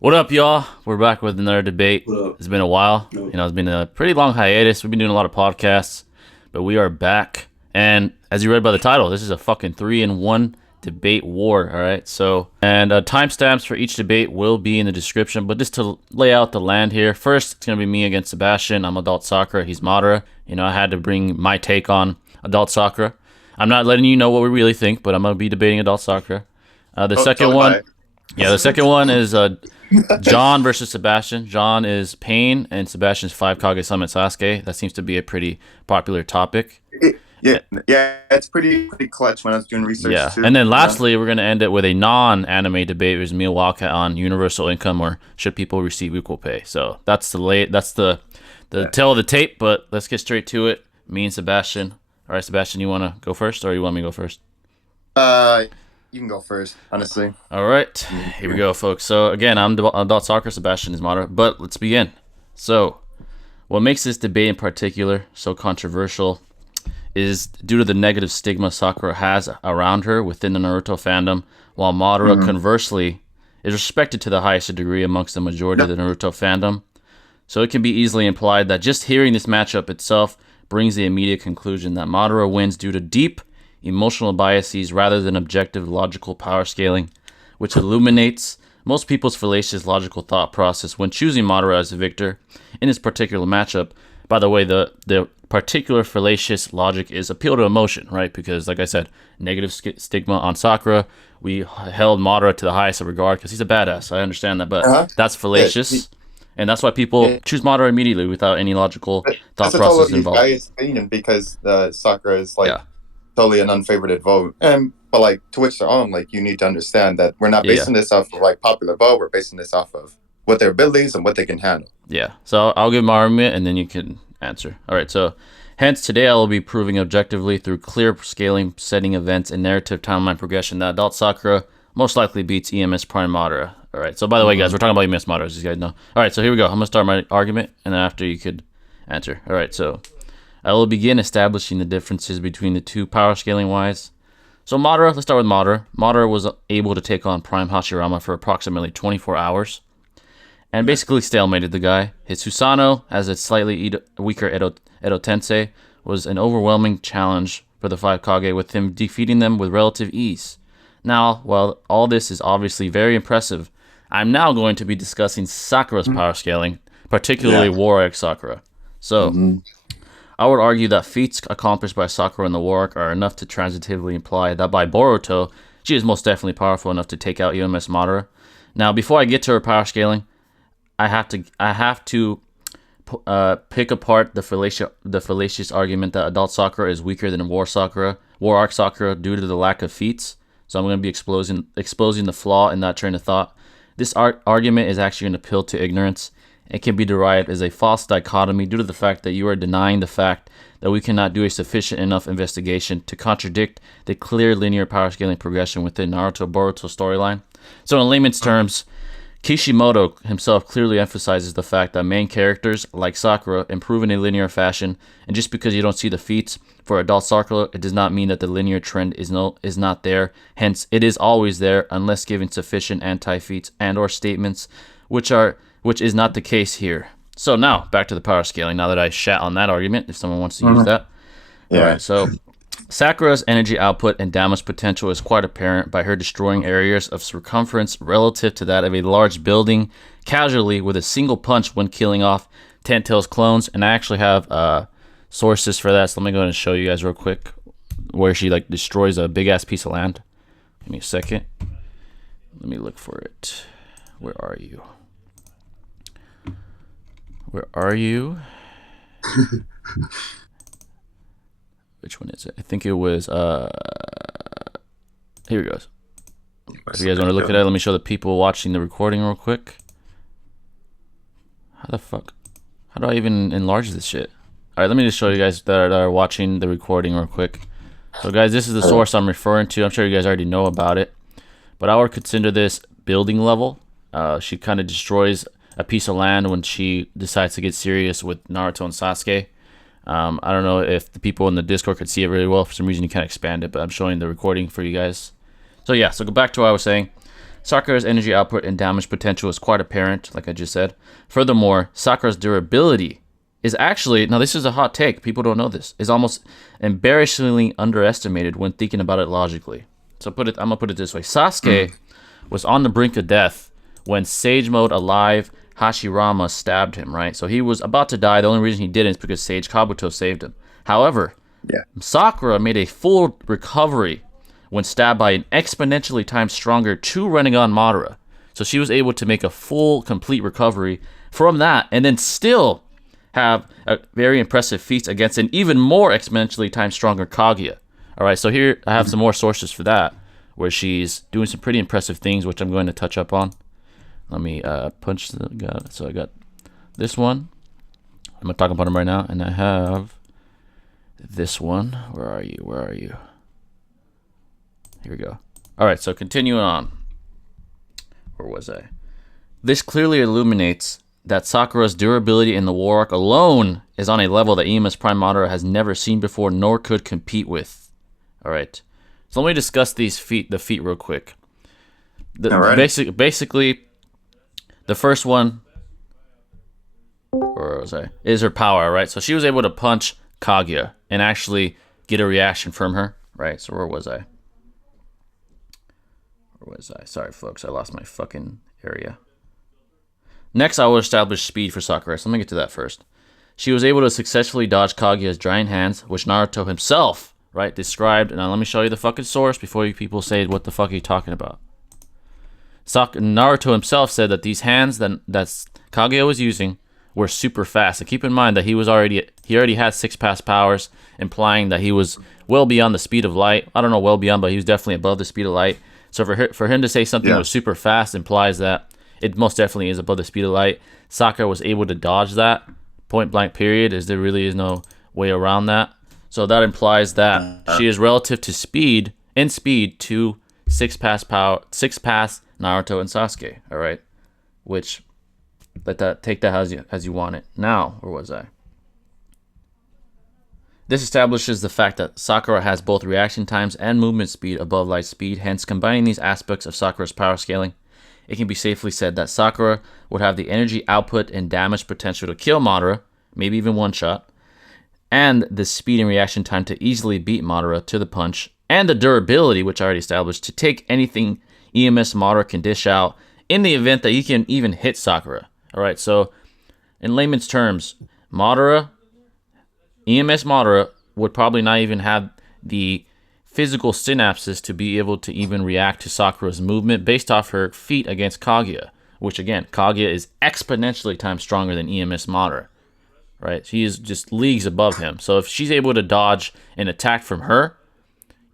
What up, y'all? We're back with another debate. What up? It's been a while. No. It's been a pretty long hiatus. We've been doing a lot of podcasts, but we are back. And as you read by the title, this is a fucking 3-in-1 debate war. All right. So, and timestamps for each debate will be in the description. But just to lay out the land here, first it's gonna be me against Sebastian. I'm Adult Sakura. He's Madara. I had to bring my take on Adult Sakura. I'm not letting you know what we really think, but I'm gonna be debating Adult Sakura. The second one. Yeah, the second one is John versus Sebastian. John is Pain, and Sebastian's 5 Kage Summon Sasuke. That seems to be a pretty popular topic. Yeah, it's pretty clutch when I was doing research too. And then lastly, we're going to end it with a non-anime debate with me and Wildcat on universal income, or should people receive equal pay. So that's the tail of the tape, but let's get straight to it. Me and Sebastian. All right, Sebastian, you want to go first, or you want me to go first? You can go first, honestly. All right, here we go, folks. So again, I'm Adult Sakura, Sebastian is Madara, but let's begin. So, what makes this debate in particular so controversial is due to the negative stigma Sakura has around her within the Naruto fandom, while Madara, conversely, is respected to the highest degree amongst the majority of the Naruto fandom. So it can be easily implied that just hearing this matchup itself brings the immediate conclusion that Madara wins due to deep emotional biases rather than objective logical power scaling, which illuminates most people's fallacious logical thought process when choosing Madara as a victor in this particular matchup. By the way, the particular fallacious logic is appeal to emotion, right? Because, like I said, negative stigma on Sakura. We held Madara to the highest of regard because he's a badass. I understand that, but that's fallacious. And that's why people choose Madara immediately without any logical thought process involved. That's a opinion because Sakura is totally an unfavored vote. But like to which their own, like you need to understand that we're not basing this off of like popular vote. We're basing this off of what their abilities and what they can handle. Yeah. So I'll give my argument and then you can answer. All right. So hence today I will be proving objectively through clear scaling, setting events, and narrative timeline progression that Adult Sakura most likely beats EMS Prime Madara. All right. So by the way, guys, we're talking about EMS Madara, as you guys know. All right. So here we go. I'm gonna start my argument, and then after you could answer. All right. So I will begin establishing the differences between the two power scaling wise. So Madara, let's start with Madara. Madara was able to take on Prime Hashirama for approximately 24 hours and basically stalemated the guy. His Susanoo, as a slightly weaker Edo Tensei, was an overwhelming challenge for the 5 Kage, with him defeating them with relative ease. Now, while all this is obviously very impressive, I'm now going to be discussing Sakura's power scaling, particularly War Arc Sakura. So, I would argue that feats accomplished by Sakura in the War Arc are enough to transitively imply that by Boruto, she is most definitely powerful enough to take out EMS Madara. Now, before I get to her power scaling, I have to pick apart the fallacious argument that Adult Sakura is weaker than War Arc Sakura due to the lack of feats. So I'm going to be exposing the flaw in that train of thought. This argument is actually an appeal to ignorance. It can be derived as a false dichotomy due to the fact that you are denying the fact that we cannot do a sufficient enough investigation to contradict the clear linear power scaling progression within Naruto-Boruto storyline. So in layman's terms, Kishimoto himself clearly emphasizes the fact that main characters, like Sakura, improve in a linear fashion, and just because you don't see the feats for Adult Sakura, it does not mean that the linear trend is not there. Hence, it is always there unless given sufficient anti-feats and or statements, which is not the case here. So now, back to the power scaling, now that I shat on that argument, if someone wants to use that. Yeah. All right, so Sakura's energy output and damage potential is quite apparent by her destroying areas of circumference relative to that of a large building casually with a single punch when killing off Ten-Tail's clones. And I actually have sources for that, so let me go ahead and show you guys real quick where she destroys a big-ass piece of land. Give me a second. Let me look for it. Where are you? Where are you? Which one is it? I think it was, here it goes. If you guys want to look at it, let me show the people watching the recording real quick. How do I even enlarge this shit? All right, let me just show you guys that are watching the recording real quick. So guys, this is the source I'm referring to. I'm sure you guys already know about it, but I would consider this building level. She kind of destroys a piece of land when she decides to get serious with Naruto and Sasuke. I don't know if the people in the Discord could see it really well. For some reason, you can't expand it, but I'm showing the recording for you guys. So yeah, so go back to what I was saying. Sakura's energy output and damage potential is quite apparent, like I just said. Furthermore, Sakura's durability is actually, now this is a hot take, people don't know this, is almost embarrassingly underestimated when thinking about it logically. So I'm going to put it this way. Sasuke was on the brink of death when Sage Mode alive Hashirama stabbed him, right? So he was about to die. The only reason he didn't is because Sage Kabuto saved him. However, Sakura made a full recovery when stabbed by an exponentially times stronger 2 Rinnegan Madara. So she was able to make a full, complete recovery from that, and then still have a very impressive feats against an even more exponentially times stronger Kage. All right, so here I have some more sources for that, where she's doing some pretty impressive things, which I'm going to touch up on. Let me punch the guy. So I got this one. I'm going to talk about him right now, and I have this one. Where are you? Where are you? Here we go. All right, so continuing on. Where was I? This clearly illuminates that Sakura's durability in the War Arc alone is on a level that EMS Prime Madara has never seen before, nor could compete with. All right. So let me discuss the feat real quick. Basically, the first one, where was I? Is her power, right? So she was able to punch Kage and actually get a reaction from her, right? So where was I? Where was I? Sorry, folks. I lost my fucking area. Next, I will establish speed for Sakura. So let me get to that first. She was able to successfully dodge Kaguya's giant hands, which Naruto himself, right, described. Now, let me show you the fucking source before you people say, what the fuck are you talking about? Naruto himself said that these hands that Kage was using were super fast. And keep in mind that he already had 6 past powers, implying that he was well beyond the speed of light. I don't know well beyond, but he was definitely above the speed of light. So for him to say something was super fast implies that it most definitely is above the speed of light. Sakura was able to dodge that, point blank period, as there really is no way around that. So that implies that she is relative to speed to 6 past Naruto and Sasuke. All right, which take that as you want it. Now, where was I? This establishes the fact that Sakura has both reaction times and movement speed above light speed. Hence, combining these aspects of Sakura's power scaling, it can be safely said that Sakura would have the energy output and damage potential to kill Madara, maybe even one shot, and the speed and reaction time to easily beat Madara to the punch, and the durability, which I already established, to take anything EMS Madara can dish out in the event that he can even hit Sakura. All right, so in layman's terms, EMS Madara would probably not even have the physical synapses to be able to even react to Sakura's movement based off her feat against Kaguya, which again, Kaguya is exponentially times stronger than EMS Madara, right? She is just leagues above him. So if she's able to dodge an attack from her,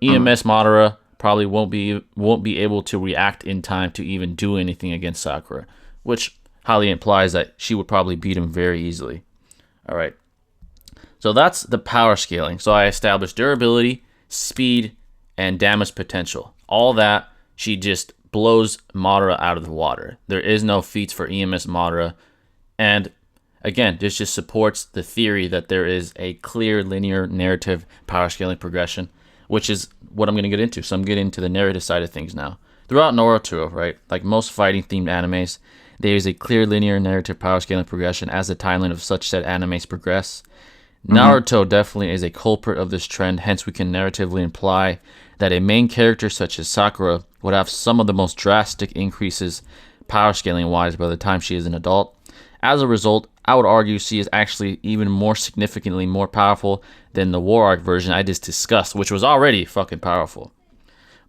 EMS Madara probably won't be able to react in time to even do anything against Sakura, which highly implies that she would probably beat him very easily. All right. So that's the power scaling. So I established durability, speed, and damage potential. All that, she just blows Madara out of the water. There is no feats for EMS Madara. And again, this just supports the theory that there is a clear linear narrative power scaling progression, which is what I'm going to get into. So I'm getting into the narrative side of things now. Throughout Naruto, right, like most fighting themed animes, there is a clear linear narrative power scaling progression as the timeline of such said animes progress. Naruto definitely is a culprit of this trend, hence we can narratively imply that a main character such as Sakura would have some of the most drastic increases power scaling wise by the time she is an adult. As a result, I would argue she is actually even more significantly more powerful than the War Arc version I just discussed, which was already fucking powerful.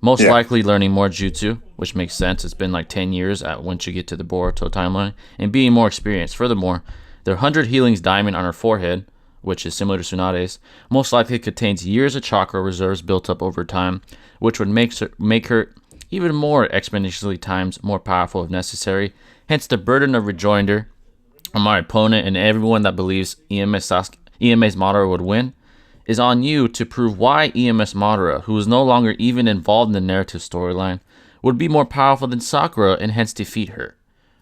Most likely learning more jutsu, which makes sense. It's been like 10 years once you get to the Boruto timeline, and being more experienced. Furthermore, the 100 Healings diamond on her forehead, which is similar to Tsunade's, most likely contains years of chakra reserves built up over time, which would make her even more exponentially times more powerful if necessary. Hence, the burden of rejoinder on my opponent and everyone that believes EMS Madara would win is on you to prove why EMS Madara, who is no longer even involved in the narrative storyline, would be more powerful than Sakura and hence defeat her.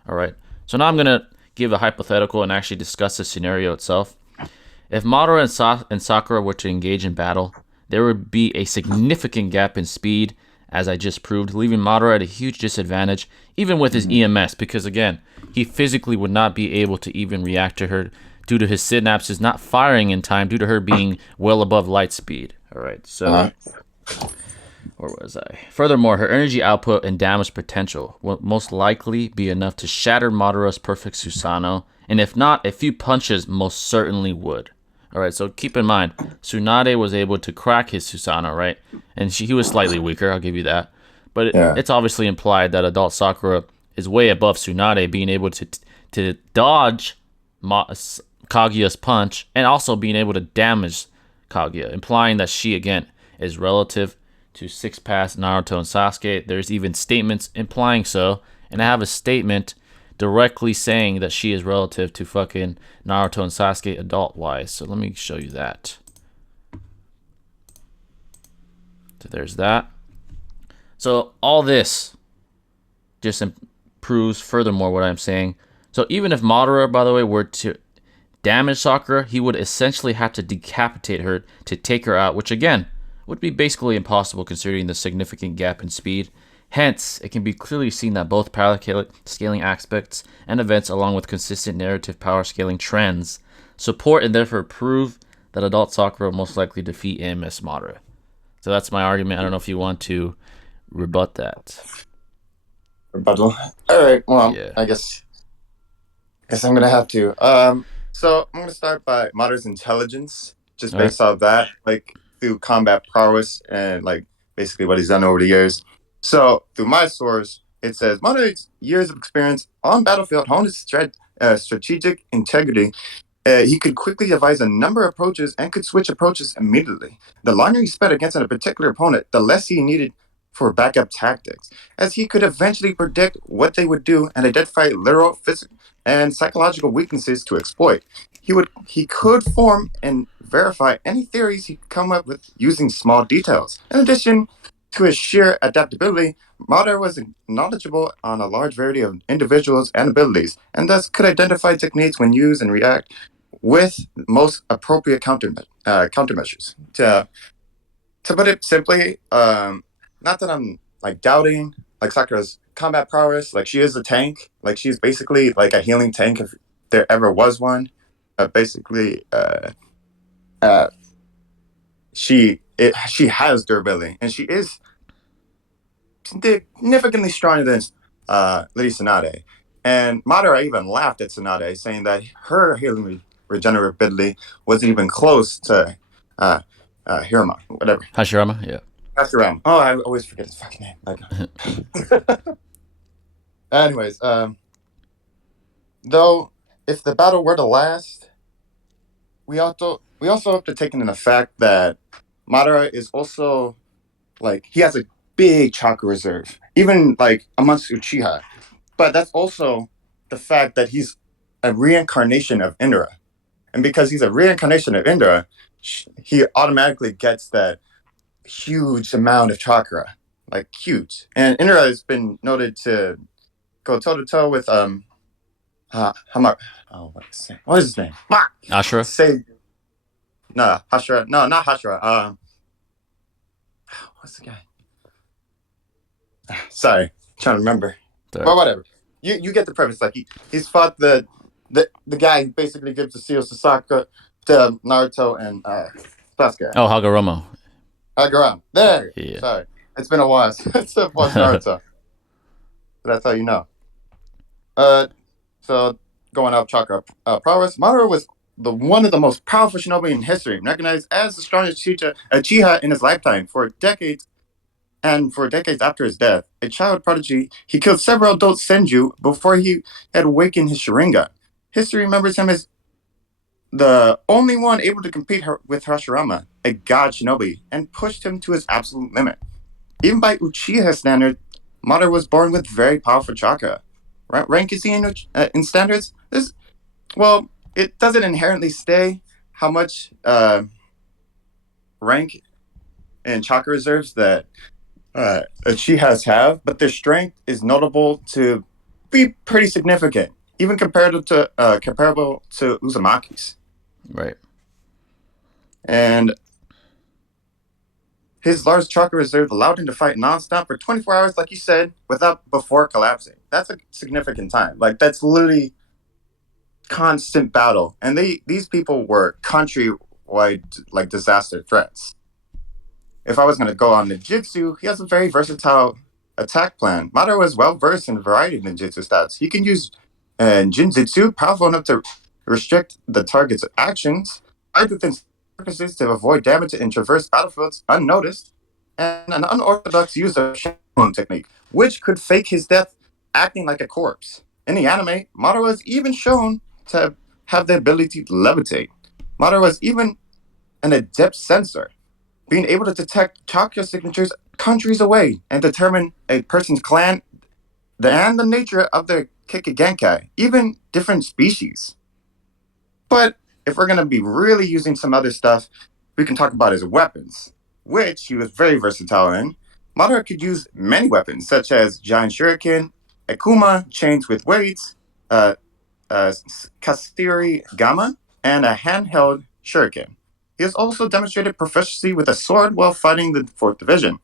All right, so now I'm going to give a hypothetical and actually discuss the scenario itself. If Madara and Sakura were to engage in battle, there would be a significant gap in speed as I just proved, leaving Madara at a huge disadvantage, even with his EMS, because again, he physically would not be able to even react to her due to his synapses not firing in time due to her being well above light speed. All right, so where was I? Furthermore, her energy output and damage potential will most likely be enough to shatter Madara's perfect Susanoo, and if not, a few punches most certainly would. Alright, so keep in mind, Tsunade was able to crack his Susanoo, right? And he was slightly weaker, I'll give you that. But it's obviously implied that adult Sakura is way above Tsunade, being able to dodge Kaguya's punch and also being able to damage Kaguya, implying that she, again, is relative to Six Paths, Naruto, and Sasuke. There's even statements implying so, and I have a statement directly saying that she is relative to fucking Naruto and Sasuke adult-wise. So let me show you that. So there's that. So all this just proves furthermore what I'm saying. So even if Madara, by the way, were to damage Sakura, he would essentially have to decapitate her to take her out, which again would be basically impossible considering the significant gap in speed. Hence, it can be clearly seen that both power scaling aspects and events, along with consistent narrative power scaling trends, support and therefore prove that adult Sakura will most likely defeat AMS Madara. So that's my argument. I don't know if you want to rebut that. Rebuttal. All right. Well, I guess I'm gonna have to. So I'm gonna start by Madara's intelligence, just based off that, like through combat prowess and like basically what he's done over the years. So through my source, it says Madara's years of experience on battlefield honed his strategic integrity. He could quickly devise a number of approaches and could switch approaches immediately. The longer he spent against a particular opponent, the less he needed for backup tactics, as he could eventually predict what they would do and identify literal, physical, and psychological weaknesses to exploit. He could form and verify any theories he could come up with using small details. In addition to his sheer adaptability, Madara was knowledgeable on a large variety of individuals and abilities, and thus could identify techniques when used and react with most appropriate countermeasures. To put it simply, not that I'm like doubting like Sakura's combat prowess. Like she is a tank. Like she's basically like a healing tank if there ever was one. She has durability, and she is significantly stronger than Lady Tsunade. And Madara even laughed at Tsunade, saying that her healing regenerability wasn't even close to Hirama, whatever. Hashirama, yeah. Hashirama. Oh, I always forget his fucking name. Anyways, though, if the battle were to last, we also have to take into the fact that Madara is also like he has a big chakra reserve, even like amongst Uchiha. But that's also the fact that he's a reincarnation of Indra. And because he's a reincarnation of Indra, he automatically gets that huge amount of chakra, like huge. And Indra has been noted to go toe to toe with Hamar. Oh, what is his name? Ashura. No, Hashira. No, not Hashira. What's the guy? Sorry, trying to remember. But whatever. You get the premise. Like he's fought the guy who basically gives the seals to Sakura, to Naruto, and Sasuke. Oh, Hagoromo. Hagoromo. There. Yeah. Sorry, it's been a while since I've watched Naruto. But that's how you know. So going off chakra prowess, Madara was one of the most powerful shinobi in history, recognized as the strongest Uchiha in his lifetime for decades. And for decades after his death, a child prodigy, he killed several adult senju before he had awakened his Sharingan. History remembers him as the only one able to compete with Hashirama, a god shinobi, and pushed him to his absolute limit. Even by Uchiha standards, Madara was born with very powerful chakra. Rank is he in standards? It doesn't inherently say how much rank and chakra reserves that Uchihas have, but their strength is notable to be pretty significant, even comparable to Uzumaki's. Right. And his large chakra reserve allowed him to fight nonstop for 24 hours, like you said, without before collapsing. That's a significant time. Like that's literally constant battle, and these people were countrywide like disaster threats. If I was going to go on ninjutsu, he has a very versatile attack plan. Madara was well versed in a variety of ninjutsu stats. He can use jinjutsu, powerful enough to restrict the target's actions, hide within surfaces to avoid damage and traverse battlefields unnoticed, and an unorthodox use of shadow technique, which could fake his death acting like a corpse. In the anime, Madara was even shown to have the ability to levitate. Madara was even an adept sensor, being able to detect chakra signatures countries away and determine a person's clan and the nature of their Kikagenkai, even different species. But if we're going to be really using some other stuff, we can talk about his weapons, which he was very versatile in. Madara could use many weapons, such as giant shuriken, akuma, chains with weights, uh, Kastiri Gamma, and a handheld shuriken. He has also demonstrated proficiency with a sword while fighting the 4th Division.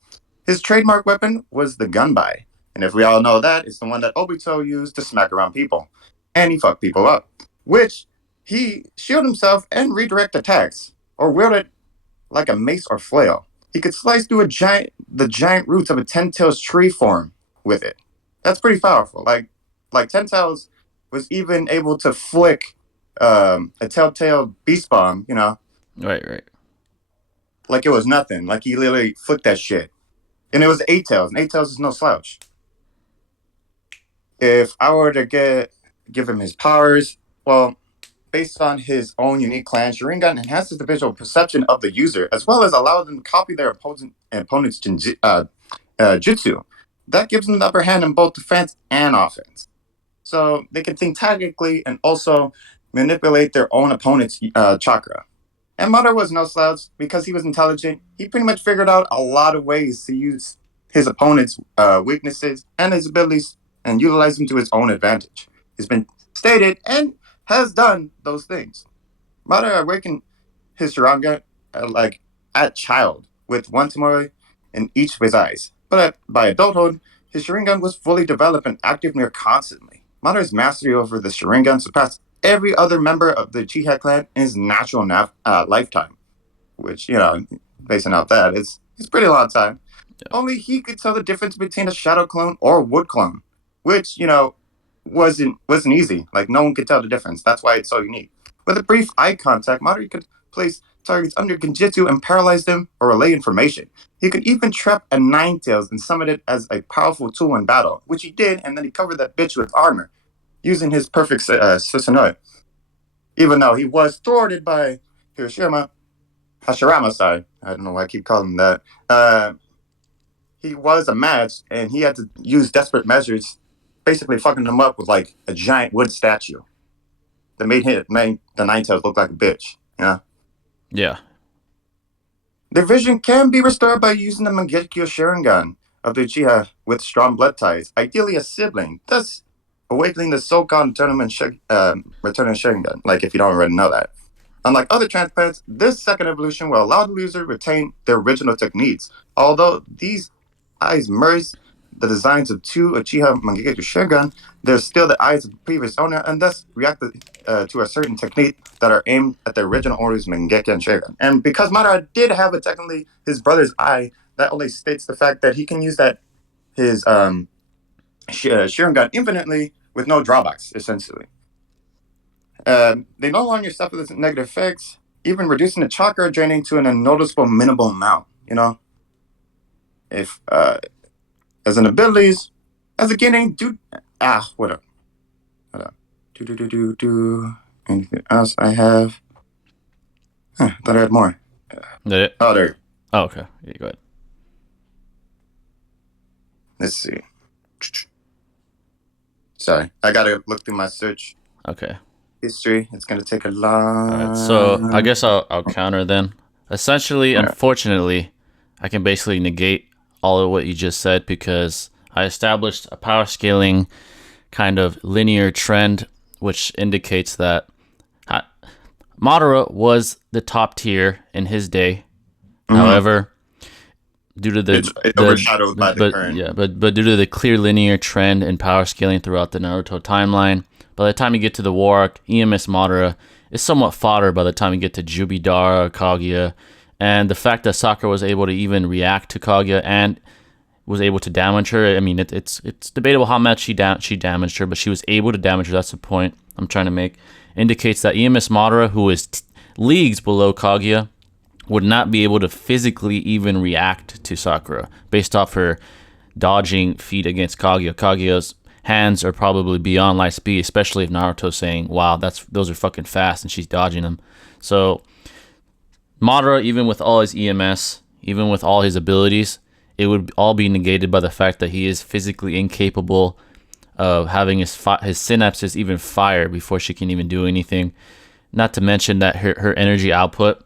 His trademark weapon was the gunbai, and if we all know that, it's the one that Obito used to smack around people, and he fucked people up, which he shielded himself and redirect attacks, or wielded like a mace or flail. He could slice through the giant roots of a ten tails tree form with it. That's pretty powerful. Like ten tails was even able to flick a telltale beast bomb, you know. Right. Like it was nothing. Like he literally flicked that shit. And it was 8 tails, and 8 tails is no slouch. If I were to give him his powers, well, based on his own unique clan, Sharingan enhances the visual perception of the user, as well as allows them to copy their opponent's jutsu. That gives them the upper hand in both defense and offense. So they can think tactically and also manipulate their own opponent's chakra. And Madara was no slouch because he was intelligent. He pretty much figured out a lot of ways to use his opponent's weaknesses and his abilities and utilize them to his own advantage. It's been stated and has done those things. Madara awakened his Sharingan at child with one Tamori in each of his eyes. But by adulthood, his Sharingan was fully developed and active near constantly. Madara's mastery over the Sharingan surpassed every other member of the Uchiha clan in his natural lifetime, which, you know, basing off that, it's pretty long time. Yeah. Only he could tell the difference between a shadow clone or a wood clone, which, you know, wasn't easy. Like, no one could tell the difference. That's why it's so unique. With a brief eye contact, Madara could place targets under Genjutsu and paralyze them or relay information. He could even trap a Nine-Tails and summon it as a powerful tool in battle, which he did, and then he covered that bitch with armor, using his perfect Susanoo. Even though he was thwarted by Hashirama, sorry. I don't know why I keep calling him that. He was a match, and he had to use desperate measures, basically fucking him up with like a giant wood statue that made the Nine-Tails look like a bitch, you know? Yeah. Their vision can be restored by using the Mangekyo Sharingan of the Uchiha with strong blood ties, ideally a sibling, thus awakening the so-called returning Sharingan, like if you don't already know that. Unlike other transplants, this second evolution will allow the user to retain their original techniques, although these eyes merge the designs of two Uchiha Mangekyo Sharingan, they're still the eyes of the previous owner and thus react to a certain technique that are aimed at the original owner's Mangekyo Sharingan. And because Madara did have technically his brother's eye, that only states the fact that he can use his Sharingan infinitely with no drawbacks, essentially. They no longer suffer the negative effects, even reducing the chakra draining to an unnoticeable minimal amount, you know? If, as an abilities, as a beginning, what up? Anything else I have? Thought I had more. Did it? Oh, there. Oh, okay. Yeah, go ahead. Let's see. Sorry, I gotta look through my search. Okay. History. It's gonna take a long. All right, so I guess I'll counter then. Essentially, unfortunately, I can basically negate all of what you just said because I established a power scaling kind of linear trend, which indicates that Madara was the top tier in his day. Mm-hmm. However, due to it's overshadowed by the current. Yeah, but due to the clear linear trend in power scaling throughout the Naruto timeline, by the time you get to the war arc, EMS Madara is somewhat fodder by the time you get to Jubidara, Kaguya, and the fact that Sakura was able to even react to Kaguya and was able to damage her. I mean, it's debatable how much she damaged her, but she was able to damage her. That's the point I'm trying to make. Indicates that EMS Madara, who is leagues below Kaguya, would not be able to physically even react to Sakura based off her dodging feat against Kaguya. Kaguya's hands are probably beyond light speed, especially if Naruto's saying, wow, those are fucking fast, and she's dodging them. So Madara, even with all his EMS, even with all his abilities, it would all be negated by the fact that he is physically incapable of having his synapses even fire before she can even do anything. Not to mention that her energy output.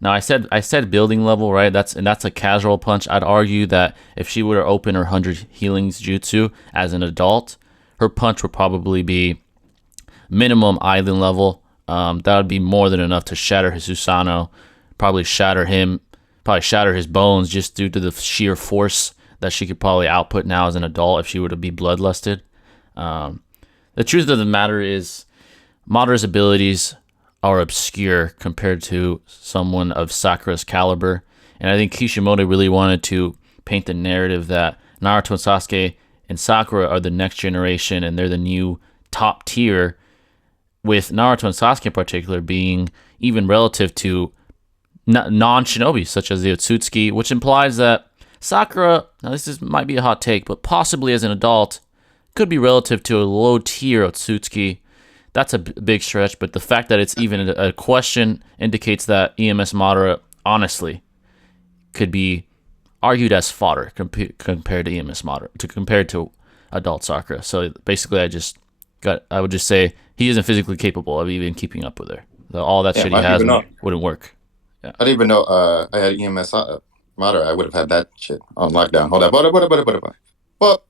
Now I said building level, right? That's a casual punch. I'd argue that if she were to open her 100 healings jutsu as an adult, her punch would probably be minimum island level. That would be more than enough to shatter his Susanoo, probably shatter his bones just due to the sheer force that she could probably output now as an adult if she were to be bloodlusted. The truth of the matter is, Madara's abilities are obscure compared to someone of Sakura's caliber, and I think Kishimoto really wanted to paint the narrative that Naruto and Sasuke and Sakura are the next generation and they're the new top tier, with Naruto and Sasuke in particular being even relative to non-shinobi such as the Otsutsuki, which implies that Sakura, now might be a hot take, but possibly as an adult could be relative to a low tier Otsutsuki. That's a big stretch, but the fact that it's even a question indicates that EMS Madara, honestly, could be argued as fodder compared to EMS Madara, compared to adult Sakura. So basically, I would just say he isn't physically capable of even keeping up with her. All that shit he has wouldn't work. Yeah. I didn't even know I had EMS Madara. I would have had that shit on lockdown. Hold on, well,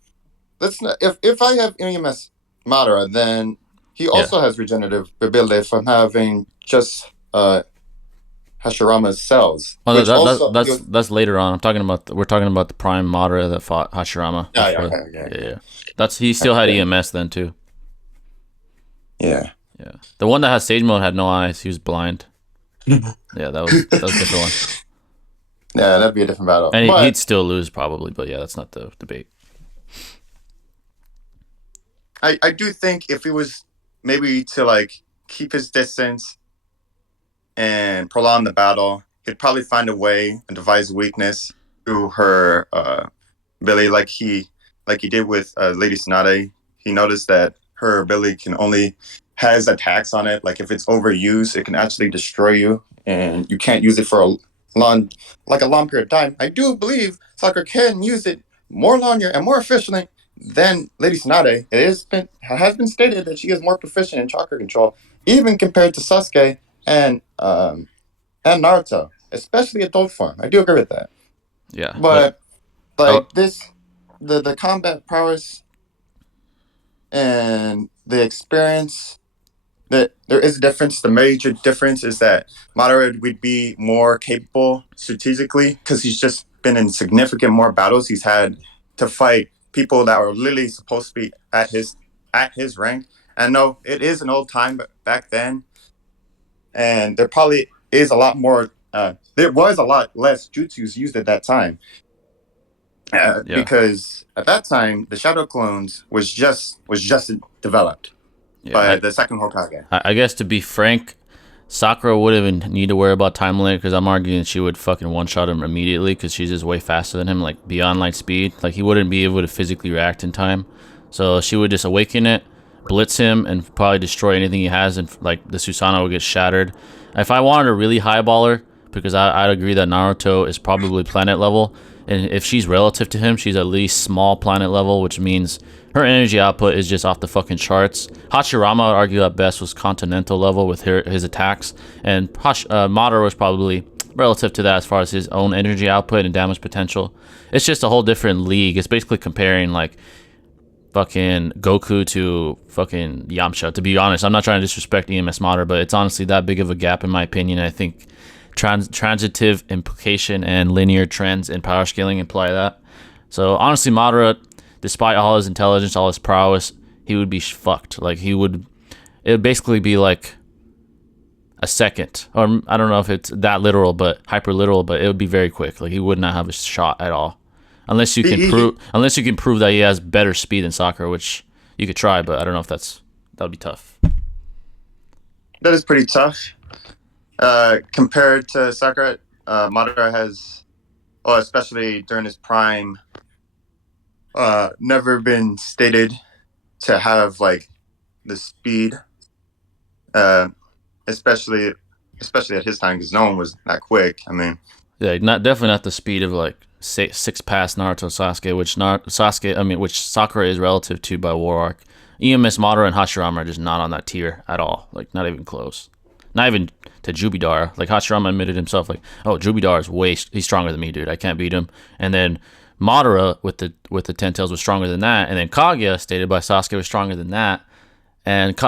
let's not, if I have EMS Madara, then he also has regenerative ability from having just Hashirama's cells. Oh, that's later on. We're talking about the Prime Madara that fought Hashirama. Yeah. He still had EMS then too. Yeah. Yeah. The one that has Sage Mode had no eyes. He was blind. Yeah, that was a different one. Yeah, that'd be a different battle. And he'd still lose probably, but yeah, that's not the debate. I do think if he was maybe to keep his distance and prolong the battle, he'd probably find a way and devise weakness through her ability, like he did with Lady Tsunade. He noticed that her ability has attacks on it. Like if it's overused, it can actually destroy you, and you can't use it for a long period of time. I do believe Sakura can use it more longer and more efficiently than Lady Tsunade. It has been stated that she is more proficient in chakra control, even compared to Sasuke and Naruto, especially adult form. I do agree with that. Yeah, but the combat prowess and the experience, that there is a difference. The major difference is that Madara would be more capable strategically because he's just been in significant more battles. He's had to fight people that were literally supposed to be at his rank. And no, it is an old time back then, and there probably is a lot more. There was a lot less jutsus used at that time, because at that time the Shadow Clones was just developed by the second Hokage. I guess, to be frank, Sakura wouldn't even need to worry about time limit, because I'm arguing she would fucking one-shot him immediately because she's just way faster than him, like beyond light speed. Like he wouldn't be able to physically react in time. So she would just awaken it, blitz him, and probably destroy anything he has, and like the Susanoo would get shattered. If I wanted a really high baller, because I'd agree that Naruto is probably planet level, and if she's relative to him, she's at least small planet level, which means her energy output is just off the fucking charts. Hashirama, I would argue at best, was continental level with his attacks, and Madara was probably relative to that as far as his own energy output and damage potential. It's just a whole different league. It's basically comparing like fucking Goku to fucking Yamcha. To be honest, I'm not trying to disrespect EMS Madara, but it's honestly that big of a gap in my opinion. I think transitive implication and linear trends in power scaling imply that. So honestly, Madara, despite all his intelligence, all his prowess, he would be fucked. Like it would basically be like a second, or I don't know if it's that literal, but hyper literal, but it would be very quick. Like he would not have a shot at all, unless you can prove that he has better speed than Sakura, which you could try, but I don't know if that would be tough. That is pretty tough. Compared to Sakura, Madara has, well, especially during his prime, never been stated to have like the speed, especially at his time, because no one was that quick. I mean, yeah, definitely not the speed of like six past Naruto Sasuke, which Sakura is relative to by War Arc. EMS, Madara, and Hashirama are just not on that tier at all. Like not even close. Not even to Jubidara. Like Hashirama admitted himself, like, oh, Jubidara is he's stronger than me, dude. I can't beat him. And then Madara with the Ten Tails was stronger than that. And then Kage, stated by Sasuke, was stronger than that. And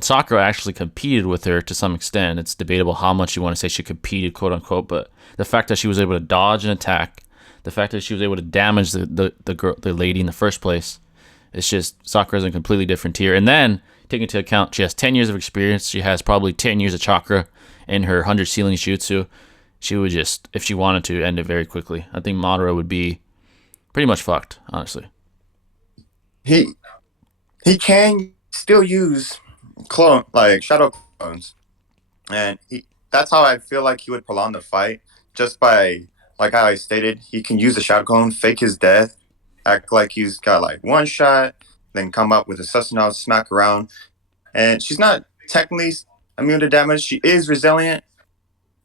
Sakura actually competed with her to some extent. It's debatable how much you want to say she competed, quote unquote, but the fact that she was able to dodge an attack, the fact that she was able to damage the lady in the first place, it's just Sakura's in a completely different tier. And then, taking into account she has 10 years of experience, she has probably 10 years of chakra in her 100 ceiling jutsu, she would just, if she wanted to, end it very quickly. I think Madara would be pretty much fucked, honestly. He can still use shadow clones, and that's how I feel like he would prolong the fight, just by like how I stated, he can use a shadow clone, fake his death, act like he's got like one shot, then come up with a Susanoo, smack around, and she's not technically immune to damage. She is resilient,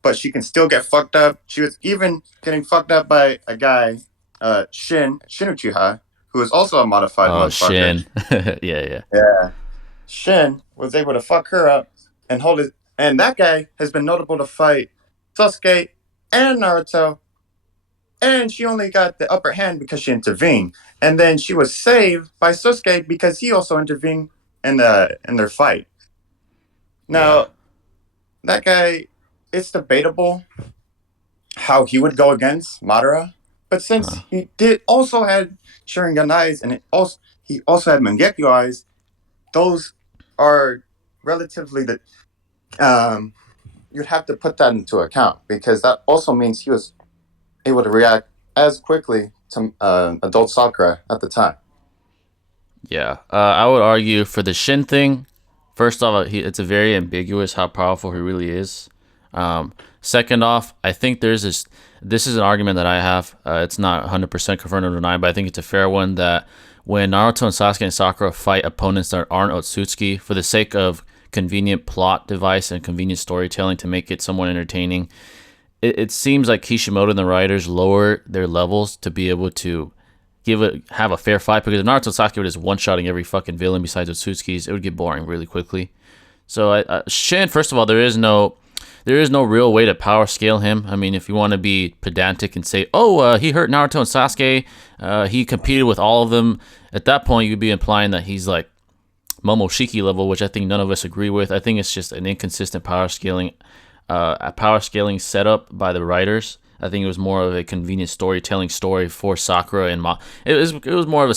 but she can still get fucked up. She was even getting fucked up by a guy, Shin Uchiha, who is also a modified motherfucker. Shin. Yeah. Shin was able to fuck her up and hold it. And that guy has been notable to fight Sasuke and Naruto. And she only got the upper hand because she intervened. And then she was saved by Sasuke because he also intervened in their fight. Now, that guy, it's debatable how he would go against Madara. But since he also had Sharingan eyes, and he also had Mangekyo eyes, those are relatively you'd have to put that into account, because that also means he was able to react as quickly to adult Sakura at the time. Yeah, I would argue for the Shin thing. First off, it's a very ambiguous how powerful he really is. Second off, I think this is an argument that I have. It's not 100% confirmed or denied, but I think it's a fair one, that when Naruto and Sasuke and Sakura fight opponents that aren't Otsutsuki, for the sake of convenient plot device and convenient storytelling to make it somewhat entertaining, it seems like Kishimoto and the writers lower their levels to be able to have a fair fight, because if Naruto and Sasuke were just one-shotting every fucking villain besides Otsutsuki's, it would get boring really quickly. So Shin, first of all, there is no real way to power scale him. I mean, if you want to be pedantic and say, he hurt Naruto and Sasuke, he competed with all of them, at that point you'd be implying that he's like Momoshiki level, which I think none of us agree with. I think it's just an inconsistent power scaling setup by the writers. I think it was more of a convenient storytelling story for Sakura and it was more of a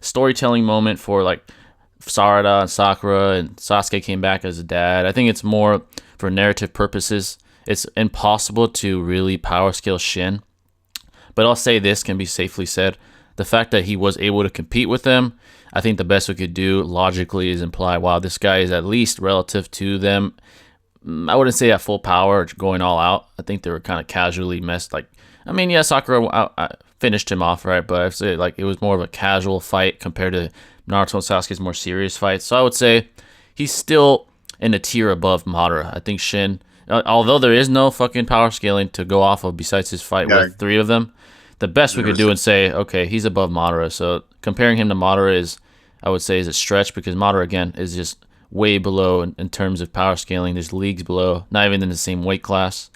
storytelling moment for like Sarada and Sakura, and Sasuke came back as a dad. I think it's more for narrative purposes. It's impossible to really power scale Shin, but I'll say this can be safely said: the fact that he was able to compete with them, I think the best we could do logically is imply, wow, this guy is at least relative to them. I wouldn't say at full power or going all out. I think they were kind of casually messed. Sakura finished him off, right? But I'd say like it was more of a casual fight compared to Naruto and Sasuke's more serious fights. So I would say he's still in a tier above Madara. I think Shin, although there is no fucking power scaling to go off of besides his fight with three of them, the best we could do and say, okay, he's above Madara. So comparing him to Madara I would say is a stretch, because Madara, again, is just way below in terms of power scaling. There's leagues below, not even in the same weight class.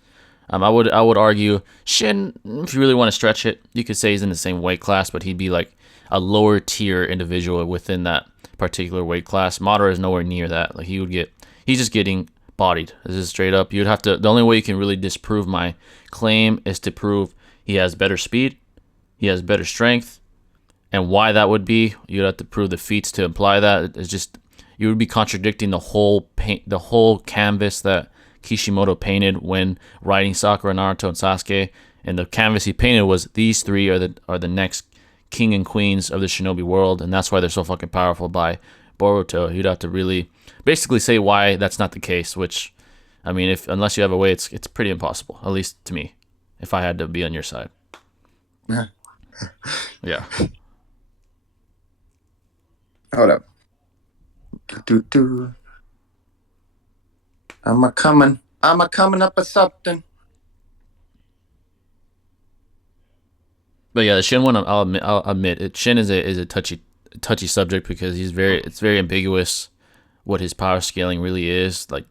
I would argue Shin, if you really want to stretch it, you could say he's in the same weight class, but he'd be like a lower tier individual within that particular weight class. Madara is nowhere near that. Like he's just getting bodied. This is straight up. You'd have to. The only way you can really disprove my claim is to prove he has better speed, he has better strength, and why that would be, you'd have to prove the feats to imply that. It's just you would be contradicting the whole canvas that Kishimoto painted when writing Sakura, Naruto, and Sasuke. And the canvas he painted was these three are the next king and queens of the shinobi world, and that's why they're so fucking powerful by Boruto. You'd have to really basically say why that's not the case, which, I mean, if unless you have a way, it's pretty impossible, at least to me, if I had to be on your side. Yeah. Hold up. I'm a coming up with something. But yeah, the Shin one, I'll admit it. Shin is a touchy subject because it's very ambiguous what his power scaling really is, like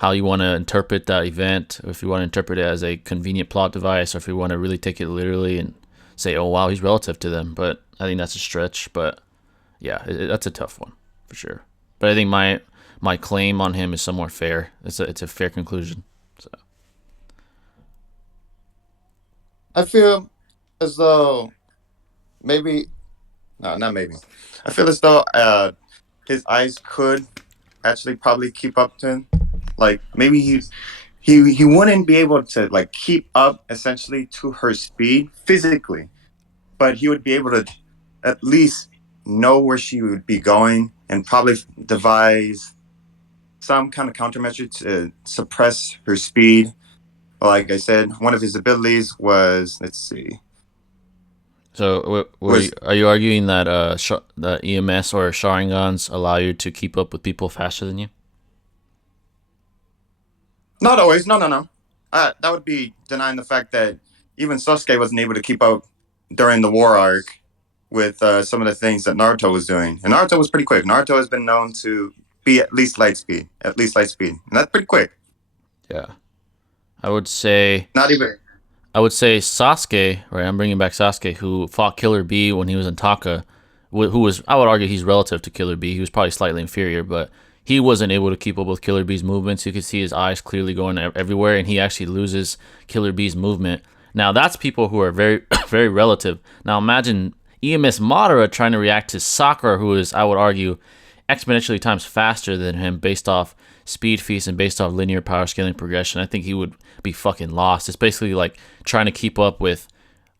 how you want to interpret that event, or if you want to interpret it as a convenient plot device, or if you want to really take it literally and say, oh wow, he's relative to them. But I think that's a stretch. But yeah, that's a tough one for sure. But I think my claim on him is somewhat fair. It's a fair conclusion. So I feel as though maybe no, not maybe. I feel as though his eyes could actually probably keep up to him. Like maybe he wouldn't be able to like keep up essentially to her speed physically, but he would be able to at least know where she would be going and probably devise some kind of countermeasure to suppress her speed. Like I said, one of his abilities was, let's see. So, are you arguing that the EMS or Sharingans allow you to keep up with people faster than you? Not always. No, no, no. That would be denying the fact that even Sasuke wasn't able to keep up during the war arc with some of the things that Naruto was doing. And Naruto was pretty quick. Naruto has been known to be at least light speed. And that's pretty quick. Yeah. I would say Not even. I would say Sasuke, right? I'm bringing back Sasuke, who fought Killer Bee when he was in Taka, who was, I would argue, he's relative to Killer Bee. He was probably slightly inferior, but he wasn't able to keep up with Killer Bee's movements. You could see his eyes clearly going everywhere, and he actually loses Killer Bee's movement. Now, that's people who are very, very relative. Now, imagine EMS Madara trying to react to Sakura, who is, I would argue, exponentially times faster than him based off speed feats and based off linear power scaling progression. I think he would be fucking lost. It's basically like trying to keep up with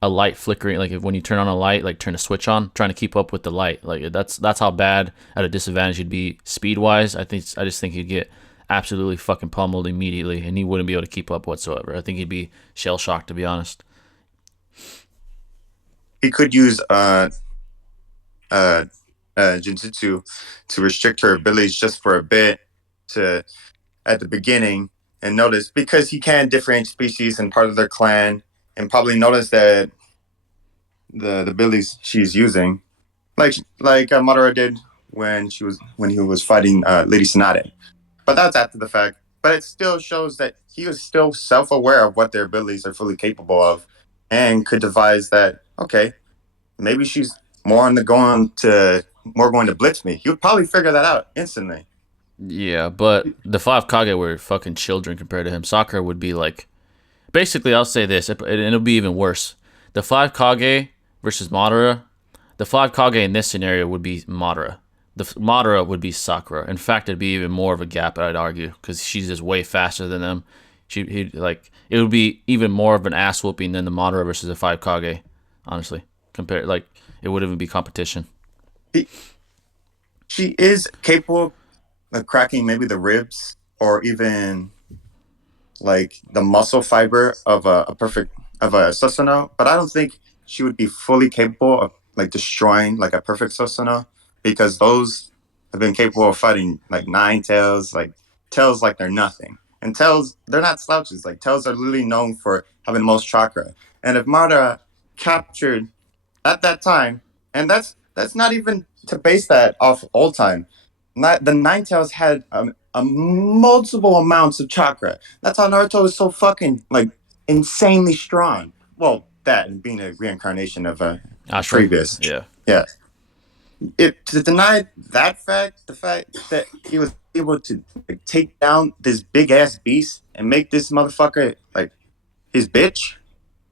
a light flickering, like if when you turn on a light, like turn a switch on, trying to keep up with the light. Like that's how bad at a disadvantage you'd be speed wise. I just think he'd get absolutely fucking pummeled immediately, and he wouldn't be able to keep up whatsoever. I think he'd be shell shocked, to be honest. He could use Jinjutsu to restrict her abilities just for a bit to at the beginning and notice, because he can differentiate species and part of their clan, and probably notice that the abilities she's using, like Madara did when he was fighting Lady Tsunade. But that's after the fact. But it still shows that he was still self-aware of what their abilities are fully capable of, and could devise that, okay, maybe she's more going to blitz me. He would probably figure that out instantly. Yeah, but the five Kage were fucking children compared to him. Sakura would be like, basically, I'll say this, and it'll be even worse. The five Kage versus Madara, the five Kage in this scenario would be Madara. The Madara would be Sakura. In fact, it'd be even more of a gap, I'd argue, because she's just way faster than them. It would be even more of an ass whooping than the Madara versus the five Kage. Honestly, it wouldn't even be competition. She is capable of cracking maybe the ribs or even like the muscle fiber of a Susanoo, but I don't think she would be fully capable of like destroying like a perfect Susanoo, because those have been capable of fighting like nine tails, like tails like they're nothing. And tails, they're not slouches. Like tails are literally known for having the most chakra. And if Madara captured at that time, and that's not even to base that off old time. The Nine Tails had a multiple amounts of chakra. That's how Naruto is so fucking like insanely strong. Well, that and being a reincarnation of a previous. Yeah. Yeah. To deny that fact, the fact that he was able to like, take down this big ass beast and make this motherfucker like his bitch.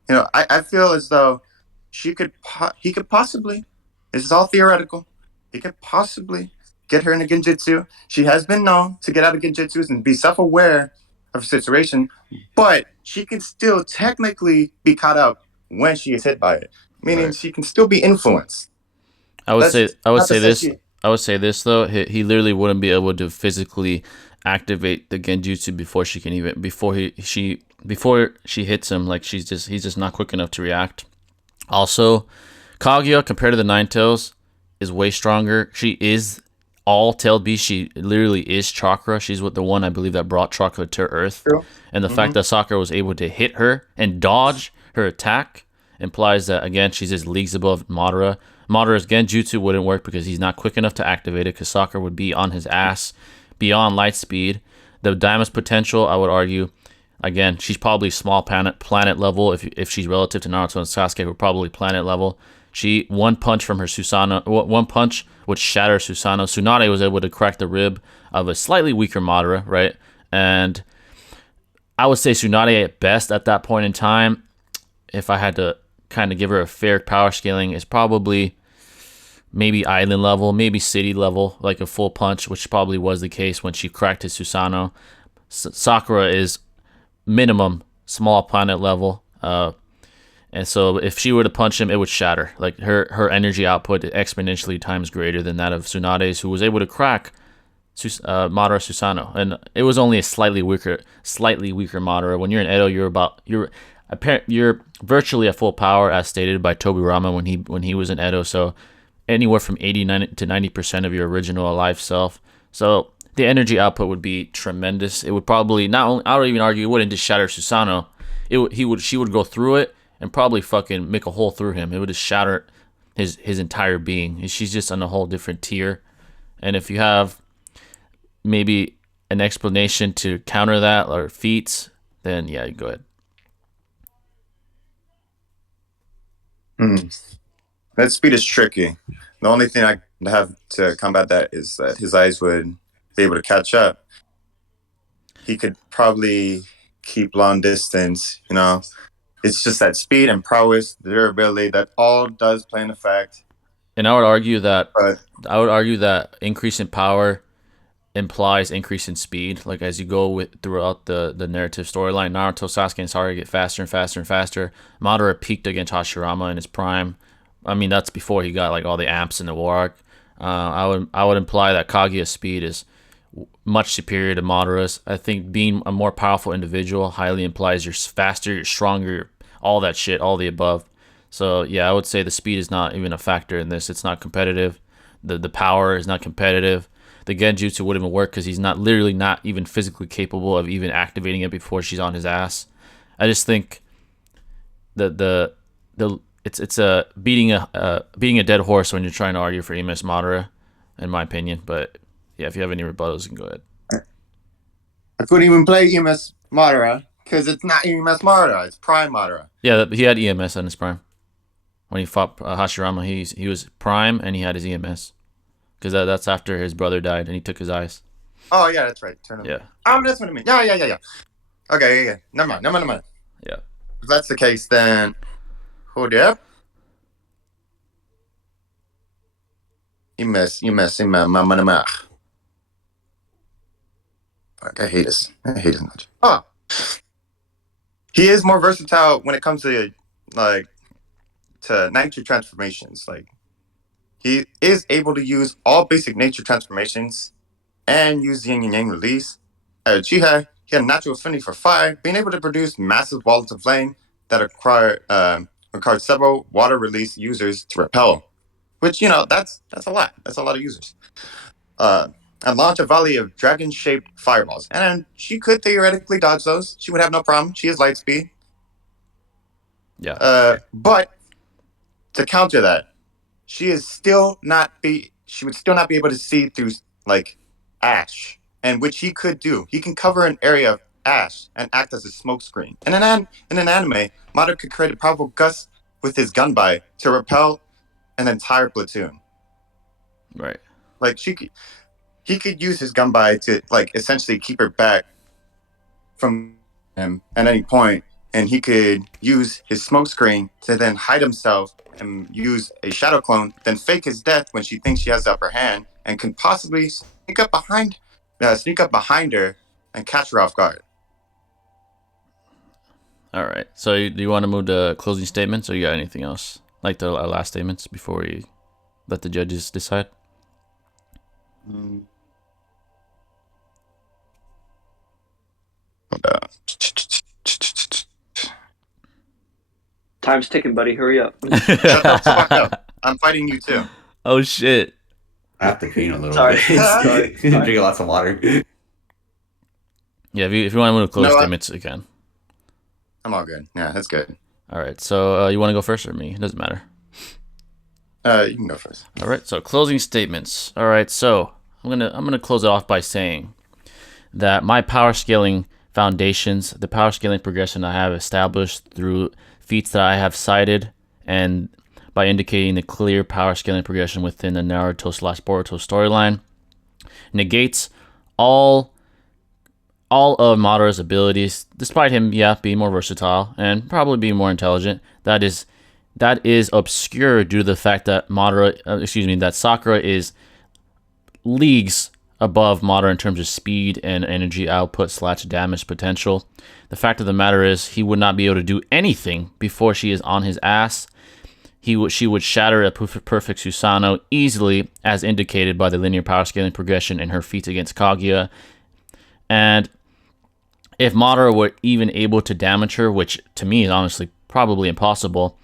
I feel as though he could possibly, this is all theoretical, he could possibly get her into genjutsu. She has been known to get out of genjutsu and be self-aware of her situation, but she can still technically be caught up when she is hit by it, meaning Right. she can still be influenced. I would That's say I would not to say say this. she. I would say this though. He literally wouldn't be able to physically activate the genjutsu before she can even before she hits him. Like he's just not quick enough to react. Also, Kaguya compared to the Nine Tails is way stronger. She is all tailed beast. She literally is chakra. She's what the one I believe that brought chakra to Earth. True. And the fact that Sakura was able to hit her and dodge her attack implies that again she's just leagues above Madara. Madara's genjutsu wouldn't work because he's not quick enough to activate it because Sakura would be on his ass beyond light speed. The damage potential, I would argue, again, she's probably small planet level. If she's relative to Naruto and Sasuke, we're probably planet level. She one punch from her Susanoo, one punch would shatter Susanoo. Tsunade was able to crack the rib of a slightly weaker Madara, right? And I would say Tsunade at best at that point in time, if I had to kind of give her a fair power scaling, is probably maybe island level, maybe city level, like a full punch, which probably was the case when she cracked his Susanoo. Sakura is minimum small planet level. And so if she were to punch him, it would shatter. Like her energy output exponentially times greater than that of Tsunade's, who was able to crack Madara Susanoo, and it was only a slightly weaker Madara. When you're in Edo, you're virtually at full power, as stated by Tobirama when he was in Edo. So anywhere from 89 to 90% of your original alive self. So the energy output would be tremendous. It would probably not only, I would even argue, it wouldn't just shatter Susanoo. She would go through it and probably fucking make a hole through him. It would just shatter his entire being. She's just on a whole different tier. And if you have maybe an explanation to counter that or feats, then yeah, go ahead. That speed is tricky. The only thing I have to combat that is that his eyes would be able to catch up. He could probably keep long distance, It's just that speed and prowess, durability, that all does play an effect. And I would argue that increase in power implies increase in speed. Like as you go throughout the narrative storyline, Naruto, Sasuke, and Sakura get faster and faster and faster. Madara peaked against Hashirama in his prime. I mean, that's before he got like all the amps in the war arc. I would imply that Kaguya's speed is much superior to Madara's. I think being a more powerful individual highly implies you're faster, you're stronger, all that shit, all the above. So yeah, I would say the speed is not even a factor in this. It's not competitive. The power is not competitive. The genjutsu wouldn't even work because he's literally not even physically capable of even activating it before she's on his ass. I just think the it's a beating a dead horse when you're trying to argue for EMS Madara, in my opinion. But yeah, if you have any rebuttals, you can go ahead. I couldn't even play EMS Madara because it's not EMS Madara, it's Prime Madara. Yeah, he had EMS on his prime. When he fought Hashirama, he was prime and he had his EMS. Because that's after his brother died and he took his eyes. Oh, yeah, that's right. Yeah. Oh, that's what I mean. Yeah. Okay, yeah. Never mind. Yeah. If that's the case, then hold up. EMS, ma. Fuck, I hate this. Much. Oh. He is more versatile when it comes to nature transformations. Like he is able to use all basic nature transformations and use the yin and yang release. Uchiha, he had a natural affinity for fire, being able to produce massive walls of flame that require several water release users to repel. Which that's a lot. That's a lot of users. And launch a volley of dragon-shaped fireballs, and she could theoretically dodge those. She would have no problem. She has light speed. Yeah. But to counter that, she would still not be able to see through like ash, and which he could do. He can cover an area of ash and act as a smokescreen. In an anime, Madara could create a powerful gust with his gunbai to repel an entire platoon. Right. Like she could. he could use his gunbai to like essentially keep her back from him at any point, and he could use his smoke screen to then hide himself and use a shadow clone, then fake his death when she thinks she has the upper hand, and can possibly sneak up behind her and catch her off guard. All right. So do you want to move to closing statements, or you got anything else like the last statements before we let the judges decide? Time's ticking, buddy. Hurry up. Shut the fuck up. I'm fighting you too. Oh shit. I have to clean a little Sorry. bit. Sorry. Drink lots of water. Yeah, if you want to move to closing statements, you can. I'm all good. Yeah, that's good. All right. So you want to go first or me? It doesn't matter. You can go first. All right. So closing statements. All right. So I'm gonna close it off by saying that my power scaling foundations, the power scaling progression I have established through feats that I have cited, and by indicating the clear power scaling progression within the Naruto/Boruto storyline, negates all of Madara's abilities, despite him, being more versatile and probably being more intelligent. That is obscure due to the fact that that Sakura is leagues above Madara in terms of speed and energy output / damage potential. The fact of the matter is, he would not be able to do anything before she is on his ass. She would shatter a perfect Susanoo easily, as indicated by the linear power scaling progression in her feats against Kage. And if Madara were even able to damage her, which to me is honestly probably impossible,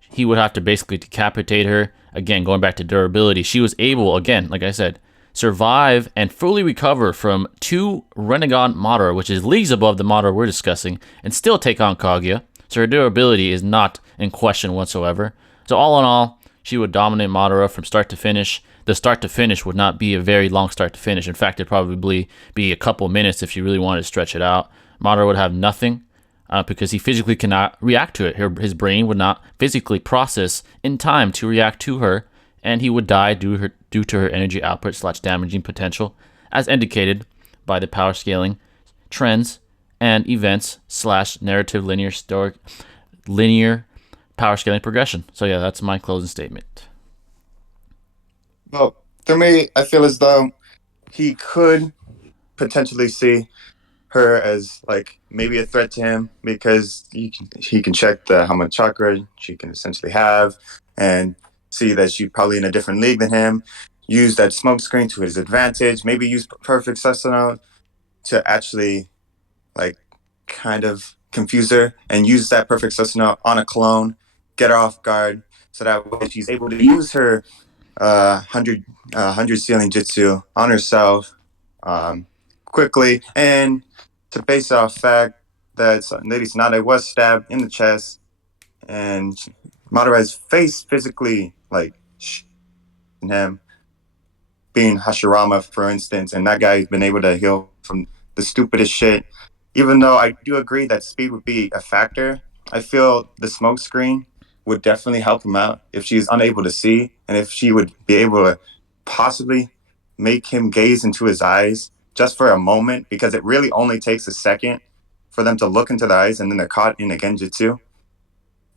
he would have to basically decapitate her. Again, going back to durability, she was able, again, like I said, survive and fully recover from 2 Renegon Madara, which is leagues above the Madara we're discussing, and still take on Kage. So her durability is not in question whatsoever. So all in all, she would dominate Madara from start to finish. The start to finish would not be a very long start to finish. In fact, it'd probably be a couple minutes if she really wanted to stretch it out. Madara would have nothing because he physically cannot react to it. His brain would not physically process in time to react to her, and he would die due to her energy output / damaging potential, as indicated by the power scaling trends and events / narrative linear power scaling progression. So yeah, that's my closing statement. Well, for me, I feel as though he could potentially see her as like maybe a threat to him, because he can check how much chakra she can essentially have and see that she's probably in a different league than him. Use that smoke screen to his advantage. Maybe use perfect Susanoo to actually like kind of confuse her, and use that perfect Susanoo on a clone, get her off guard, so that way she's able to use her 100 ceiling jutsu on herself quickly, and to base off fact that Lady Tsunade was stabbed in the chest, and Madara's face physically like him, being Hashirama, for instance, and that guy's been able to heal from the stupidest shit. Even though I do agree that speed would be a factor, I feel the smoke screen would definitely help him out if she's unable to see, and if she would be able to possibly make him gaze into his eyes just for a moment, because it really only takes a second for them to look into the eyes, and then they're caught in a genjutsu.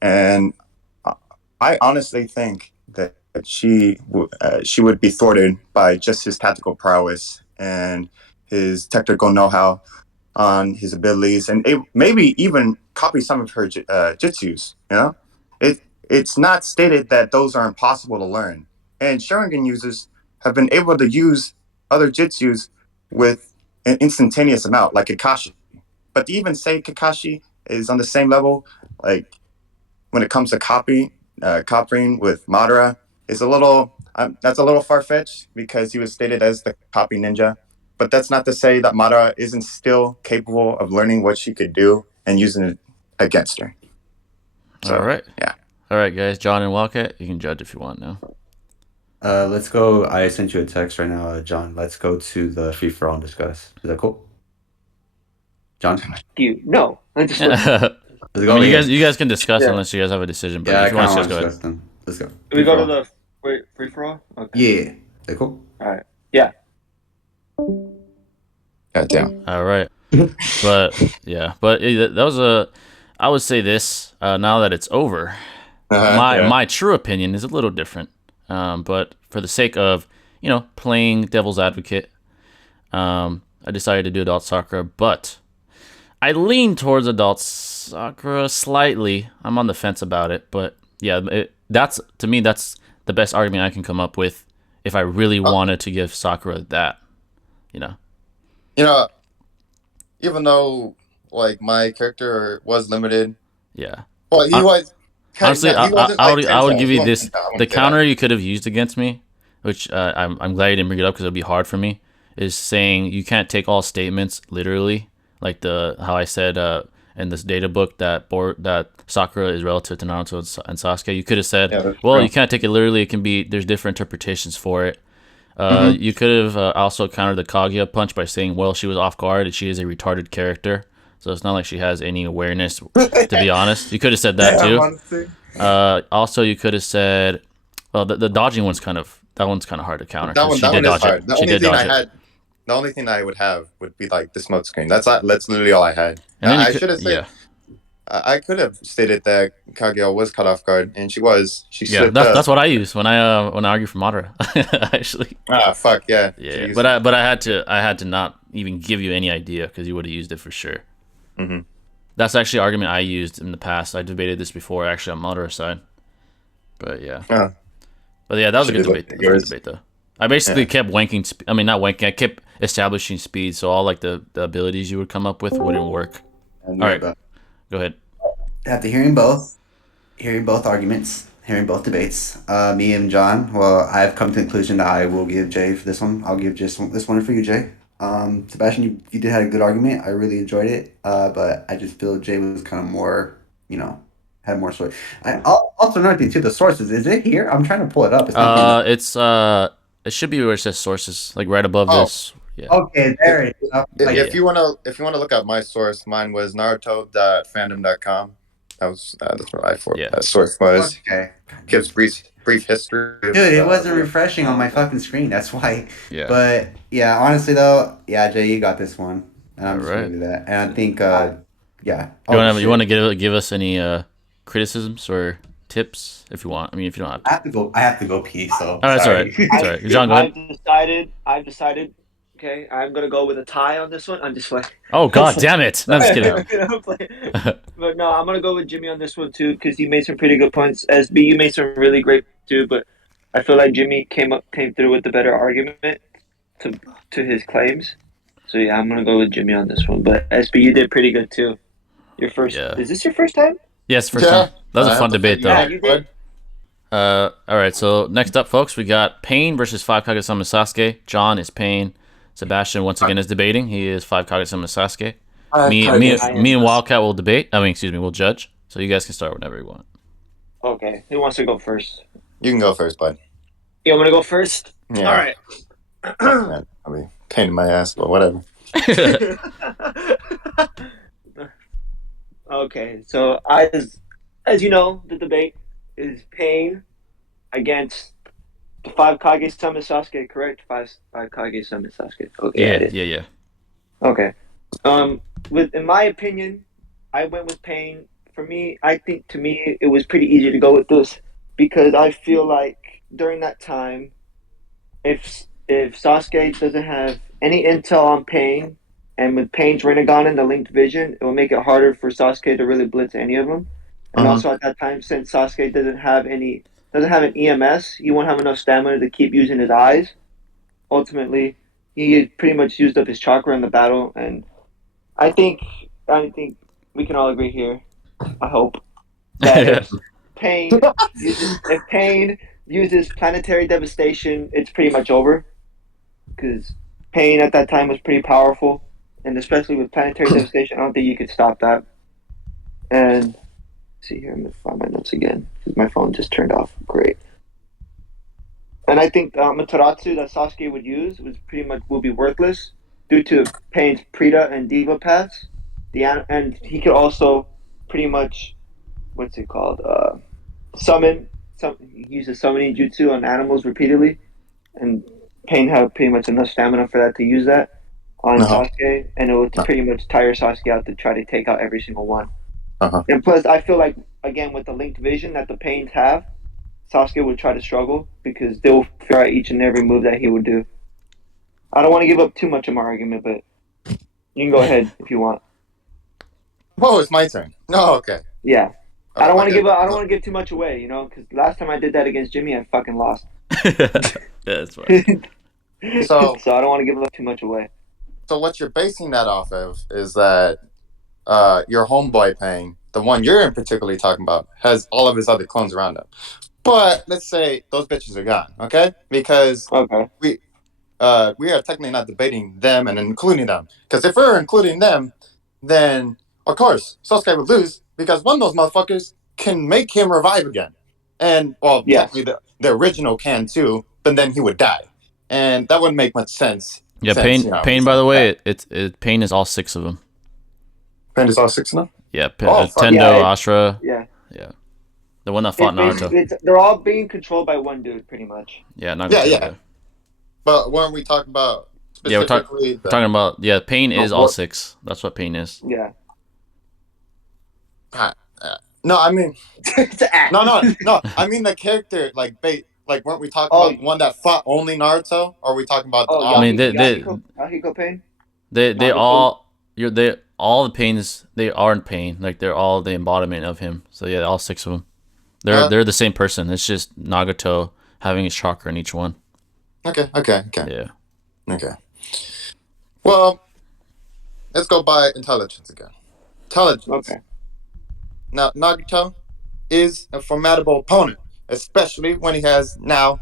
And I honestly think that she would be thwarted by just his tactical prowess and his technical know-how on his abilities, and maybe even copy some of her jutsus. You know, it's not stated that those are impossible to learn, and Sharingan users have been able to use other jutsus with an instantaneous amount, like Kakashi. But to even say Kakashi is on the same level, like when it comes to copying with Madara, is a little that's a little far-fetched, because he was stated as the copy ninja. But that's not to say that Madara isn't still capable of learning what she could do and using it against her. So, all right. Yeah. All right, guys. John and Wildcat, you can judge if you want now. Let's go. I sent you a text right now, John. Let's go to the free for all and discuss. Is that cool? John? No. I just you guys can discuss unless you guys have a decision. But if you want to discuss them. Let's go. Do we go to the free for all? Okay. Yeah. Is that cool? All right. Yeah. God damn. All right. But yeah, but that was a. I would say this now that it's over. My true opinion is a little different. But for the sake of playing devil's advocate, I decided to do adult Sakura. But I lean towards adult Sakura slightly. I'm on the fence about it, but yeah, that's to me that's the best argument I can come up with if I really wanted to give Sakura that. You know. You know, even though like my character was limited, Yeah. well, he was. Honestly, He wasn't like I would give you He wasn't this. Tensei, I The wouldn't say counter that. you could have used against me, which I'm glad you didn't bring it up because it would be hard for me, is saying you can't take all statements literally, like how I said in this data book that Sakura is relative to Naruto and Sasuke. You could have said, Yeah, that's well, true. you can't take it literally. It can be there's different interpretations for it. You could have also countered the Kaguya punch by saying, well, she was off guard and she is a retarded character. So it's not like she has any awareness, to be honest. You could have said that too. Honestly. Also, you could have said, well, the dodging one's kind of hard to counter. That 'Cause one, she that did one is dodge hard. it. She did dodge it. The only thing I would have would be like the smoke screen. That's literally all I had. And then I you could, should have said. yeah, I could have stated that Kage was caught off guard, and she was. She yeah. slipped That's what I use when I argue for Madara. Actually, fuck yeah. yeah. Jeez. But I had to not even give you any idea because you would have used it for sure. Mm-hmm. That's actually an argument I used in the past. I debated this before, actually, on Madara's side. But yeah. But yeah, that was a good debate. That was a good debate, though. I basically kept wanking. I mean, not wanking. I kept establishing speed, so all like the abilities you would come up with wouldn't work. All right, go ahead. After hearing both arguments, hearing both debates, me and John, well, I've come to the conclusion that I will give Jay for this one. I'll give just this one for you, Jay. Sebastian, you did have a good argument. I really enjoyed it, but I just feel Jay was kind of more, had more source. Also another thing too, the sources. Is it here? I'm trying to pull it up. It's not It should be where it says sources, like right above this. Yeah. okay, there it is. If you wanna look at my source, mine was Naruto.fandom.com. That's what that source was. Okay. Gives brief history. Dude, it wasn't refreshing on my fucking screen. That's why. Yeah. But yeah, honestly though, yeah, Jay, you got this one, and I'm just Alright. gonna do that. And I think, yeah. You want to give us any criticisms or tips if you want? I mean, if you don't have to. I have to go pee. So. All right, sorry. it's all right. John, go ahead. I've decided. Okay, I'm gonna go with a tie on this one. I'm just like. Oh God, damn it! No, I'm just kidding. But no, I'm gonna go with Jimmy on this one too because you made some pretty good points. SB, you made some really great too, but I feel like Jimmy came through with the better argument to his claims. So yeah, I'm gonna go with Jimmy on this one. But SB, you did pretty good too. Your first. Yeah. Is this your first time? Yes, first time. That was a fun debate though. Yeah, you did. All right, so next up, folks, we got Pain versus 5 Kage-sama Sasuke. John is Pain. Sebastian once again is debating. He is 5 Kage-sama Sasuke. Me and Wildcat will debate. We'll judge. So you guys can start whenever you want. Okay, who wants to go first? You can go first, bud. You want me to go first? Yeah. All right. Man, I mean, pain in my ass, but whatever. Okay, so as you know, the debate is Pain against the 5 Kage-sama Sasuke, correct? 5 Kage-sama Sasuke. Okay. Yeah. Okay. In my opinion, I went with Pain. For me, I think to me it was pretty easy to go with this because I feel like during that time, if Sasuke doesn't have any intel on Pain, and with Pain's Rinnegan and the linked vision, it will make it harder for Sasuke to really blitz any of them. And also at that time, since Sasuke doesn't have an EMS, he won't have enough stamina to keep using his eyes. Ultimately, he pretty much used up his chakra in the battle, and I think we can all agree here. I hope that if Pain uses planetary devastation, it's pretty much over. Because Pain at that time was pretty powerful, and especially with planetary devastation, I don't think you could stop that. And let's see here, I'm gonna find my notes again because my phone just turned off. Great. And I think Amaterasu that Sasuke would use will be worthless due to Pain's Prita and Diva paths. And he could also pretty much summon. He uses summoning jutsu on animals repeatedly, and Pain had pretty much enough stamina for that to use that on Uh-huh. Sasuke, and it would pretty much tire Sasuke out to try to take out every single one. Uh-huh. And plus, I feel like again with the linked vision that the Pains have, Sasuke would try to struggle because they will figure out each and every move that he would do. I don't want to give up too much of my argument, but you can go ahead if you want. Oh, it's my turn. No, okay. Yeah. I don't want to Okay. give up. I don't want to give too much away, you know, because last time I did that against Jimmy, I fucking lost. Yeah, that's fine. So I don't want to give up too much away. So what you're basing that off of is that your homeboy Pain, the one you're in particularly talking about, has all of his other clones around him. But let's say those bitches are gone, okay? Because Okay. we are technically not debating them and including them. Because if we're including them, then of course Sasuke would lose because one of those motherfuckers can make him revive again. And well, Yes. technically the original can too, but then he would die. And that wouldn't make much sense. Yeah, since, Pain. By the way, Pain is all 6 of them. Pain is all 6 of them? Yeah, fuck. Tendo, Ashura. Yeah. The one that fought Naruto. They're all being controlled by one dude, pretty much. Yeah, Nagato. Yeah. But when we talk about specifically, we're talking about Pain is all 6. That's what Pain is. Yeah. No, I mean, no. I mean the character, like weren't we talking about the one that fought only Naruto? Or are we talking about? I mean, Yahiko Pain. They all all the Pains. They are in Pain. Like they're all the embodiment of him. So yeah, all 6 of them. They're the same person. It's just Nagato having his chakra in each one. Okay. Yeah. Okay. Well, let's go by intelligence again. Intelligence. Okay. Now, Nagato is a formidable opponent, especially when he has now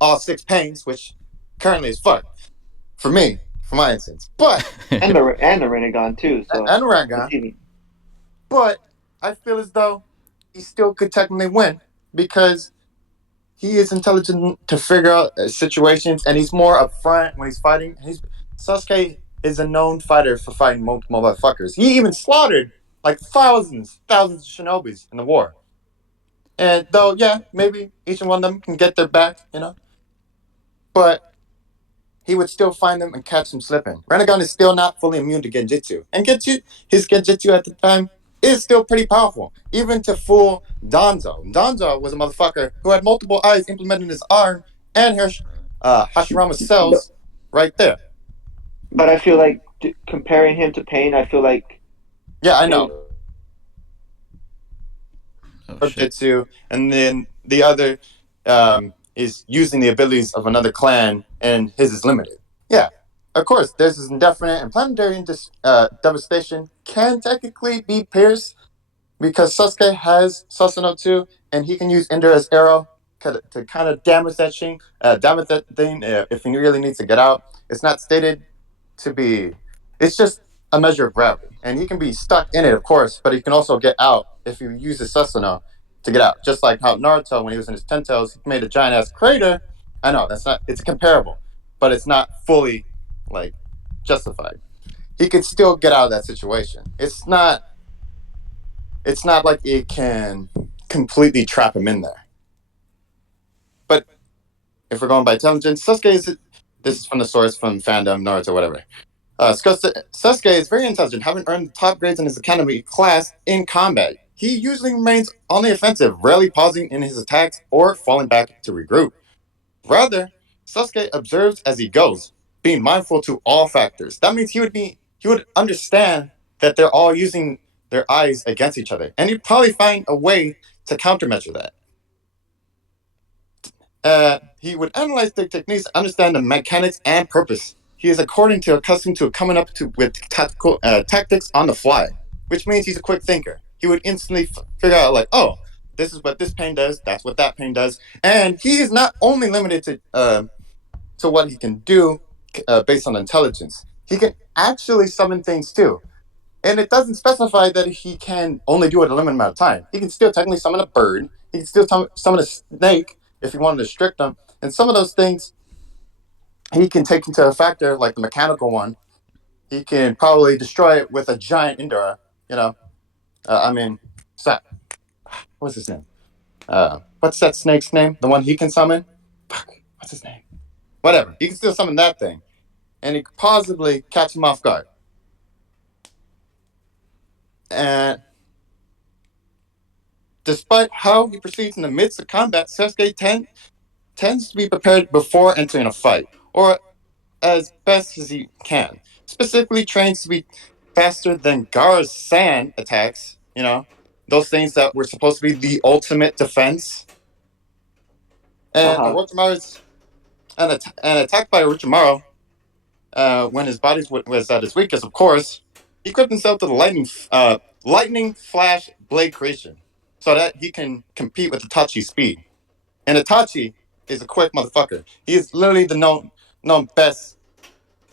all 6 pains, which currently is fucked for me, for my instance. But and the Rinnegan too. So and Rinnegan. But I feel as though he still could technically win because he is intelligent to figure out situations, and he's more upfront when he's fighting. Sasuke is a known fighter for fighting multiple motherfuckers. He even slaughtered like thousands of shinobis in the war. And though, yeah, maybe each one of them can get their back, but he would still find them and catch them slipping. Rinnegan is still not fully immune to Genjutsu. And his Genjutsu at the time is still pretty powerful, even to fool Danzo. Danzo was a motherfucker who had multiple eyes implemented in his arm and Hashirama's cells right there. But I feel like comparing him to Pain, I feel like... Yeah, I know. Jitsu, and then the other is using the abilities of another clan, and his is limited. Yeah, of course, there's this indefinite and planetary devastation can technically be pierced because Sasuke has Susanoo too, and he can use Indura's arrow to kind of damage that thing if he really needs to get out. It's not stated to be. It's just a measure of gravity, and he can be stuck in it, of course, but he can also get out if he uses Susanoo to get out. Just like how Naruto, when he was in his 10 toes, he made a giant ass crater. I know it's comparable, but it's not fully justified. He could still get out of that situation. It's not like it can completely trap him in there. But if we're going by intelligence, Sasuke this is from the source from fandom, Naruto, whatever. Sasuke is very intelligent, having earned the top grades in his academy class in combat. He usually remains on the offensive, rarely pausing in his attacks or falling back to regroup. Rather, Sasuke observes as he goes, being mindful to all factors. That means he would understand that they're all using their eyes against each other, and he'd probably find a way to countermeasure that. He would analyze their techniques, understand the mechanics and purpose. He is accustomed to coming up with tactics on the fly, which means he's a quick thinker. He would instantly figure out oh, this is what this pain does, that's what that pain does, and he is not only limited to what he can do based on intelligence. He can actually summon things too, and it doesn't specify that he can only do it a limited amount of time. He can still technically summon a bird. He can still summon a snake if he wanted to restrict them, and some of those things he can take into a factor, like the mechanical one. He can probably destroy it with a giant Indura, what's his name? What's that snake's name? The one he can summon? Fuck, what's his name? whatever. He can still summon that thing, and it could possibly catch him off guard. And despite how he proceeds in the midst of combat, Sasuke tends to be prepared before entering a fight, or as best as he can. Specifically trains to be faster than Gaara's sand attacks, those things that were supposed to be the ultimate defense. And Orochimaru's an attack by Orochimaru, when his body was at its weakest, of course, he equipped himself to the lightning flash blade creation, so that he can compete with Itachi's speed. And Itachi is a quick motherfucker. He is literally the known best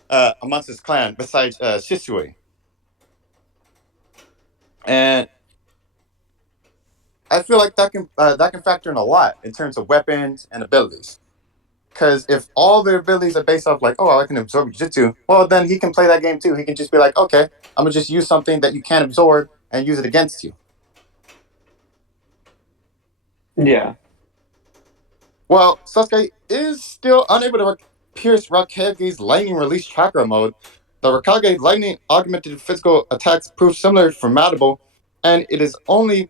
amongst his clan besides Shisui. And I feel like that can factor in a lot in terms of weapons and abilities. Because if all their abilities are based off like, oh, I can absorb Jujutsu, well, then he can play that game too. He can just be like, okay, I'm gonna just use something that you can't absorb and use it against you. Yeah. Well, Sasuke is still unable to pierce Raikage's lightning release chakra mode. The Raikage lightning augmented physical attacks prove similar formidable, and it is only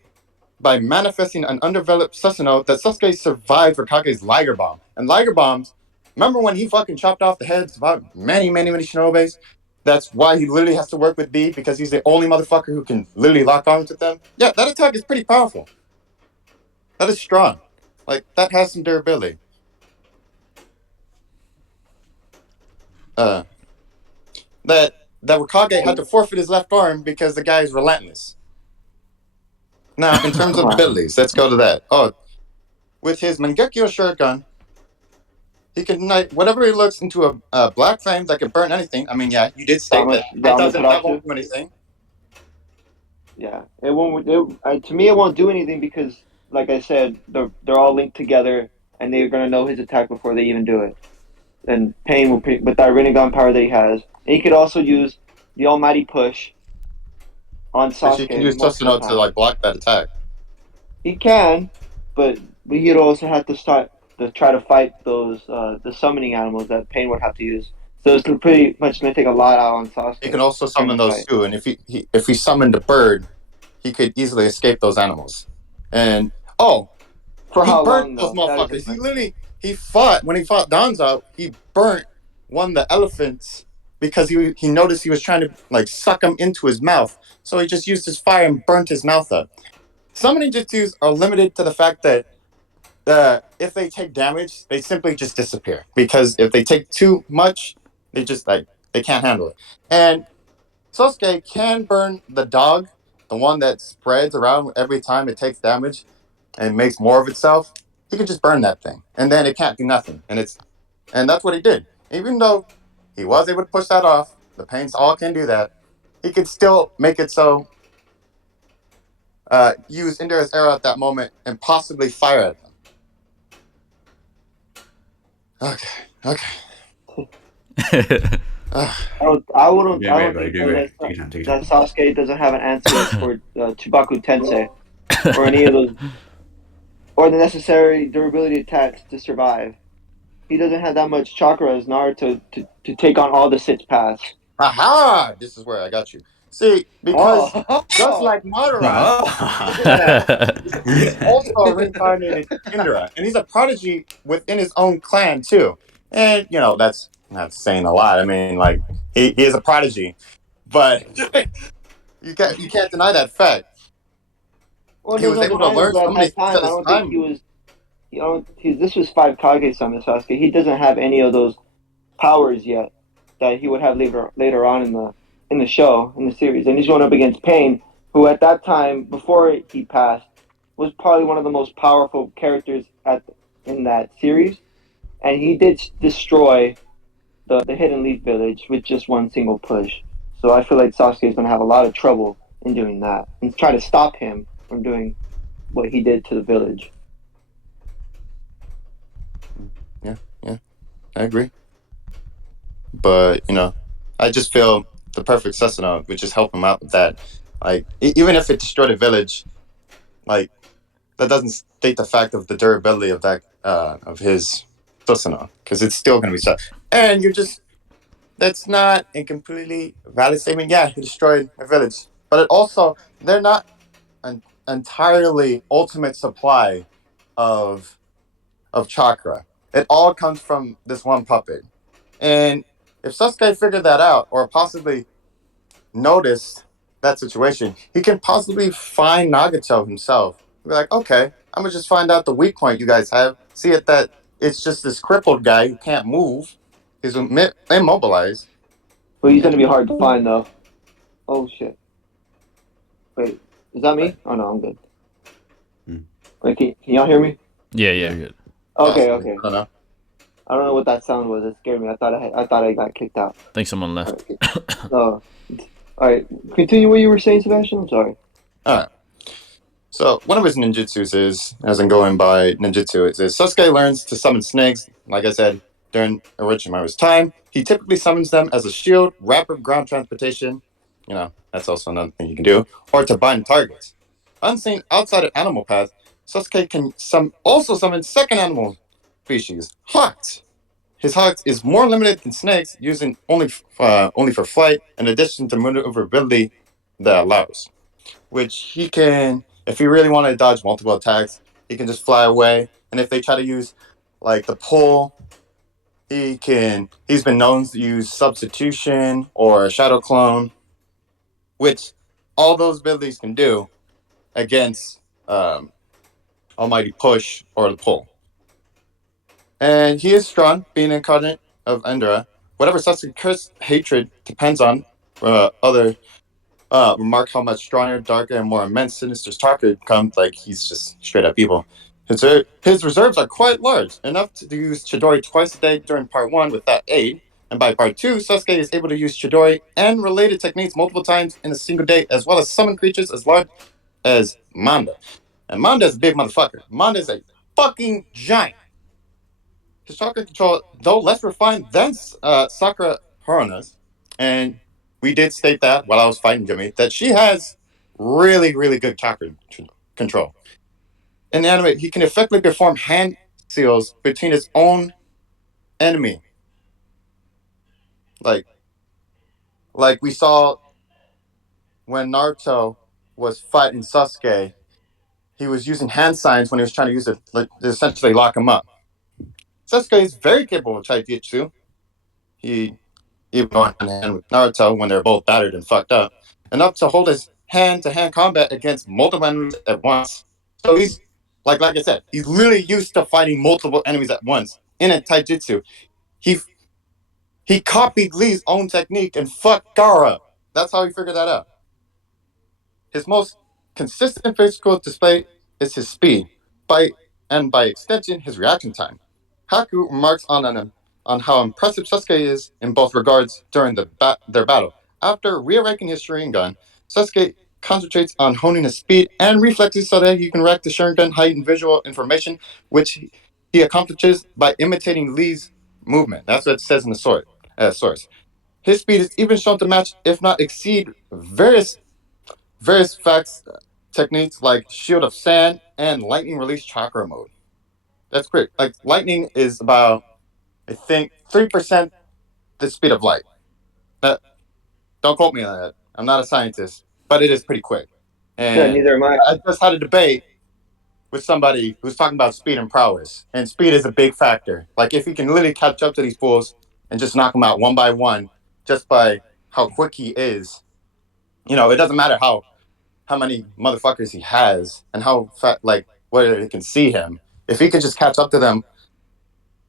by manifesting an undeveloped Susanoo that Sasuke survived Raikage's Liger Bomb. And Liger Bombs, remember when he fucking chopped off the heads of many shinobis? That's why he literally has to work with B, because he's the only motherfucker who can literally lock arms with them. Yeah, that attack is pretty powerful. That is strong. Like, that has some durability. That Kage had to forfeit his left arm because the guy is relentless. Now, in terms of abilities, let's go to that. Oh, with his Mangekyo Shuriken, he can ignite whatever he looks into a black flame that can burn anything. I mean, yeah, you did state that won't do anything. Yeah, it won't. To me, it won't do anything because, like I said, they're all linked together, and they're gonna know his attack before they even do it. And Pain will with that Rinnegan power that he has, and he could also use the Almighty Push on Sasuke. But you can use Susanoo to like block that attack. He can, but he'd also have to start to try to fight those the summoning animals that Pain would have to use. So it's pretty much going to take a lot out on Sasuke. He can also summon those too, and if he summoned a bird, he could easily escape those animals. And for how long those motherfuckers. He fought Danzo. He burnt one of the elephants because he noticed he was trying to like suck him into his mouth. So he just used his fire and burnt his mouth up. Summoning jutsus are limited to the fact that if they take damage, they simply just disappear. Because if they take too much, they just they can't handle it. And Sasuke can burn the dog, the one that spreads around every time it takes damage and makes more of itself. He can just burn that thing, and then it can't do nothing. And that's what he did. Even though he was able to push that off, the Pains all can do that. He could still make it so use Indira's arrow at that moment and possibly fire at them. Okay. I wouldn't think that Sasuke doesn't have an answer for Chubaku Tensei or any of those, or the necessary durability attacks to survive. He doesn't have that much chakra as Naruto to take on all the 6 paths. Aha! This is where I got you. See, because just like Madara, he's also a reincarnated Indra, and he's a prodigy within his own clan too. And that's not saying a lot. I mean, like he is a prodigy, but you can't deny that fact. Well, he was able to learn so many things at his time. This was 5 Kage summons Sasuke. He doesn't have any of those powers yet that he would have later on in the show, in the series. And he's going up against Pain, who at that time, before he passed, was probably one of the most powerful characters in that series. And he did destroy the Hidden Leaf Village with just one single push. So I feel like Sasuke is going to have a lot of trouble in doing that and try to stop him from doing what he did to the village. Yeah, I agree. But I just feel the perfect Susanoo would just help him out with that. Like even if it destroyed a village, like that doesn't state the fact of the durability of that of his Susanoo, because it's still going to be shot. And that's not a completely valid statement. Yeah, he destroyed a village, but they're not an entirely ultimate supply of chakra. It all comes from this one puppet. And if Sasuke figured that out, or possibly noticed that situation, he can possibly find Nagato himself. Be like, okay, I'm gonna just find out the weak point you guys have. See it that it's just this crippled guy who can't move. He's immobilized. But he's gonna be hard to find though. Oh shit. Wait, is that me? Oh no, I'm good. Wait, can y'all hear me? Yeah, you're good. Okay, Possibly. okay. I don't know. I don't know what that sound was. It scared me. I thought I got kicked out. I think someone left. All right. Continue what you were saying, Sebastian. I'm sorry. All right. So one of his ninjutsus is, as I'm going by ninjutsu, is Sasuke learns to summon snakes. Like I said, during Orochimaru's time, he typically summons them as a shield, rapid ground transportation. That's also another thing you can do, or to bind targets. Unseen outside of animal path, Sasuke can also summon second animal species, hawks. His hawks is more limited than snakes, using only for flight, in addition to maneuverability that allows, which he can, if he really wanted to dodge multiple attacks, he can just fly away. And if they try to use like the pull, he's been known to use substitution or shadow clone, which all those abilities can do against Almighty Push or the pull. And he is strong, being incarnate of Endra. Whatever Sasuke's hatred depends on other remark how much stronger, darker, and more immense Sinister's chakra becomes. Like, he's just straight up evil. His reserves are quite large, enough to use Chidori twice a day during part 1 with that aid. And by part 2, Sasuke is able to use Chidori and related techniques multiple times in a single day, as well as summon creatures as large as Manda. And Manda's a big motherfucker. Manda's a fucking giant. His chakra control, though less refined than Sakura Haruna's, and we did state that while I was fighting Jimmy, that she has really, really good chakra control. In the anime, he can effectively perform hand seals between his own enemy. Like we saw when Naruto was fighting Sasuke, he was using hand signs when he was trying to use it, like, to essentially lock him up. Sasuke is very capable of taijutsu. He even going hand in hand with Naruto when they're both battered and fucked up, enough to hold his hand-to-hand combat against multiple enemies at once. So he's, like I said, he's literally used to fighting multiple enemies at once in a taijutsu. He copied Lee's own technique and fucked Gaara up. That's how he figured that out. His most consistent physical display is his speed, by extension, his reaction time. Haku remarks on how impressive Sasuke is in both regards during their battle. After reawakening his Sharingan, Sasuke concentrates on honing his speed and reflexes so that he can react to Sharingan heightened visual information, which he accomplishes by imitating Lee's movement. That's what it says in the source. His speed is even shown to match, if not exceed, various facts techniques like Shield of Sand and Lightning Release Chakra mode. That's quick. Like, lightning is about, I think, 3% the speed of light. Don't quote me on that. I'm not a scientist, but it is pretty quick. And yeah, neither am I. I just had a debate with somebody who's talking about speed and prowess, and speed is a big factor. Like, if he can literally catch up to these fools and just knock them out one by one, just by how quick he is, it doesn't matter how many motherfuckers he has and how fat, like, whether they can see him. If he could just catch up to them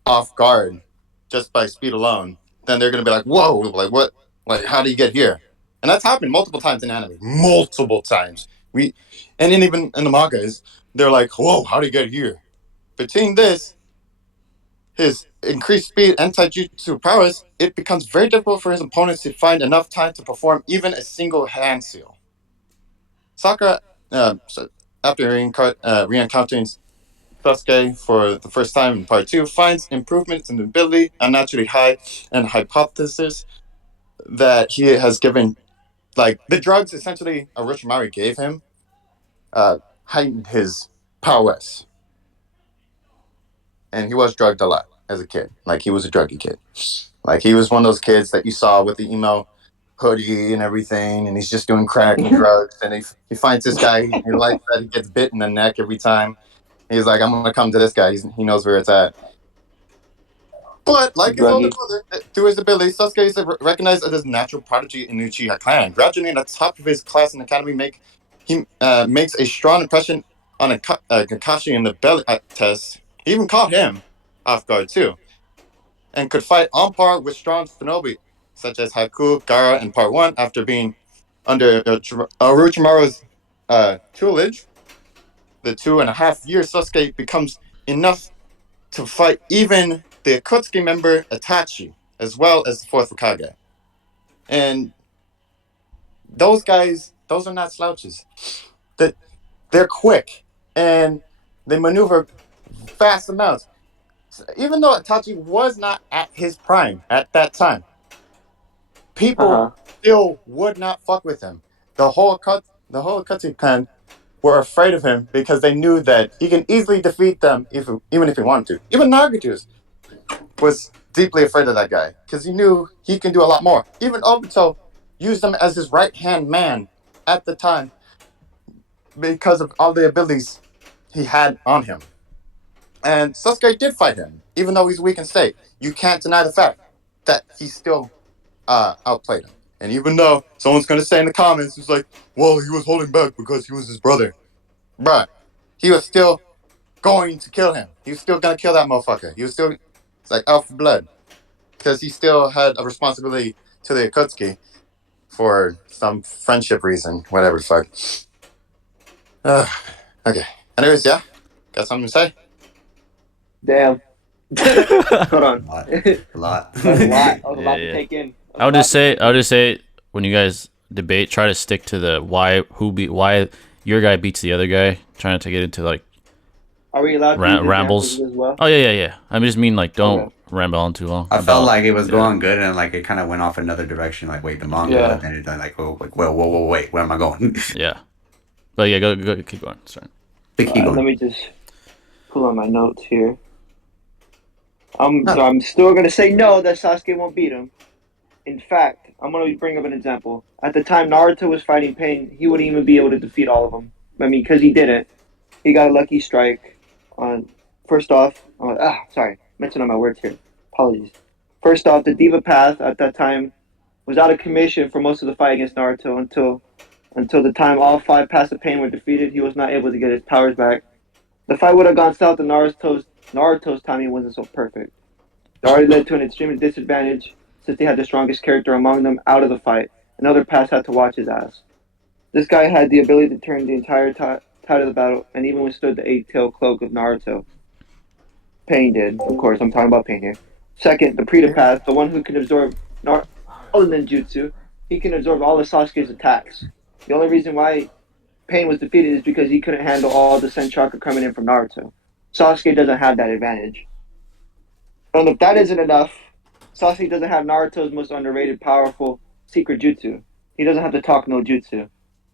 off guard just by speed alone, then they're gonna be like, "Whoa! Like, what? Like, how do you get here?" And that's happened multiple times in anime. Multiple times. And then even in the manga, they're like, "Whoa! How do you get here?" Between this, his increased speed and taijutsu prowess, it becomes very difficult for his opponents to find enough time to perform even a single hand seal. Sakura, after re-encountering Sasuke for the first time in part 2, finds improvements in ability unnaturally high, and hypothesis that he has given, like, the drugs essentially Orochimaru gave him, heightened his prowess. And he was drugged a lot. as a kid. Like he was a druggy kid. Like he was one of those kids that you saw with the emo hoodie and everything, and he's just doing crack and drugs. And he finds this guy. He likes that he gets bit in the neck every time. He's like, I'm gonna come to this guy. He knows where it's at. But like his older Druggy. brother, through his ability, Sasuke is recognized as a natural prodigy in the Uchiha clan. Graduating at the top of his class in the academy, he makes a strong impression on Kakashi in the belly test. He even caught him off guard too, and could fight on par with strong shinobi such as Haku, Gaara, and Part One after being under Orochimaru's tutelage. The 2.5 years Sasuke becomes enough to fight even the Akatsuki member Itachi, as well as the fourth Kage. And those guys, those are not slouches. They're quick and they maneuver vast amounts. Even though Itachi was not at his prime at that time, people still would not fuck with him. The whole Akatsuki clan were afraid of him because they knew that he can easily defeat them even if he wanted to. Even Naruto was deeply afraid of that guy because he knew he can do a lot more. Even Obito used him as his right-hand man at the time because of all the abilities he had on him. And Sasuke did fight him, even though he's weak in state. You can't deny the fact that he still outplayed him. And even though someone's going to say in the comments, it's like, well, he was holding back because he was his brother. Bruh, he was still going to kill him. He was still going to kill that motherfucker. He was still, it's like out for blood. Because he still had a responsibility to the Akatsuki for some friendship reason, whatever the fuck. Okay. Anyways, yeah? Got something to say? Damn. Hold on. A lot. That was a lot. I was about to take in. I would just say when you guys debate, try to stick to the why your guy beats the other guy. Trying to get into like. Are we allowed to use rambles as well? Oh yeah. I just mean like don't ramble on too long. I felt like it was going good and like it kind of went off another direction. Like wait, the manga, and it's like whoa, wait, where am I going? Yeah, but yeah, go keep going. Sorry. Keep going. Let me just pull on my notes here. So I'm still gonna say no that Sasuke won't beat him. In fact, I'm gonna bring up an example. At the time Naruto was fighting Pain, he wouldn't even be able to defeat all of them. I mean, because he didn't. He got a lucky strike on. First off, mention on my words here. Apologies. First off, the Diva Path at that time was out of commission for most of the fight against Naruto until the time all 5 paths of Pain were defeated. He was not able to get his powers back. The fight would have gone south, and Naruto's timing wasn't so perfect. It already led to an extreme disadvantage since they had the strongest character among them out of the fight, and other paths had to watch his ass. This guy had the ability to turn the entire tide of the battle, and even withstood the 8-tailed cloak of Naruto. Pain did, of course. I'm talking about Pain here. Second, the Preta Path, the one who can absorb all the ninjutsu, he can absorb all of Sasuke's attacks. The only reason why Pain was defeated is because he couldn't handle all the Sen chakra coming in from Naruto. Sasuke doesn't have that advantage. And if that isn't enough, Sasuke doesn't have Naruto's most underrated, powerful secret jutsu. He doesn't have to talk no jutsu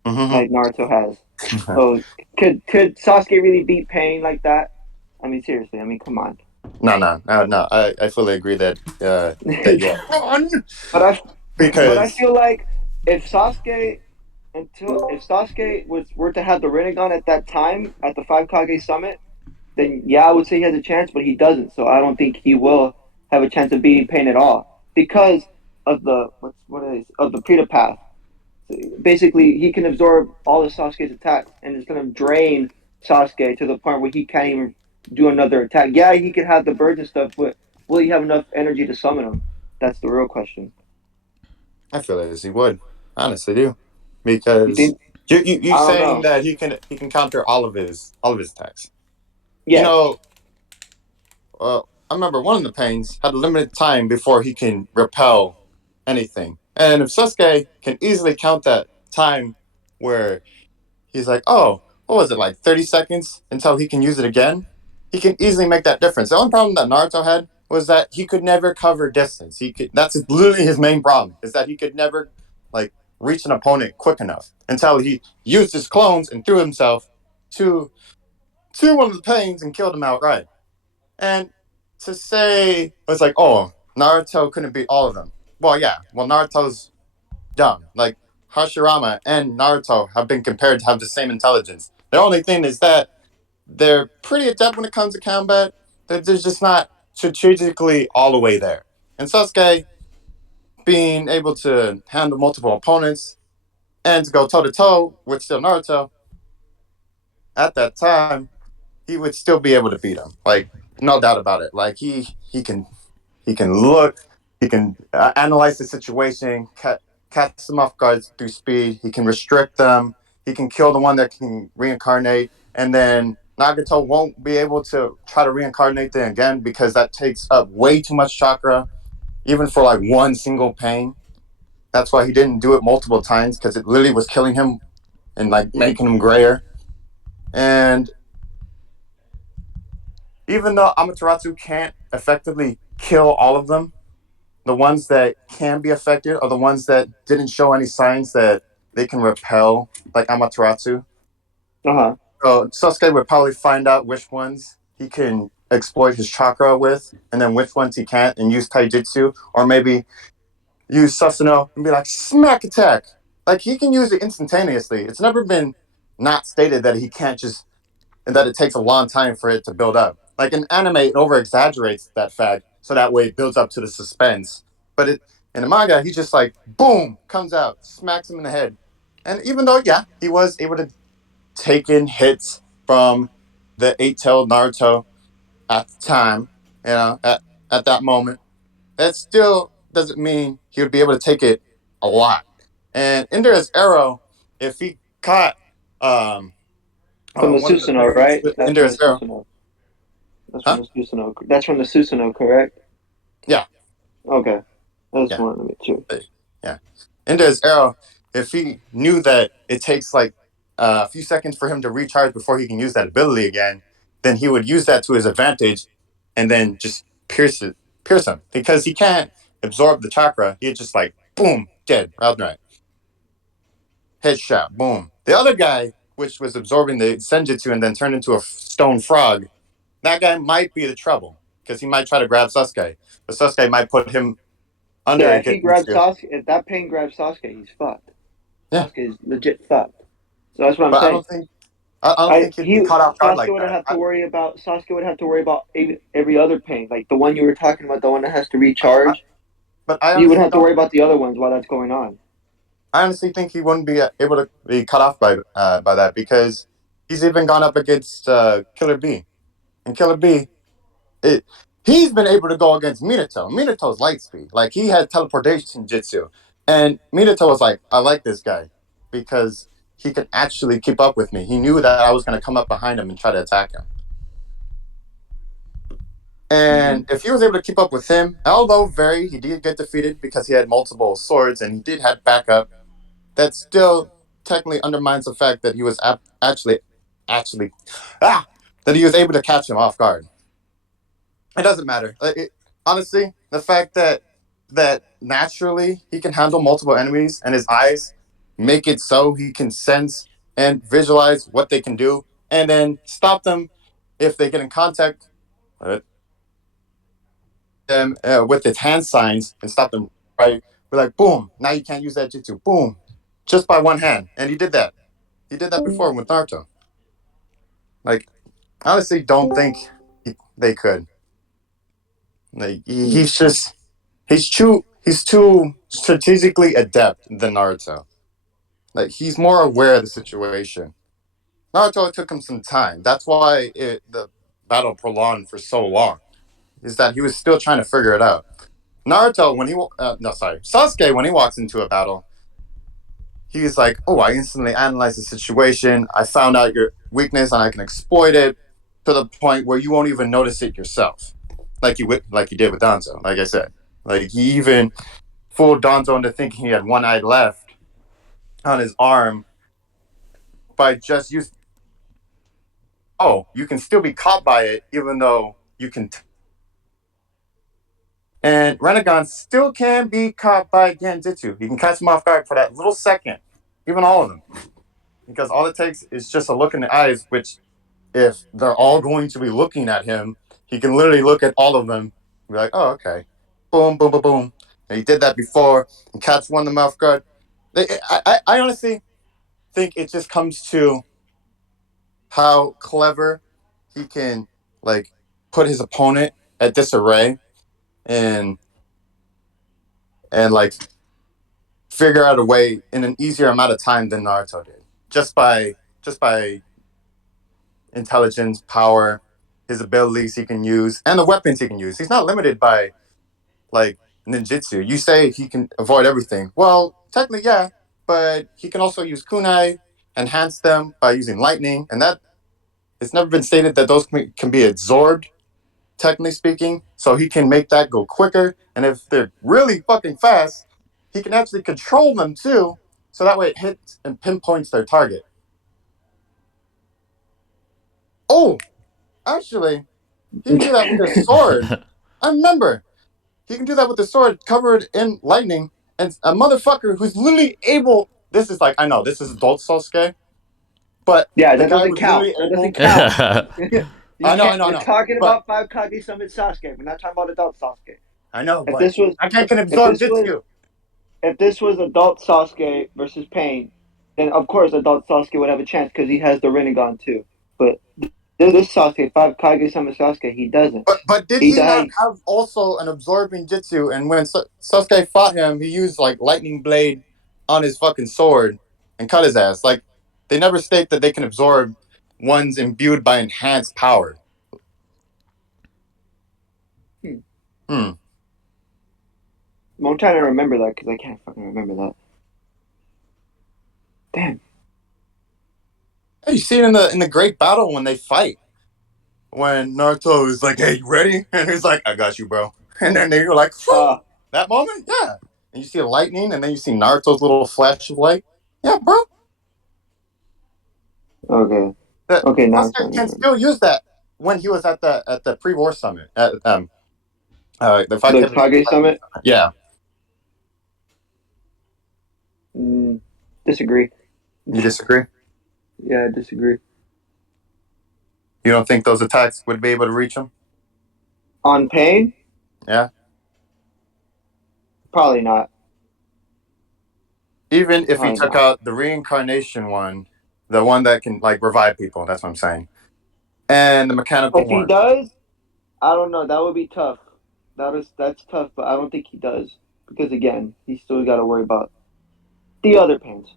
like Naruto has. So could Sasuke really beat Pain like that? I mean, seriously. I mean, come on. No. I fully agree that yeah. But I feel like if Sasuke were to have the Rinnegan at that time at the 5 Kage summit, then yeah, I would say he has a chance, but he doesn't. So I don't think he will have a chance of beating Pain at all because of the Preta Path. Basically, he can absorb all of Sasuke's attacks, and it's going to drain Sasuke to the point where he can't even do another attack. Yeah, he could have the birds and stuff, but will he have enough energy to summon them? That's the real question. I feel as he would, honestly, do, because you saying that he can counter all of his attacks. Yeah. You know, I remember one of the Pains had a limited time before he can repel anything. And if Sasuke can easily count that time where he's like, oh, what was it, like 30 seconds until he can use it again? He can easily make that difference. The only problem that Naruto had was that he could never cover distance. That's literally his main problem, is that he could never like reach an opponent quick enough until he used his clones and threw himself to one of the Pains and killed him outright. And to say it's like, oh, Naruto couldn't beat all of them. Well, yeah. Well, Naruto's dumb. Like Hashirama and Naruto have been compared to have the same intelligence. The only thing is that they're pretty adept when it comes to combat. They're just not strategically all the way there. And Sasuke being able to handle multiple opponents and to go toe to toe with still Naruto at that time, he would still be able to beat him. Like no doubt about it. Like he can look, he can analyze the situation, catch them off guard through speed. He can restrict them. He can kill the one that can reincarnate, and then Nagato won't be able to try to reincarnate them again because that takes up way too much chakra, even for like one single pain. That's why he didn't do it multiple times because it literally was killing him and like making him grayer. And even though Amaterasu can't effectively kill all of them, the ones that can be affected are the ones that didn't show any signs that they can repel, like Amaterasu. Uh-huh. So Sasuke would probably find out which ones he can exploit his chakra with, and then which ones he can't, and use taijutsu, or maybe use Susanoo and be like, smack attack. Like, he can use it instantaneously. It's never been not stated that he can't just, and that it takes a long time for it to build up. Like, in anime, it over exaggerates that fact, so that way it builds up to the suspense. But in the manga, he just like, boom, comes out, smacks him in the head. And even though, yeah, he was able to take in hits from the eight-tailed Naruto at the time, at that moment, that still doesn't mean he would be able to take it a lot. And Indira's arrow, if he caught From the one of the Susanoo, parents right? with That's from the Indira's arrow, Susanoo. That's from huh? the Susanoo. That's from the Susanoo, correct? Yeah, Okay. I just yeah, wanted to make sure. yeah. Indira's arrow, if he knew that it takes like a few seconds for him to recharge before he can use that ability again, then he would use that to his advantage, and then just pierce him because he can't absorb the chakra. He's just like boom, dead, outright. Headshot, boom. The other guy, which was absorbing the senjutsu and then turned into a stone frog, that guy might be the trouble because he might try to grab Sasuke, but Sasuke might put him under Yeah, a if he grabs Genjutsu. Sasuke, if that pain grabs Sasuke, he's fucked. Yeah, Sasuke is legit fucked. So that's what I'm but saying. I don't think he'd be caught off guard Sasuke like would that. have to worry about every other pain, like the one you were talking about, the one that has to I, recharge. but I You would honestly have to worry don't about think. the other ones while that's going on. I honestly think he wouldn't be able to be cut off by that because he's even gone up against Killer B, and Killer B it, he's been able to go against Minato. Minato's light speed. Like he had teleportation jutsu. And Minato was like, I like this guy because he can actually keep up with me. He knew that I was gonna come up behind him and try to attack him. Mm-hmm. And if he was able to keep up with him, although he did get defeated because he had multiple swords and he did have backup, that still technically undermines the fact that he was actually that he was able to catch him off guard. It doesn't matter. Honestly, the fact that naturally he can handle multiple enemies and his eyes make it so he can sense and visualize what they can do, and then stop them if they get in contact with them with its hand signs and stop them. Right, we're like, boom! Now you can't use that jutsu. Boom, just by one hand, and he did that. He did that before with Naruto. Like, honestly, don't think they could. Like, he's too strategically adept than Naruto. Like he's more aware of the situation. Naruto took him some time. That's why the battle prolonged for so long. Is that he was still trying to figure it out. Naruto, when he no sorry, Sasuke when he walks into a battle, he's like, oh, I instantly analyze the situation. I found out your weakness and I can exploit it to the point where you won't even notice it yourself, like you did with Danzo. Like I said, like he even fooled Danzo into thinking he had one eye left on his arm by just using. Oh, you can still be caught by it, even though you can. And Renegon still can be caught by Genjutsu. You can catch him off guard for that little second, even all of them, because all it takes is just a look in the eyes. Which, if they're all going to be looking at him, he can literally look at all of them and be like, oh, okay. Boom, boom, boom, boom. And he did that before, and catch one in the mouth guard. I honestly think it just comes to how clever he can like put his opponent at disarray and like figure out a way in an easier amount of time than Naruto did. Just by intelligence, power, his abilities he can use, and the weapons he can use. He's not limited by like ninjutsu. You say he can avoid everything. Well, technically, yeah, but he can also use kunai, enhance them by using lightning, and that it's never been stated that those can be absorbed, technically speaking. So he can make that go quicker, and if they're really fucking fast, he can actually control them too. So that way it hits and pinpoints their target. Oh, actually, he can do that with his sword. I remember. He can do that with the sword covered in lightning, and a motherfucker who's literally able. This is like, I know this is adult Sasuke, but Yeah, the that guy doesn't was count. literally That able. doesn't count. I know. We're talking But about 5 Kage Summon Sasuke. We're not talking about adult Sasuke. I know, If but this was I can if absorb this was Jitsu. if this was adult Sasuke versus Pain, then of course adult Sasuke would have a chance because he has the Rinnegan too. But this Sasuke, 5 Kage Summon Sasuke, he doesn't. But did He he not died. have also an absorbing Jitsu? And when Sasuke fought him, he used like lightning blade on his fucking sword and cut his ass. Like they never state that they can absorb ones imbued by enhanced power. Hmm. Hmm. Well, I'm trying to remember that because I can't fucking remember that. Damn. Hey, you see it in the great battle when they fight. When Naruto is like, "Hey, you ready?" And he's like, "I got you, bro." And then they were like, Uh, "Phew." That moment, yeah. And you see the lightning, and then you see Naruto's little flash of light. Yeah, bro. okay. That Okay, now I'm Sasuke starting to can remember. still use that when he was at the pre-war summit at the fight The Kevin. Kage Summit? Yeah, Mm, disagree. you disagree? Yeah, I disagree. You don't think those attacks would be able to reach him? On Pain? Yeah, Probably not. even if he Probably took not. out the reincarnation one, the one that can like revive people. That's what I'm saying. And the mechanical If he one. does, I don't know. That would be tough. That's tough, but I don't think he does because again, he's still got to worry about the other pains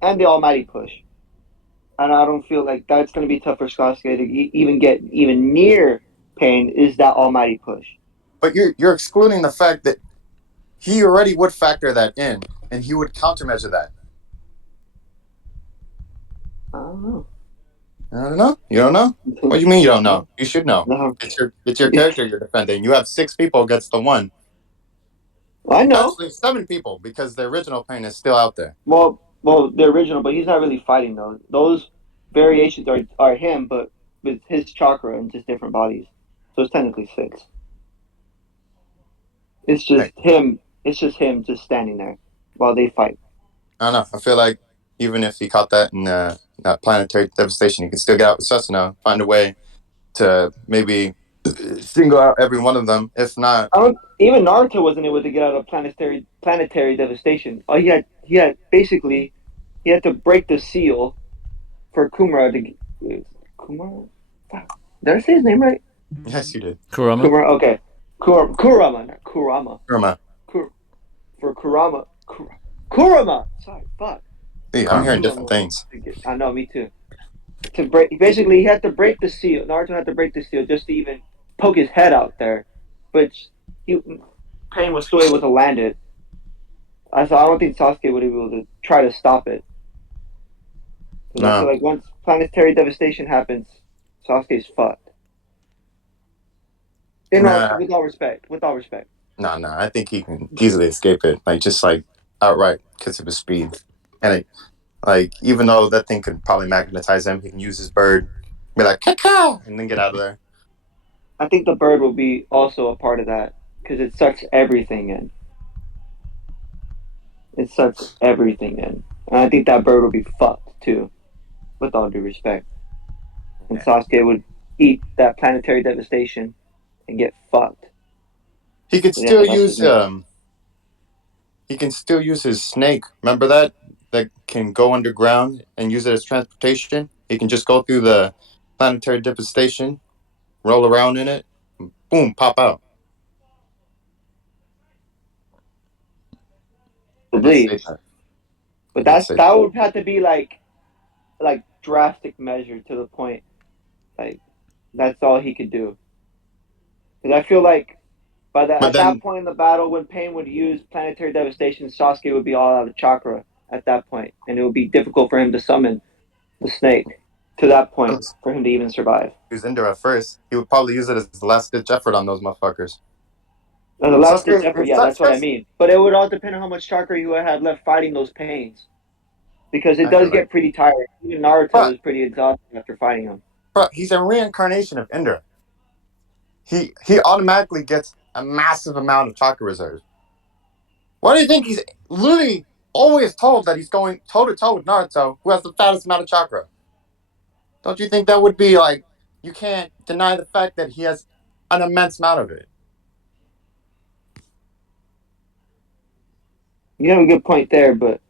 and the Almighty push. And I don't feel like that's going to be tough for Sasuke to even get even near Pain. Is that Almighty push? But you're excluding the fact that he already would factor that in, and he would countermeasure that. I don't know. I don't know. You don't know? What do you mean you don't know? No, You should know. no. It's your character you're defending. You have 6 people against the one. I know. Actually, 7 people because the original pain is still out there. Well, the original, but he's not really fighting though. Those variations are him, but with his chakra and just different bodies. So it's technically 6. It's just Right. him. It's just him just standing there while they fight. I don't know. I feel like even if he caught that in that planetary devastation, he can still get out with Susanoo, find a way to maybe single out every one of them. If not, I don't. Even Naruto wasn't able to get out of planetary devastation. He had basically he had to break the seal for Kumara to Kumara. Did I say his name right? yes, you did. Kurama? Kumara. Okay. Kurama, not Kurama. Irma. For Kurama. Kurama. Sorry, fuck. See, I'm hearing different things. I know, me too. To break, basically, he had to break the seal. Naruto had to break the seal just to even poke his head out there, which Pain was still able to land it. I don't think Sasuke would be able to try to stop it. Because I feel No, like once planetary devastation happens, Sasuke's fucked. nah, With all respect, no. I think he can easily escape it, like just like outright because of his speed. And like even though that thing could probably magnetize him, he can use his bird, be like "Caw," and then get out of there. I think the bird will be also a part of that because it sucks everything in. It sucks everything in, and I think that bird will be fucked too. With all due respect, and Sasuke would eat that planetary devastation and get fucked. He could So, yeah, still that's his use name. he can still use his snake. Remember that? That can go underground and use it as transportation. He can just go through the planetary devastation, roll around in it, boom, pop out. I did Probably. say that. I But did say that would have to be like drastic measure to the point. Like that's all he could do. Because I feel like But at that then point in the battle, when Pain would use planetary devastation, Sasuke would be all out of chakra at that point, and it would be difficult for him to summon the snake to that point for him to even survive. use Ender at first, he would probably use it as the last ditch effort on those motherfuckers. And the last ditch Sasuke, effort, yeah, that's what I mean. But it would all depend on how much chakra you had left fighting those pains, because it I feel does like, get pretty tired. Even Naruto but, was pretty exhausted after fighting him. but he's a reincarnation of Ender. He automatically gets a massive amount of chakra reserve. Why do you think he's literally always told that he's going toe to toe with Naruto, who has the fattest amount of chakra? Don't you think that would be like, you can't deny the fact that he has an immense amount of it? You have a good point there, but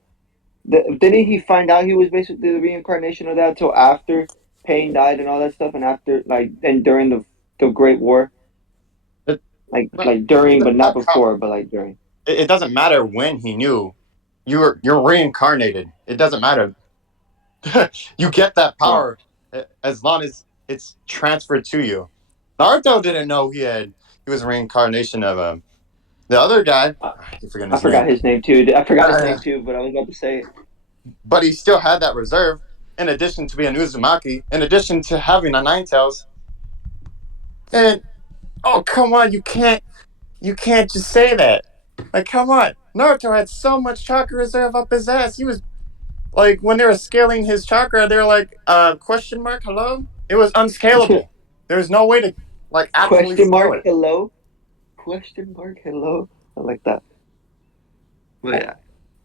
didn't he find out he was basically the reincarnation of that until after Pain died and all that stuff, and after and during the Great War, It, like during, but not that before, but like during. it doesn't matter when he knew you're reincarnated. It doesn't matter. You get that Oh, power as long as it's transferred to you. Naruto didn't know he was a reincarnation of the other guy. I, I forget I his forgot name, his name too. I forgot his name too, but I was about to say it. but he still had that reserve. In addition to being Uzumaki, in addition to having a Nine Tails, and oh come on, you can't just say that. Like come on, Naruto had so much chakra reserve up his ass. He was like when they were scaling his chakra, they were like, question mark, hello? It was unscalable. There was no way to like actually Question scale mark it. hello? Question mark hello? I like that. But yeah,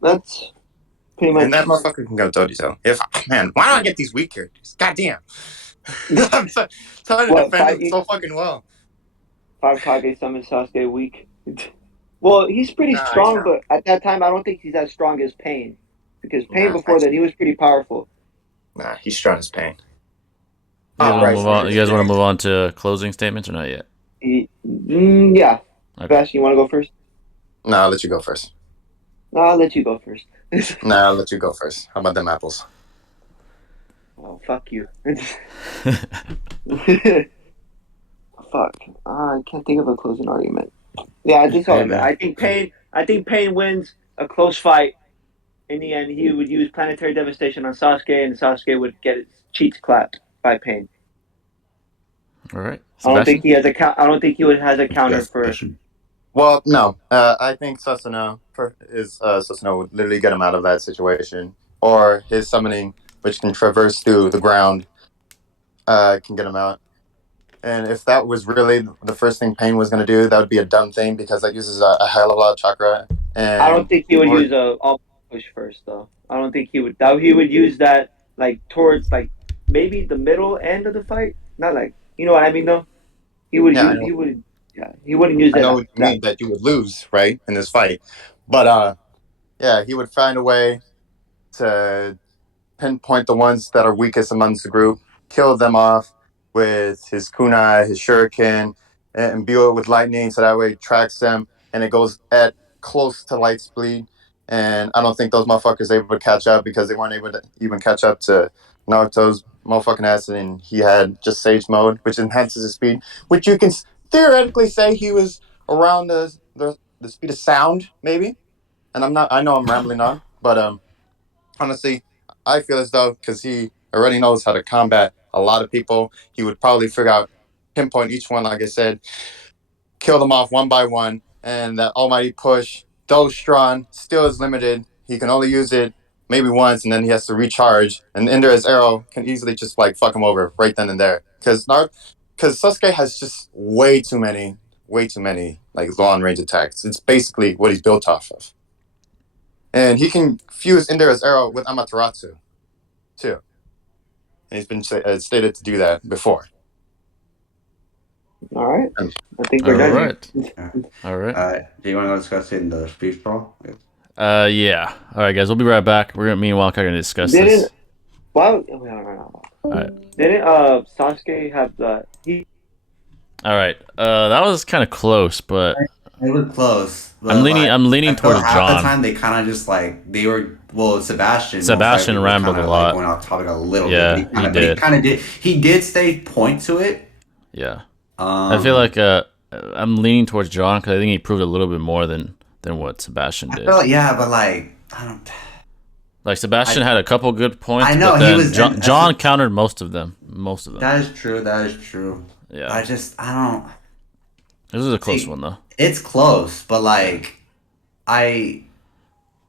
that's pretty And that much. motherfucker can go Dodito. If man, why don't I get these weak characters? Goddamn. I'm trying to What defend him so fucking well. five Kage summon Sasuke weak? Well, he's pretty Nah, he's strong, not. but at that time, I don't think he's as strong as Pain, because Pain Nah, before that he was pretty powerful. nah, he's strong as pain. You guys Oh, want to Bryce, move look on? at You guys want to this. move on to closing statements or not yet? Yeah. Okay. Sebastian, you want to go first? No, I'll let you go first. No, I'll let you go first. No, I'll let you go first. How about them apples? Oh, fuck you. Fuck. I can't think of a closing argument. Yeah, this argument. I think Pain wins a close fight. In the end, he would use planetary devastation on Sasuke, and Sasuke would get his cheeks clapped by Pain. All right, I don't think Sebastian. he has a. I don't think he would has a counter Yes, for. question. Well, no. I think Susanoo would literally get him out of that situation, or his summoning, which can traverse through the ground, can get him out. And if that was really the first thing Pain was going to do, that would be a dumb thing because that uses a hell of a lot of chakra. I don't And think he would use a all push first though. I don't think he would. That he would use that like towards like maybe the middle end of the fight. Not like you know what I mean though. He would yeah, use. He would. Yeah. He wouldn't use I that. know what you mean that you would lose, right, in this fight. But yeah, he would find a way to pinpoint the ones that are weakest amongst the group, kill them off with his kunai, his shuriken, and imbue it with lightning so that way it tracks them and it goes at close to light speed. And I don't think those motherfuckers able to catch up because they weren't able to even catch up to Naruto's motherfucking ass, and he had just Sage mode, which enhances his speed, which you can theoretically say he was around the speed of sound, maybe. And I'm not. I know I'm rambling on, but honestly, I feel as though because he already knows how to combat a lot of people, he would probably figure out, pinpoint each one, like I said, kill them off one by one, and that almighty push, though strong, still is limited. He can only use it maybe once, and then he has to recharge. And Indira's arrow can easily just like fuck him over right then and there. Because Sasuke has just way too many like long range attacks. It's basically what he's built off of. And he can fuse Indira's arrow with Amaterasu too. And he's been stated to do that before. All right. And I think we're done. All right. Do you want to go discuss it in the speech brawl? Yeah. All right, guys. We'll be right back. Me and Walker are gonna discuss this. Wow. All right. Didn't Sasuke have the All right. That was kind of close, but It was close. I'm leaning I felt towards half John. the time they kind of just like they were. Well, Sebastian Rambled kinda, a lot. Like, going off topic a little Yeah, bit. But he did stay point to it. Yeah. I feel like I'm leaning towards John because I think he proved a little bit more than what Sebastian did. But like I don't. Like Sebastian had a couple good points. I know, but then he was- John countered most of them. That is true. Yeah. I don't. This was a close one though. It's close, but like I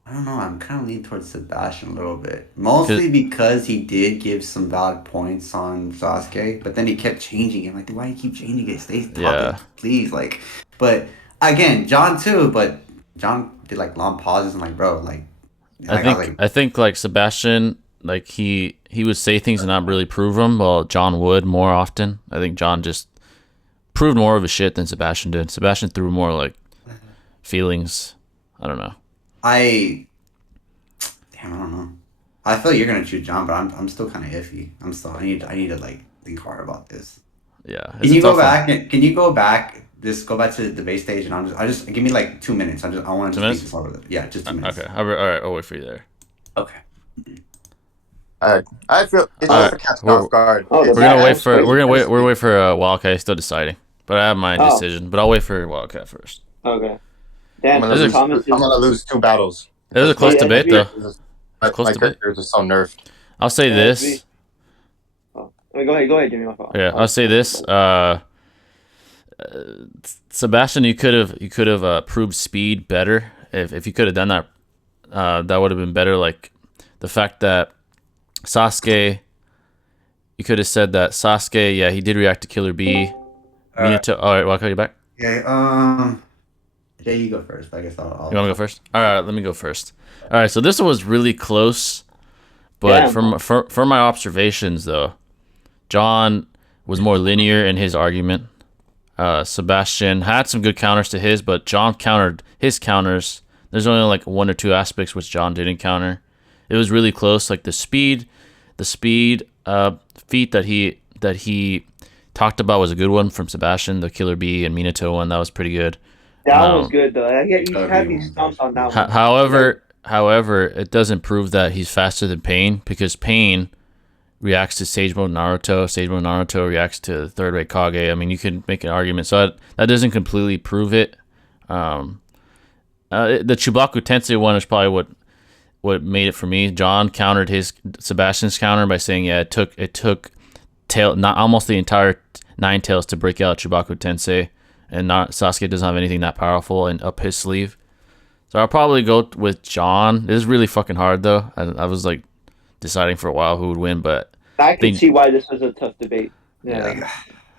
don't know. I'm kind of leaning towards Sebastian a little bit, mostly because he did give some valid points on Sasuke, but then he kept changing it. Like, why do you keep changing it? Stay topic, please. Like, but again, John too. But John did like long pauses and like, bro, like. I think like Sebastian, like he would say things and not really prove them. Well, John would more often. I think John just proved more of a shit than Sebastian did. Sebastian threw more like feelings. I don't know. I don't know. I feel you're gonna choose John, but I'm still kind of iffy. I need to like think hard about this. Yeah. Can you go back? Can you go back? Just go back to the debate stage, and I just give me like 2 minutes. I want to speak this over. Yeah, just 2 minutes. Okay. All right. I'll wait for you there. Okay. I feel it's just a catch off guard. We're gonna wait for Wildcat. He's still deciding, but I have my decision. But I'll wait for Wildcat first. Okay. I'm gonna lose 2 battles. It was a close debate though. My characters are so nerfed. I'll say this. Go ahead, Jimmy. My fault. Yeah, I'll say this. Sebastian, you could have proved speed better if you could have done that. That would have been better. Like the fact that Sasuke, you could have said that Sasuke, yeah, he did react to Killer Bee. All right, I'll call you back. Okay. Jay, you go first. I guess I'll. You want to go first? All right, let me go first. All right, so this one was really close, but from my observations though, John was more linear in his argument. Sebastian had some good counters to his, but John countered his counters. There's only like 1 or 2 aspects which John didn't counter. It was really close. Like the speed feat that he talked about was a good one from Sebastian. The Killer Bee and Minato one, that was pretty good. That was good though. You had me stumped on that one. However, it doesn't prove that he's faster than Pain because Pain reacts to Sage Mode Naruto. Sage Mode Naruto reacts to Third Rate Kage. I mean, you can make an argument. So that doesn't completely prove it. The Chubaku Tensei one is probably what made it for me. John countered Sebastian's counter by saying, yeah, it took not almost the entire 9 tails to break out Chubaku Tensei, and Sasuke doesn't have anything that powerful and up his sleeve. So I'll probably go with John. This is really fucking hard though. I was like deciding for a while who would win, but I can see why this was a tough debate. Yeah.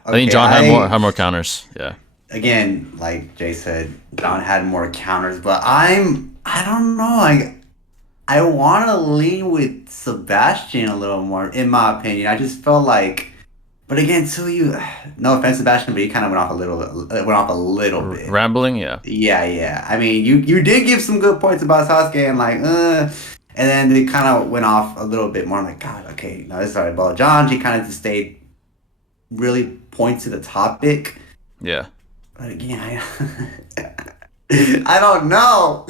I think John had more counters. Yeah. Again, like Jay said, John had more counters, but I don't know. I want to lean with Sebastian a little more, in my opinion. I just felt like, but again, too, no offense, Sebastian, but you kind of went off a little bit. Rambling, yeah. Yeah. I mean, you did give some good points about Sasuke, and like, and then they kind of went off a little bit more. I'm like, God, okay, no, this is alright. But John, he kind of just stayed really point to the topic. Yeah. But again, I don't know.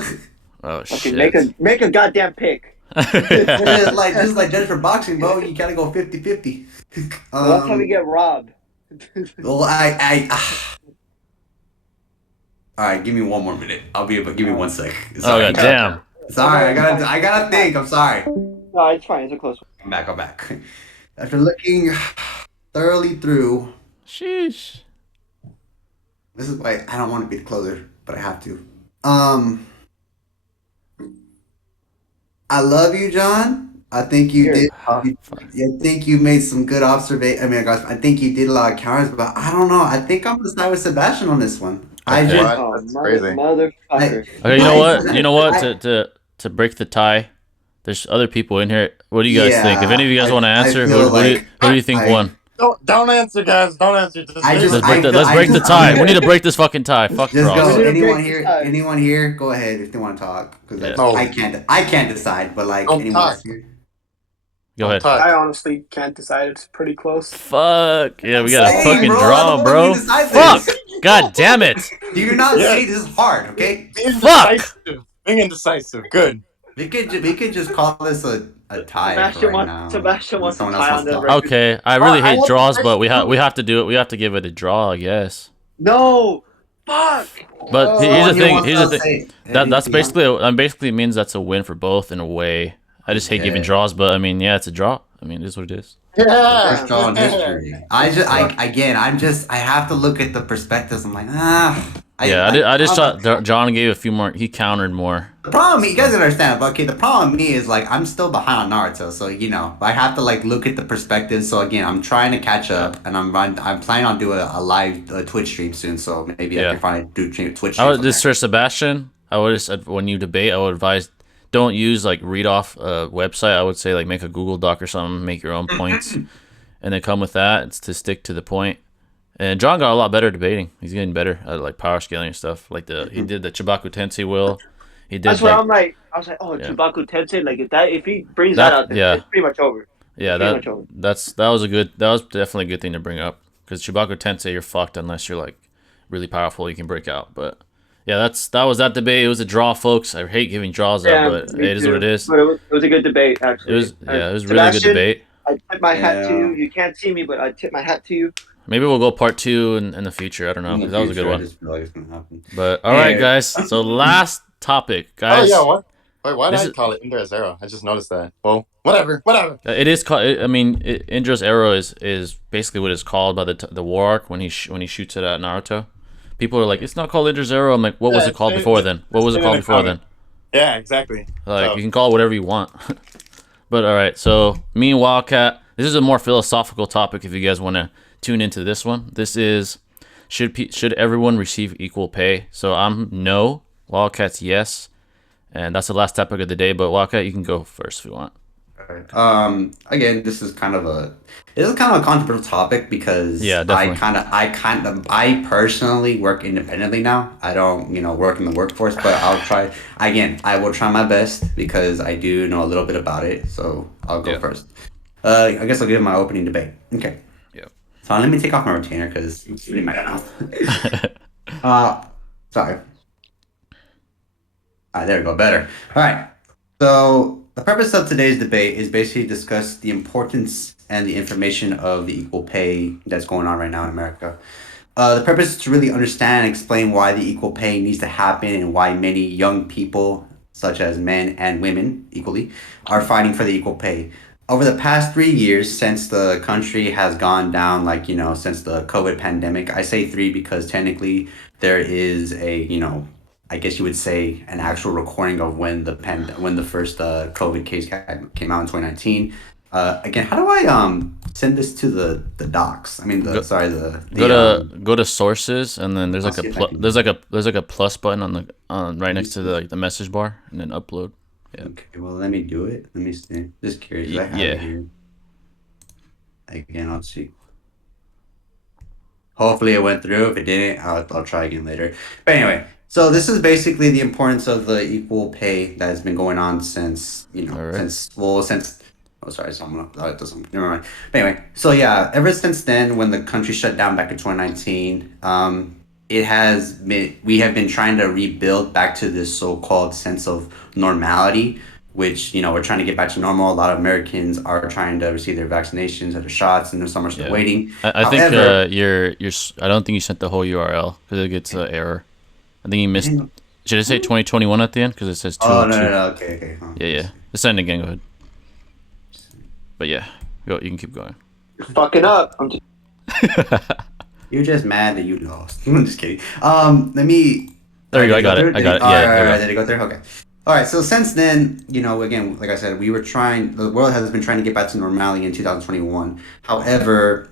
Oh shit! Okay, make a goddamn pick. just like judge for boxing, bro. You gotta go 50-50. That's how we get robbed. Well, all right, give me 1 more minute. Give me 1 sec. Sorry, oh damn. Sorry, I gotta think. I'm sorry. No, it's fine. It's a close one. I'm back. After looking thoroughly through. Sheesh. This is why I don't want to be the closer, but I have to. I love you, John. I think you did. I think you made some good observations. I mean, I think you did a lot of counters, but I don't know. I think I'm gonna side with Sebastian on this one. Okay. That's crazy. Motherfucker. Okay, you know what? To break the tie, there's other people in here. What do you guys think? If any of you guys want to answer, who do you think won? Don't answer, guys. Don't answer. Let's break the tie. We need to break this fucking tie. Fuck Just draws. go. Anyone here? Go ahead if they want to talk. Because I can't decide. But like anyone else here. Go ahead. I honestly can't decide. It's pretty close. Fuck. Yeah, we got a fucking draw, bro. Fuck. God damn it. Do you not see this is hard, okay? Fuck. Being indecisive. Good. We could just call this a tie Sebastian wants to tie on the record. Okay, I really hate draws, but we have to do it. We have to give it a draw, I guess. No. Fuck. But here's the thing. That's basically means that's a win for both in a way. I just hate giving draws, but I mean, yeah, it's a draw. I mean, it is what it is. Yeah. First draw in history. I have to look at the perspectives. I'm like, I just thought John gave a few more. He countered more. The problem, you guys understand, but okay, the problem with me is like I'm still behind on Naruto, so I have to like look at the perspective. So again, I'm trying to catch up, and I'm planning on doing a live Twitch stream soon. So maybe I can finally do Twitch. This for Sebastian. I would just when you debate, I would advise don't use like read off a website. I would say like make a Google Doc or something, make your own points, and then come with that. It's to stick to the point. And John got a lot better debating. He's getting better at like power scaling and stuff. Like he did the Chibaku Tensei will. He did. That's where I was like, Chibaku Tensei. Like if he brings that out, then it's pretty much over. Yeah, that was definitely a good thing to bring up because Chibaku Tensei, you're fucked unless you're like really powerful. You can break out, but. Yeah, that was that debate. It was a draw, folks. I hate giving draws out, but it is what it is. But it was a good debate, actually. It was really good debate. I tip my hat to you. You can't see me, but I tip my hat to you. Maybe we'll go part 2 in the future. I don't know. That was a good one. But all right, guys. So last topic, guys. Oh yeah, what? Wait, why did I call it Indra's Arrow? I just noticed that. Well, whatever. It is called. I mean, Indra's Arrow is basically what it's called by the war arc when he shoots it at Naruto. People are like, it's not called Indra's Arrow. I'm like, what was it called before then? What was it called before then? Yeah, exactly. Like, you can call it whatever you want. But all right, so me and Wildcat, this is a more philosophical topic if you guys want to tune into this one. This is, should everyone receive equal pay? So I'm no, Wildcat's yes. And that's the last topic of the day, but Wildcat, you can go first if you want. Again, this is kind of a controversial topic because I personally work independently now. I don't, work in the workforce, but I will try my best because I do know a little bit about it. So I'll go first. I guess I'll give my opening debate. Okay. Yeah. So let me take off my retainer because it's really my mouth. Sorry. There we go. Better. All right. So the purpose of today's debate is basically discuss the importance and the information of the equal pay that's going on right now in America. The purpose is to really understand and explain why the equal pay needs to happen and why many young people, such as men and women equally, are fighting for the equal pay. Over the past 3 years, since the country has gone down, since the COVID pandemic, I say 3 because technically there is I guess you would say an actual recording of when the first COVID case came out in 2019. Again, how do I send this to the docs? I mean, go to sources, and then there's like a plus button on right next to the message bar, and then upload. Yeah. Okay, well, let me do it. Let me see. Just curious. I have it here. Again, I'll see. Hopefully it went through. If it didn't, I'll try again later. But anyway. So this is basically the importance of the equal pay that has been going on since never mind. But anyway, so yeah, ever since then, when the country shut down back in 2019, we have been trying to rebuild back to this so-called sense of normality, which we're trying to get back to normal. A lot of Americans are trying to receive their vaccinations or their shots, and some are still waiting. I think I don't think you sent the whole URL because it gets an error. I think you missed. Should I say 2021 at the end? Because it says 2. Oh, no. Okay. Yeah. Let's send it again. Go ahead. But yeah, you can keep going. You're fucking up. You're just mad that you lost. I'm just kidding. Let me. There you go. I got it. Yeah. All right. Did it go there? Okay. All right. So since then, again, like I said, the world has been trying to get back to normality in 2021. However,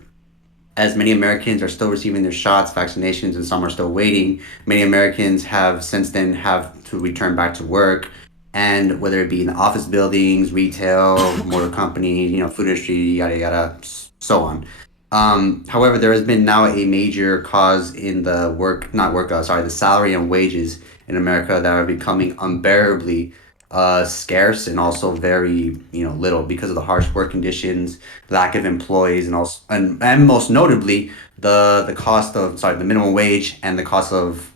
as many Americans are still receiving their shots, vaccinations, and some are still waiting, many Americans have since then have to return back to work, and whether it be in the office buildings, retail, motor companies, food industry, yada yada, so on. However, there has been now a major cause in the the salary and wages in America that are becoming unbearably scarce and also very, little because of the harsh work conditions, lack of employees, and also and most notably the cost of the minimum wage and the cost of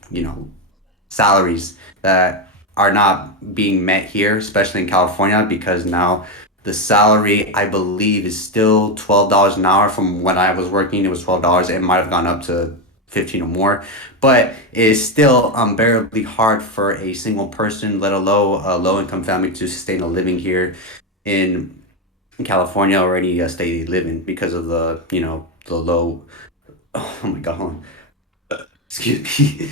salaries that are not being met here, especially in California, because now the salary I believe is still $12 an hour. From when I was working, it was $12. It might have gone up to 15 or more, but it is still unbearably hard for a single person, let alone a low income family, to sustain a living here in California or any state they live in because of the low. Oh my god, hold on. Excuse me.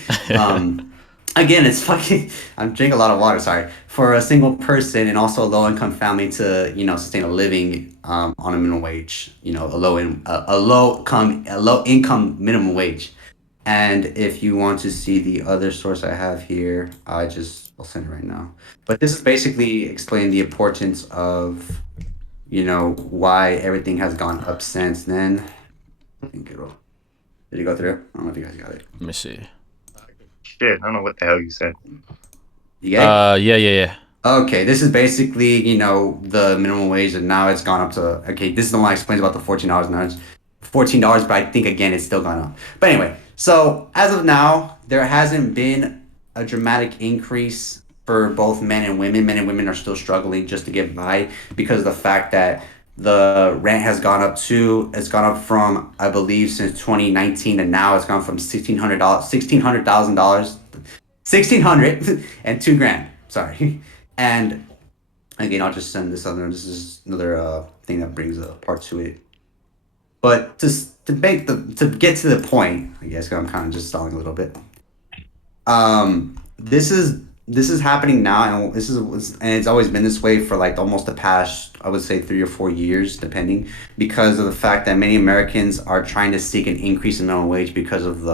Again, it's fucking. I'm drinking a lot of water. Sorry. For a single person and also a low income family to sustain a living on a minimum wage, a low income minimum wage. And if you want to see the other source I have here, I'll send it right now. But this is basically explaining the importance of why everything has gone up since then. I think it'll. Did it go through? I don't know if you guys got it. Let me see. Shit, I don't know what the hell you said. You get it? Yeah. Okay, this is basically, the minimum wage, and now it's gone up to, okay, this is the one I explained about the $14 now. It's $14, but I think, again, it's still gone up. But anyway, so as of now, there hasn't been a dramatic increase for both men and women. Men and women are still struggling just to get by because of the fact that the rent has gone up too. It's gone up from, I believe, since 2019, and now it's gone from $1,600,000, 1,600 and $2,000. Sorry. And again, I'll just send this other. This is another thing that brings a part to it. But to get to the point, I guess I'm kind of just stalling a little bit. This is happening now, and it's always been this way for like almost the past, I would say, 3 or 4 years, depending, because of the fact that many Americans are trying to seek an increase in minimum wage because of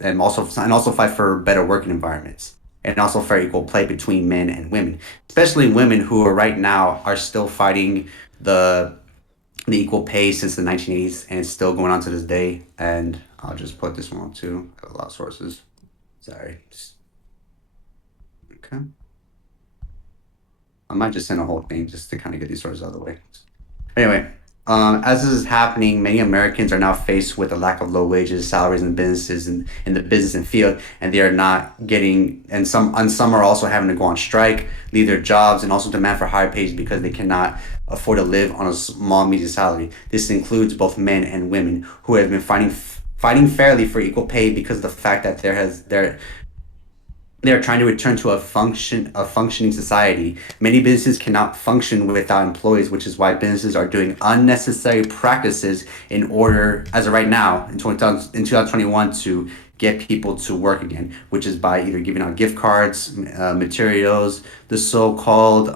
and also fight for better working environments and also for equal play between men and women, especially women who are right now are still fighting the equal pay since the 1980s, and it's still going on to this day. And I'll just put this one on too. I have a lot of sources. Sorry. Okay. I might just send a whole thing just to kind of get these sources out of the way. Anyway, as this is happening, many Americans are now faced with a lack of low wages, salaries, and businesses in the business and field, and they are not getting, and some are also having to go on strike, leave their jobs, and also demand for higher pays because they cannot afford to live on a small, medium salary. This includes both men and women who have been fighting fairly for equal pay because of the fact that they are trying to return to a functioning society. Many businesses cannot function without employees, which is why businesses are doing unnecessary practices in order, as of right now, in 2021, to get people to work again, which is by either giving out gift cards, materials, the so-called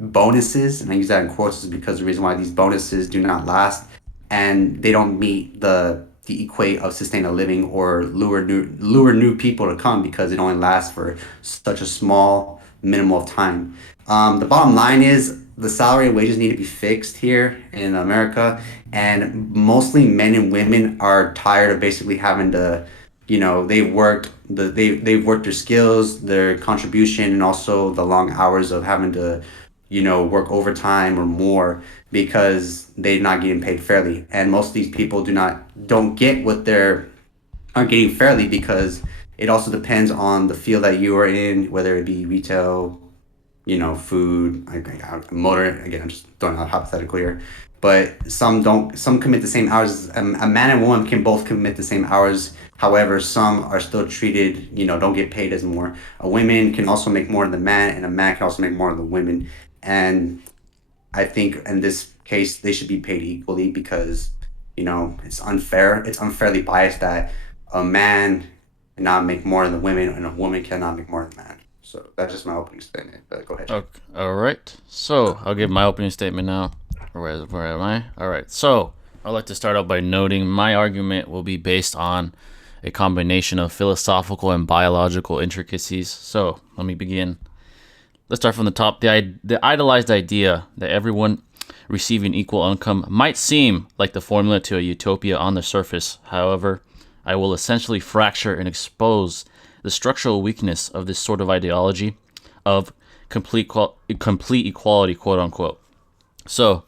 bonuses, and I use that in quotes because the reason why these bonuses do not last, and they don't meet the equate of sustain a living or lure new people to come because it only lasts for such a small minimum of time. The bottom line is the salary and wages need to be fixed here in America, and mostly men and women are tired of basically having to, they've worked their skills, their contribution, and also the long hours of having to work overtime or more because they're not getting paid fairly. And most of these people don't get what they're aren't getting fairly because it also depends on the field that you are in, whether it be retail, food, motor. Again, I'm just throwing out hypothetical here. But some commit the same hours. A man and woman can both commit the same hours. However, some are still treated, don't get paid as more. A woman can also make more than the man, and a man can also make more than the women. And I think in this case, they should be paid equally because, it's unfair. It's unfairly biased that a man cannot make more than the women and a woman cannot make more than a man. So that's just my opening statement. But go ahead. Okay. All right. So I'll give my opening statement now. Where am I? All right. So I'd like to start out by noting my argument will be based on a combination of philosophical and biological intricacies. So let me begin. Let's start from the top. The idolized idea that everyone receiving equal income might seem like the formula to a utopia on the surface. However, I will essentially fracture and expose the structural weakness of this sort of ideology of complete equality, quote unquote. So,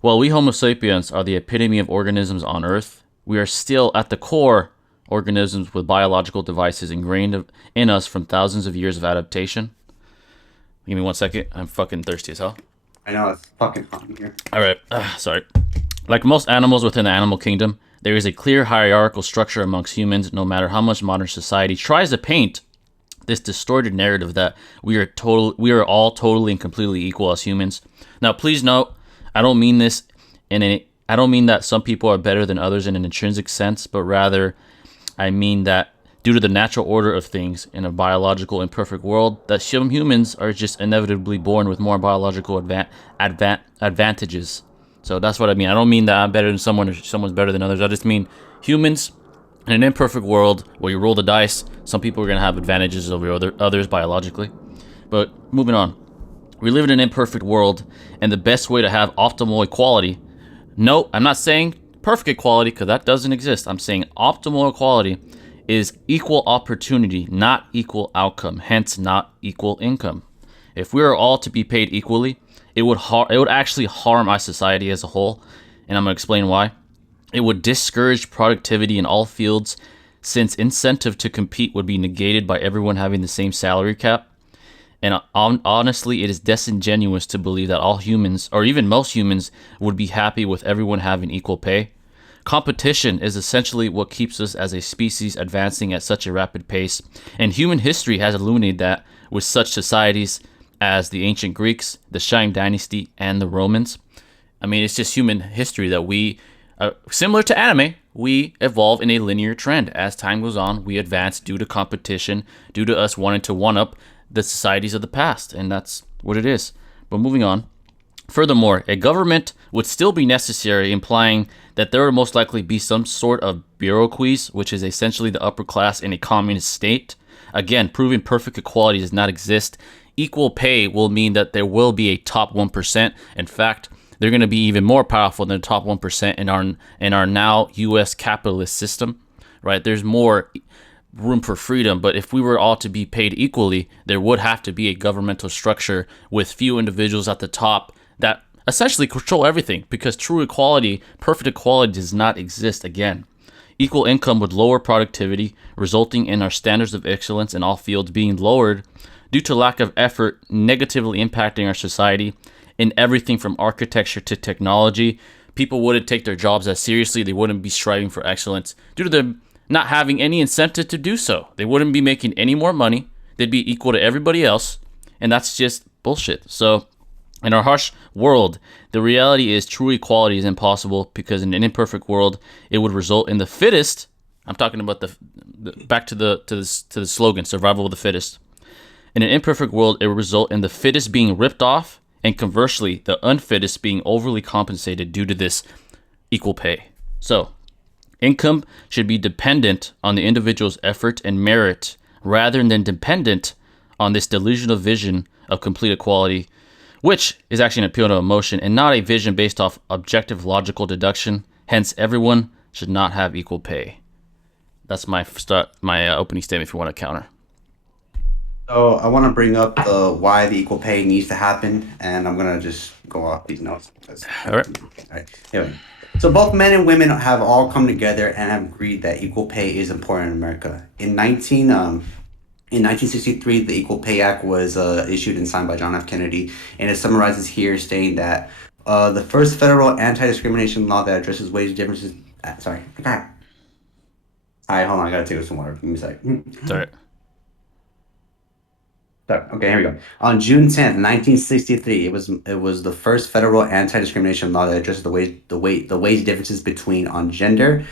while we Homo sapiens are the epitome of organisms on Earth, we are still at the core organisms with biological devices ingrained in us from thousands of years of adaptation. Give me 1 second. I'm fucking thirsty as hell. I know, it's fucking hot in here. All right. Sorry. Like most animals within the animal kingdom, there is a clear hierarchical structure amongst humans, no matter how much modern society tries to paint this distorted narrative that we are all totally and completely equal as humans. Now, please note, I don't mean that some people are better than others in an intrinsic sense, but rather I mean that due to the natural order of things in a biological imperfect world, that some humans are just inevitably born with more biological advantages. So that's what I mean. I don't mean that I'm better than someone or someone's better than others. I just mean humans in an imperfect world where you roll the dice, some people are going to have advantages over others biologically. But moving on. We live in an imperfect world, and the best way to have optimal equality, no, I'm not saying perfect equality because that doesn't exist. I'm saying optimal equality is equal opportunity, not equal outcome, hence not equal income. If we are all to be paid equally, it would actually harm our society as a whole, and I'm going to explain why. It would discourage productivity in all fields, since incentive to compete would be negated by everyone having the same salary cap. And honestly, it is disingenuous to believe that all humans, or even most humans, would be happy with everyone having equal pay. Competition is essentially what keeps us as a species advancing at such a rapid pace, and human history has illuminated that with such societies as the ancient Greeks, the Shang Dynasty, and the Romans. I mean, it's just human history that we, similar to anime, we evolve in a linear trend. As time goes on, we advance due to competition, due to us wanting to one-up the societies of the past, and that's what it is. But moving on. Furthermore, a government would still be necessary, implying that there would most likely be some sort of bureaucracy, which is essentially the upper class in a communist state. Again, proving perfect equality does not exist. Equal pay will mean that there will be a top 1%. In fact, they're going to be even more powerful than the top 1% in our now U.S. capitalist system, right? There's more room for freedom, but if we were all to be paid equally, there would have to be a governmental structure with few individuals at the top that essentially control everything, because true equality, perfect equality, does not exist. Again, equal income would lower productivity, resulting in our standards of excellence in all fields being lowered due to lack of effort, negatively impacting our society in everything from architecture to technology. People wouldn't take their jobs as seriously. They wouldn't be striving for excellence due to them not having any incentive to do so. They wouldn't be making any more money. They'd be equal to everybody else, and that's just bullshit. So in our harsh world, the reality is true equality is impossible, because in an imperfect world, it would result in the fittest. I'm talking about the back to the slogan, survival of the fittest. In an imperfect world, it would result in the fittest being ripped off, and conversely, the unfittest being overly compensated due to this equal pay. So income should be dependent on the individual's effort and merit, rather than dependent on this delusional vision of complete equality, which is actually an appeal to emotion and not a vision based off objective logical deduction. Hence, everyone should not have equal pay. That's my opening statement if you want to counter. So I want to bring up why the equal pay needs to happen, and I'm going to just go off these notes. All right. Anyway. So both men and women have all come together and have agreed that equal pay is important in America. In 1963, the Equal Pay Act was issued and signed by John F. Kennedy, and it summarizes here stating that the first federal anti-discrimination law that addresses wage differences. Sorry. Okay. All right, hold on. I gotta take some water. Give me a sec. Sorry. Okay, here we go. On June 10th, 1963, it was the first federal anti-discrimination law that addresses the wage differences between on gender,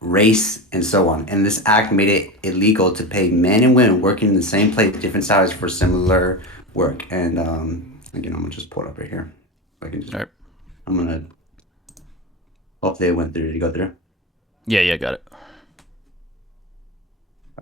race, and so on. And this act made it illegal to pay men and women working in the same place different salaries for similar work. And again, I'm gonna just pull it up right here. So I can just. All right. I'm gonna. Hopefully, it went through. Did you go through? Yeah, got it.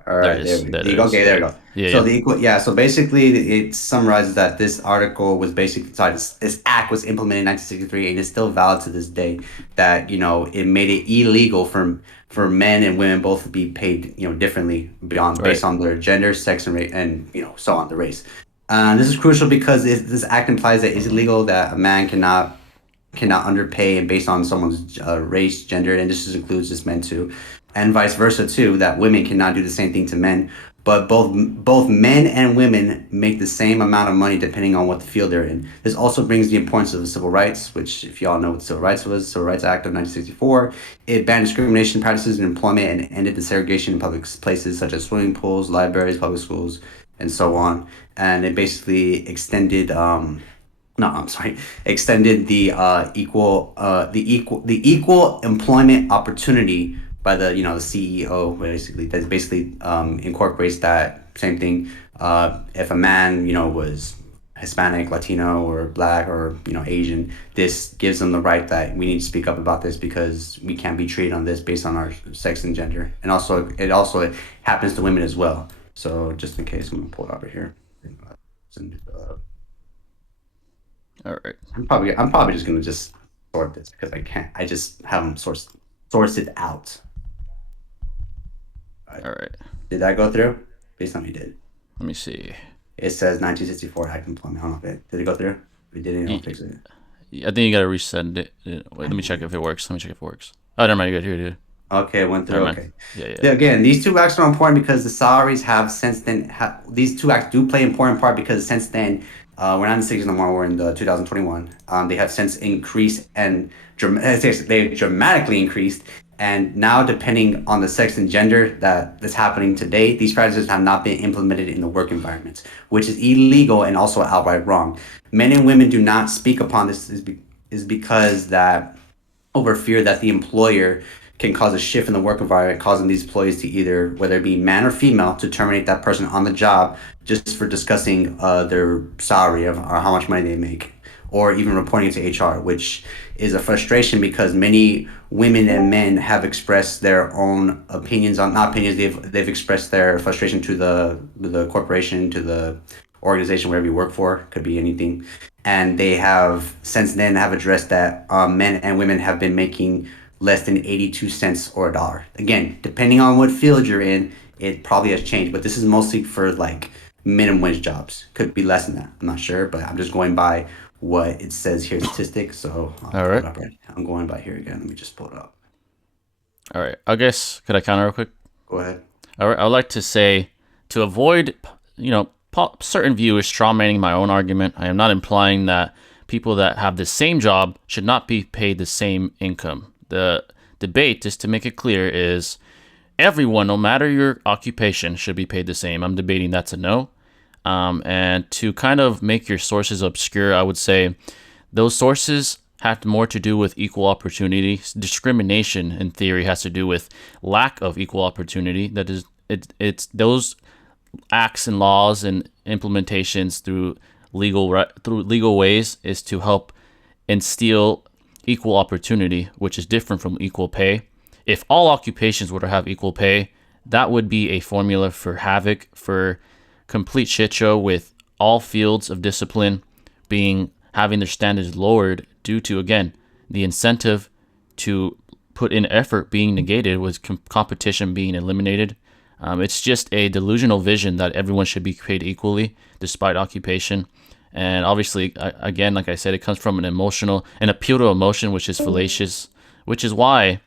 All right, there we go. Okay, there we go. Yeah, So yeah. the equal, yeah. So basically, it summarizes that this article was basically sorry, this act was implemented in 1963 and is still valid to this day. That it made it illegal for men and women both to be paid differently beyond based on their gender, sex, and race, and so on the race. This is crucial because this act implies that it's illegal that a man cannot underpay and based on someone's race, gender, and this includes just men too, and vice versa too. That women cannot do the same thing to men, but both men and women make the same amount of money depending on what the field they're in. This also brings the importance of civil rights, which if y'all know what civil rights was, Civil Rights Act of 1964. It banned discrimination practices in employment and ended the segregation in public places such as swimming pools, libraries, public schools, and so on. And it basically extended no, I'm sorry, extended the equal employment opportunity by the CEO basically that basically incorporates that same thing. If a man was Hispanic, Latino, or Black, or Asian, this gives them the right that we need to speak up about this because we can't be treated on this based on our sex and gender, and also it happens to women as well. So just in case, I'm gonna pull it over here. All right. I'm probably just gonna just sort this because I can't. I just have them sourced out. All right. Did that go through? Based on me did. Let me see. It says 1964 Act employment. I don't know if it did it go through. If it didn't, I'll fix it. I think you gotta resend it. Wait, let me check if it works. Oh, never mind. You're good. You're good. Okay, went through. Okay. Yeah. Again, these two acts are important because the salaries have since then. These two acts do play an important part because since then, we're not in the 60s no more. We're in the 2021. They have since increased and they dramatically increased. And now, depending on the sex and gender that is happening today, these practices have not been implemented in the work environments, which is illegal and also outright wrong. Men and women do not speak upon this is because that over fear that the employer can cause a shift in the work environment, causing these employees to either, whether it be man or female, to terminate that person on the job just for discussing their salary or how much money they make, or even reporting it to HR, which is a frustration because many women and men have expressed their own opinions on, not opinions, they've expressed their frustration to the corporation, to the organization, wherever you work for, could be anything. And they have since then have addressed that men and women have been making less than 82 cents or $1. Again, depending on what field you're in, it probably has changed, but this is mostly for like minimum wage jobs. Could be less than that. I'm not sure, but I'm just going by what it says here, statistics. So all right. I'm going by here again. Let me just pull it up. All right. I guess, could I counter real quick? Go ahead. All right. I'd like to say, to avoid, certain viewers strawmanning my own argument, I am not implying that people that have the same job should not be paid the same income. The debate, just to make it clear, is everyone, no matter your occupation, should be paid the same. I'm debating that's a no. And to kind of make your sources obscure, I would say those sources have more to do with equal opportunity. Discrimination, in theory, has to do with lack of equal opportunity. That is, it's those acts and laws and implementations through legal ways is to help instill equal opportunity, which is different from equal pay. If all occupations were to have equal pay, that would be a formula for havoc, for complete shit show, with all fields of discipline having their standards lowered due to, again, the incentive to put in effort being negated, with competition being eliminated. It's just a delusional vision that everyone should be paid equally despite occupation. And obviously, again, like I said, it comes from an appeal to emotion, which is fallacious, which is why,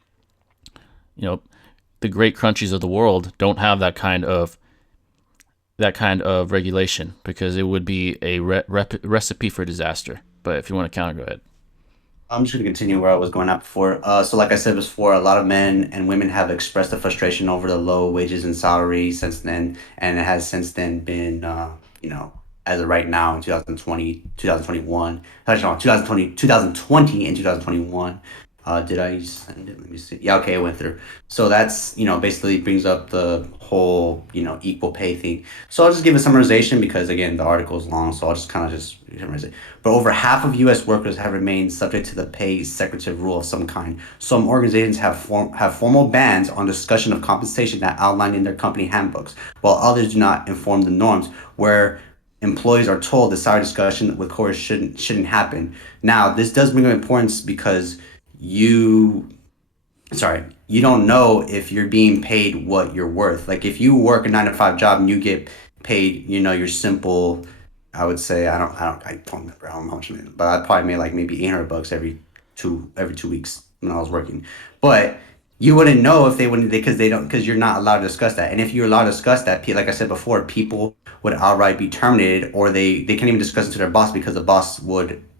the great countries of the world don't have that kind of regulation, because it would be a recipe for disaster. But if you want to counter, go ahead. I'm just going to continue where I was going at before. So like I said before, a lot of men and women have expressed the frustration over the low wages and salaries since then, and it has since then been, as of right now in 2020, 2021, 2020 and 2021, Did I send it? Let me see. Yeah, okay, it went through. So that's, basically brings up the whole, equal pay thing. So I'll just give a summarization because, again, the article is long, so I'll just kind of just summarize it. But over half of U.S. workers have remained subject to the pay secretive rule of some kind. Some organizations have formal bans on discussion of compensation that outline in their company handbooks, while others do not inform the norms where employees are told the salary discussion with course shouldn't happen. Now, this does bring up importance because you you don't know if you're being paid what you're worth. Like if you work a 9 to 5 job and you get paid, your simple, I would say, I don't remember how much I made, but I probably made like maybe $800 every 2 weeks when I was working. But you wouldn't know if they wouldn't, because you're not allowed to discuss that. And if you're allowed to discuss that, like I said before, people would outright be terminated, or they can't even discuss it to their boss because the boss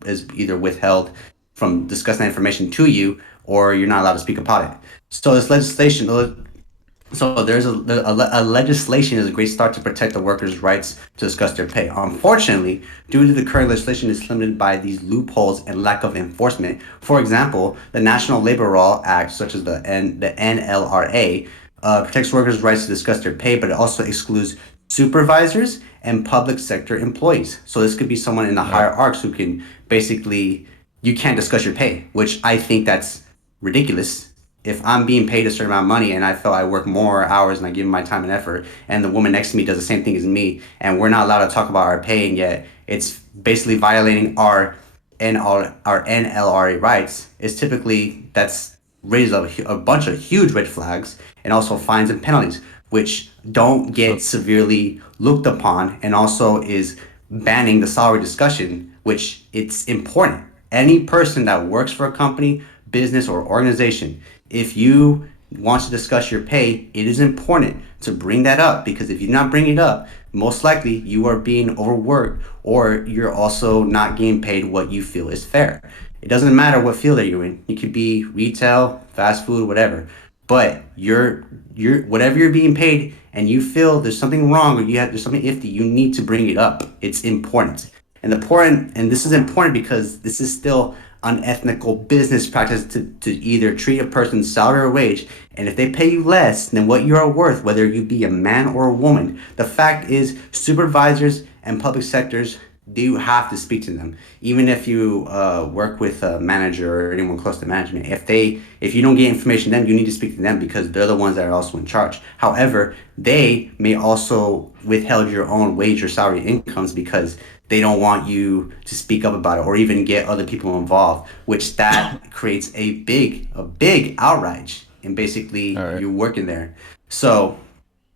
is either withheld from discussing that information to you, or you're not allowed to speak about it. So this legislation, there's a legislation is a great start to protect the workers' rights to discuss their pay. Unfortunately, due to the current legislation is limited by these loopholes and lack of enforcement. For example, the National Labor Law Act, such as the NLRA, protects workers' rights to discuss their pay, but it also excludes supervisors and public sector employees. So this could be someone in the higher arcs who can basically, you can't discuss your pay, which I think that's ridiculous. If I'm being paid a certain amount of money and I feel I work more hours and I give my time and effort, and the woman next to me does the same thing as me, and we're not allowed to talk about our pay, and yet it's basically violating our NLRA rights, is typically that's raises a bunch of huge red flags and also fines and penalties, which don't get severely looked upon, and also is banning the salary discussion, which it's important. Any person that works for a company, business, or organization, if you want to discuss your pay, it is important to bring that up, because if you not bring it up, most likely you are being overworked, or you're also not getting paid what you feel is fair. It doesn't matter what field that you're in. You could be retail, fast food, whatever. But you're whatever you're being paid, and you feel there's something wrong, or there's something iffy, you need to bring it up. It's important. And this is important because this is still unethical business practice to either treat a person's salary or wage, and if they pay you less than what you are worth, whether you be a man or a woman, the fact is supervisors and public sectors, do have to speak to them. Even if you work with a manager or anyone close to management, if you don't get information, then you need to speak to them, because they're the ones that are also in charge. However, they may also withhold your own wage or salary incomes because they don't want you to speak up about it or even get other people involved, which that creates a big outrage, and basically you're working there. So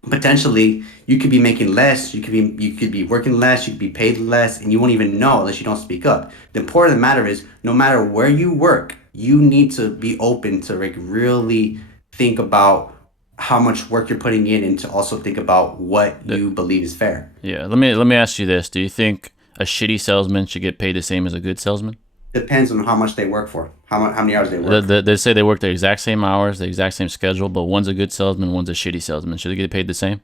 potentially you could be making less, you could be working less, you could be paid less, and you won't even know unless you don't speak up. The important of the matter is, no matter where you work, you need to be open to really think about how much work you're putting in, and to also think about what you believe is fair. Yeah, let me ask you this. Do you think a shitty salesman should get paid the same as a good salesman? Depends on how much they work for, how many hours they work. They say they work the exact same hours, the exact same schedule, but one's a good salesman, one's a shitty salesman. Should they get paid the same?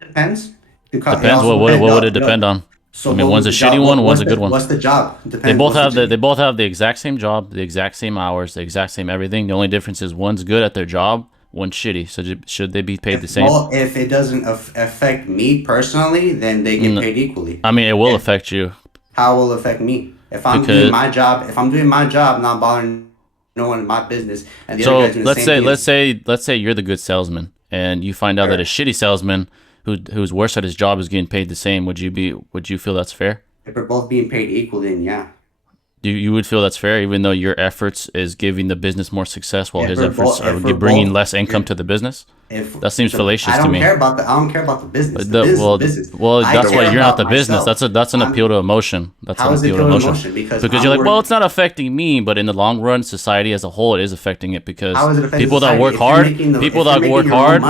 Depends. Depends. What would it depend on? So one's a shitty one, one's a good one. What's the job? Depends. They both have the exact same job, the exact same hours, the exact same everything. The only difference is one's good at their job, one's shitty. So should they be paid the same? Well, if it doesn't affect me personally, then they get paid equally. I mean, it will affect you. How will it affect me? If I'm doing my job, not bothering no one in my business, and the other guy's doing the same thing. let's say you're the good salesman, and you find out that a shitty salesman who's worse at his job is getting paid the same. Would you feel that's fair? If we're both being paid equally, then yeah. You would feel that's fair, even though your efforts is giving the business more success, while his efforts are bringing less income to the business. That seems fallacious to me. I don't care about the business. Well, that's why you're not the business. That's an appeal to emotion. That's an appeal to emotion. Because you're like, well, it's not affecting me, but in the long run, society as a whole, it is affecting it, because people that work hard, people that work hard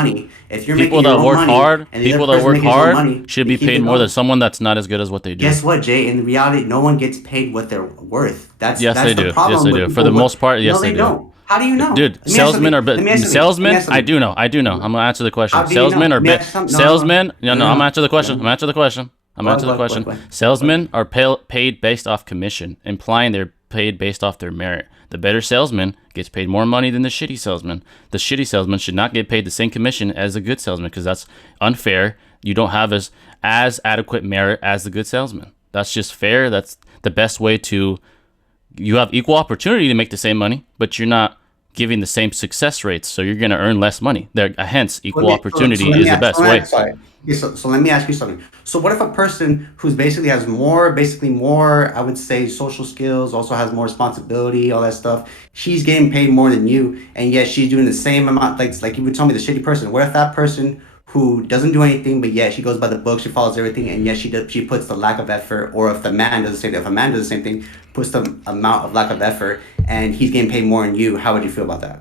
should be paid more than someone that's not as good as what they do. Guess what, Jay? In reality, no one gets paid what they're worth. Yes, they do. Yes, they do. For the most part, yes, they do. How do you know? Dude, salesmen are salesmen. I do know. I'm gonna answer the question. Salesmen are salesmen. No, I'm gonna answer the question. Salesmen are paid based off commission, implying they're paid based off their merit. The better salesman gets paid more money than the shitty salesman. The shitty salesman should not get paid the same commission as the good salesman, because that's unfair. You don't have as adequate merit as the good salesman. That's just fair. That's the best way to. You have equal opportunity to make the same money, but you're not giving the same success rates, so you're going to earn less money. There, hence, equal opportunity is the best way. So let me ask you something. So what if a person who's basically has more, I would say, social skills, also has more responsibility, all that stuff, she's getting paid more than you, and yet she's doing the same amount, like you would tell me, the shitty person. What if that person who doesn't do anything, but yet she goes by the book, she follows everything, and yet she puts the lack of effort, or if the man does the same thing, if a man does the same thing, puts the amount of lack of effort, and he's getting paid more than you, how would you feel about that?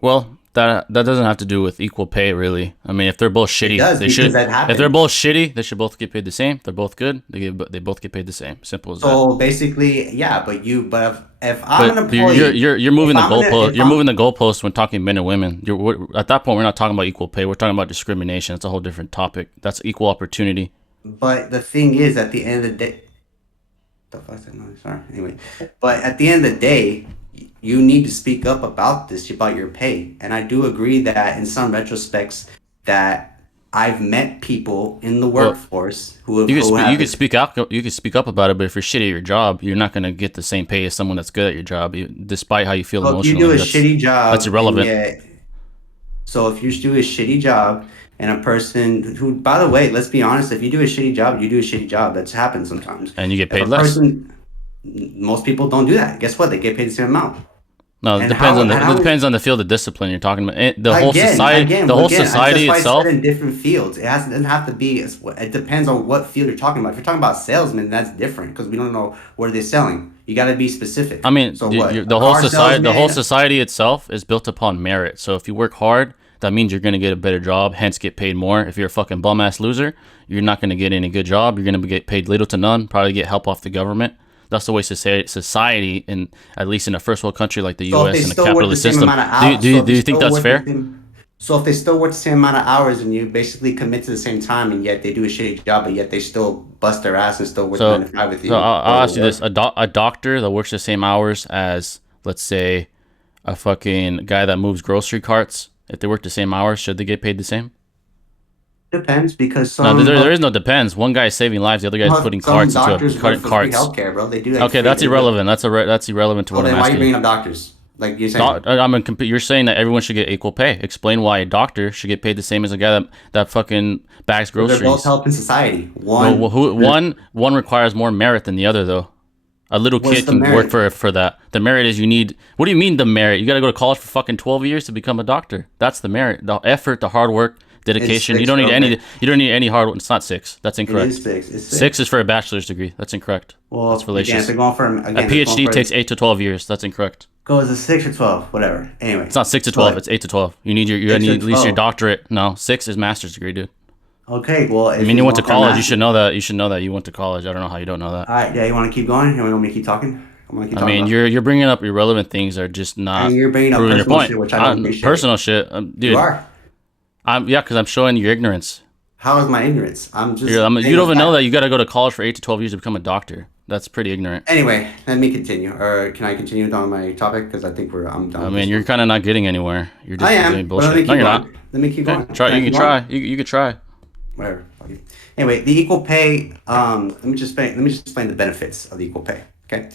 Well, that doesn't have to do with equal pay, really. I mean, if they're both shitty, they should. If they're both shitty, they should both get paid the same. If they're both good, they both get paid the same. Simple as that. So basically, yeah. But if I'm an employee, you're moving the goalpost. You're moving the goalpost when talking men and women. At that point, we're not talking about equal pay. We're talking about discrimination. It's a whole different topic. That's equal opportunity. But the thing is, at the end of the day, sorry. Anyway, but at the end of the day, you need to speak up about your pay. And I do agree that in some retrospects that I've met people in the workforce who you could speak up about it, but if you're shitty at your job, you're not going to get the same pay as someone that's good at your job, despite how you feel emotionally. If you do a shitty job, that's irrelevant. So if you do a shitty job, and a person who, by the way, let's be honest, if you do a shitty job, you do a shitty job. That's happened sometimes. And you get paid less. Most people don't do that. Guess what? They get paid the same amount. No, it depends on the field of discipline you're talking about. The whole society itself. In different fields, doesn't have to be. It depends on what field you're talking about. If you're talking about salesmen, that's different because we don't know where they're selling. You got to be specific. I mean, so the whole society itself is built upon merit. So if you work hard, that means you're going to get a better job, hence get paid more. If you're a fucking bum-ass loser, you're not going to get any good job. You're going to get paid little to none, probably get help off the government. That's the way society, at least in a first world country like the U.S. and a capitalist system. Do you think that's fair? So if they still work the same amount of hours and you basically commit to the same time, and yet they do a shitty job, but yet they still bust their ass and still work 9 to 5 with you. So I'll ask you this: a doctor that works the same hours as, let's say, a fucking guy that moves grocery carts. If they work the same hours, should they get paid the same? Depends, because there is no depends. One guy is saving lives, the other guy is putting carts into carts. Healthcare, bro. They do. Okay, that's irrelevant. That's irrelevant to what I'm asking. Why are you bringing up doctors? Like you're saying, you're saying that everyone should get equal pay. Explain why a doctor should get paid the same as a guy that fucking bags groceries. They're both helping society. One requires more merit than the other, though. A little kid can work for that. The merit is you need. What do you mean the merit? You got to go to college for fucking 12 years to become a doctor. That's the merit. The effort, the hard work, dedication. You don't need any. You don't need any hard work. It's not 6. That's incorrect. It is 6. It's 6 is for a bachelor's degree. That's incorrect. Well, that's fallacious. A PhD takes 8 to 12 years. That's incorrect. Goes to 6 or 12, whatever. Anyway, it's not 6 to 12. It's 8 to 12. You need at least your doctorate. No, 6 is master's degree, dude. Okay, well, I mean, you went to college. You should know that. You should know that you went to college. I don't know how you don't know that. All right, yeah, you want to keep going? You want me to keep talking? I mean, you're bringing up irrelevant things that are just not you're bringing up proving your point. Shit, which I don't appreciate. Personal shit, dude. You are. Because I'm showing your ignorance. How is my ignorance? I'm just. You don't even know that you got to go to college for 8 to 12 years to become a doctor. That's pretty ignorant. Anyway, let me continue. Or can I continue on my topic? Because I think I'm done. I mean, you're kind of not getting anywhere. You're just doing bullshit. No, you're not. Let me keep going. You can try. You could try. Whatever. Anyway, the equal pay. Let me just explain the benefits of the equal pay. Okay.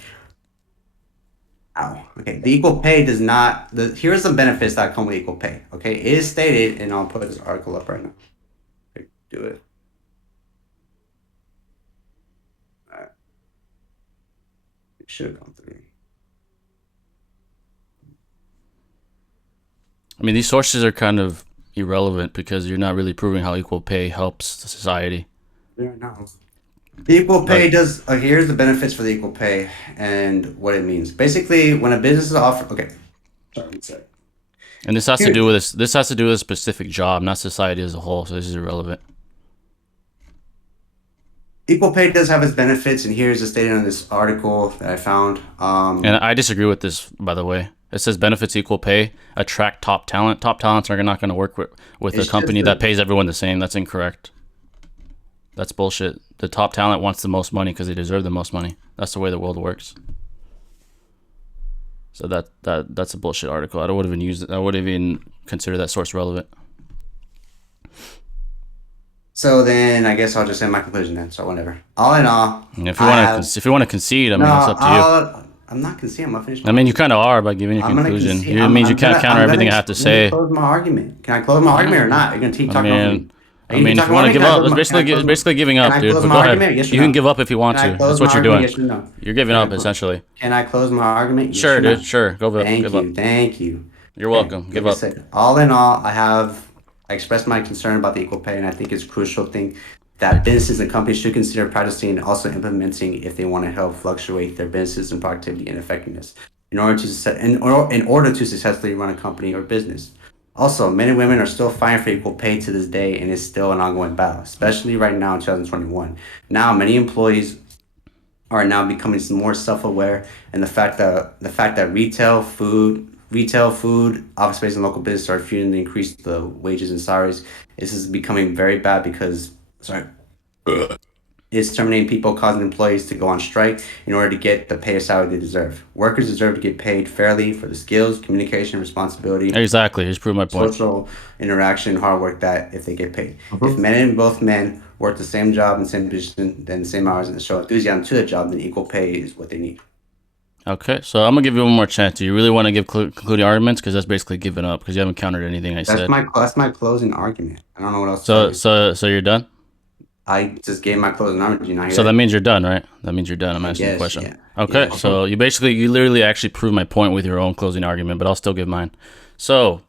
Okay. The equal pay does not. Here's some benefits that come with equal pay. Okay, it is stated, and I'll put this article up right now. Do it. All right. It should have gone through. I mean, these sources are kind of irrelevant because you're not really proving how equal pay helps society. They're not. The equal pay does. Here's the benefits for the equal pay and what it means. Basically, when a business is offered. Okay. Sorry. And this has to do with this. This has to do with a specific job, not society as a whole. So this is irrelevant. Equal pay does have its benefits, and here's the statement on this article that I found. And I disagree with this, by the way. It says benefits equal pay, attract top talent. Top talents are not going to work with a company that pays everyone the same. That's incorrect. That's bullshit. The top talent wants the most money because they deserve the most money. That's the way the world works. So that's a bullshit article. I would even use it. I wouldn't even consider that source relevant. So then I guess I'll just end my conclusion then. So whatever. All in all, if you want to concede, I mean, it's up to you. I'm not conceding. I'm not finished. I mean, you kind of are by giving your conclusion. It means you can't counter everything I have to say. I'm gonna close my argument. Can I close my argument or not? You're gonna keep talking over me. I mean, if you want to give up, it's basically giving up, dude. But go ahead. You can give up if you want to. That's what you're doing. Yes or no? You're giving up, essentially. Can I close my argument? Yes sure, dude. Sure. Go up. Thank you. You're welcome. Give up. All in all, I expressed my concern about the equal pay, and I think it's a crucial thing that businesses and companies should consider practicing and also implementing if they want to help fluctuate their business and productivity and effectiveness in order to successfully run a company or business. Also, men and women are still fighting for equal pay to this day, and it's still an ongoing battle, especially right now in 2021. Now, many employees are now becoming more self-aware, and the fact that retail, food, office space, and local business are refusing to increase the wages and salaries. This is becoming very bad because it's terminating people, causing employees to go on strike in order to get the pay or salary they deserve. Workers deserve to get paid fairly for the skills, communication, responsibility. Exactly. Just prove my point. Social interaction, hard work that if they get paid. If both men work the same job and same position, then the same hours and show enthusiasm to the job, then equal pay is what they need. Okay, so I'm gonna give you one more chance. Do you really want to give concluding arguments? Because that's basically giving up because you haven't countered anything I said. That's my closing argument. I don't know what else. So you're done? I just gave my closing argument. So that means you're done, right? That means you're done. I'm asking you a question. Yeah. Okay, yeah. So you literally actually proved my point with your own closing argument, but I'll still give mine. So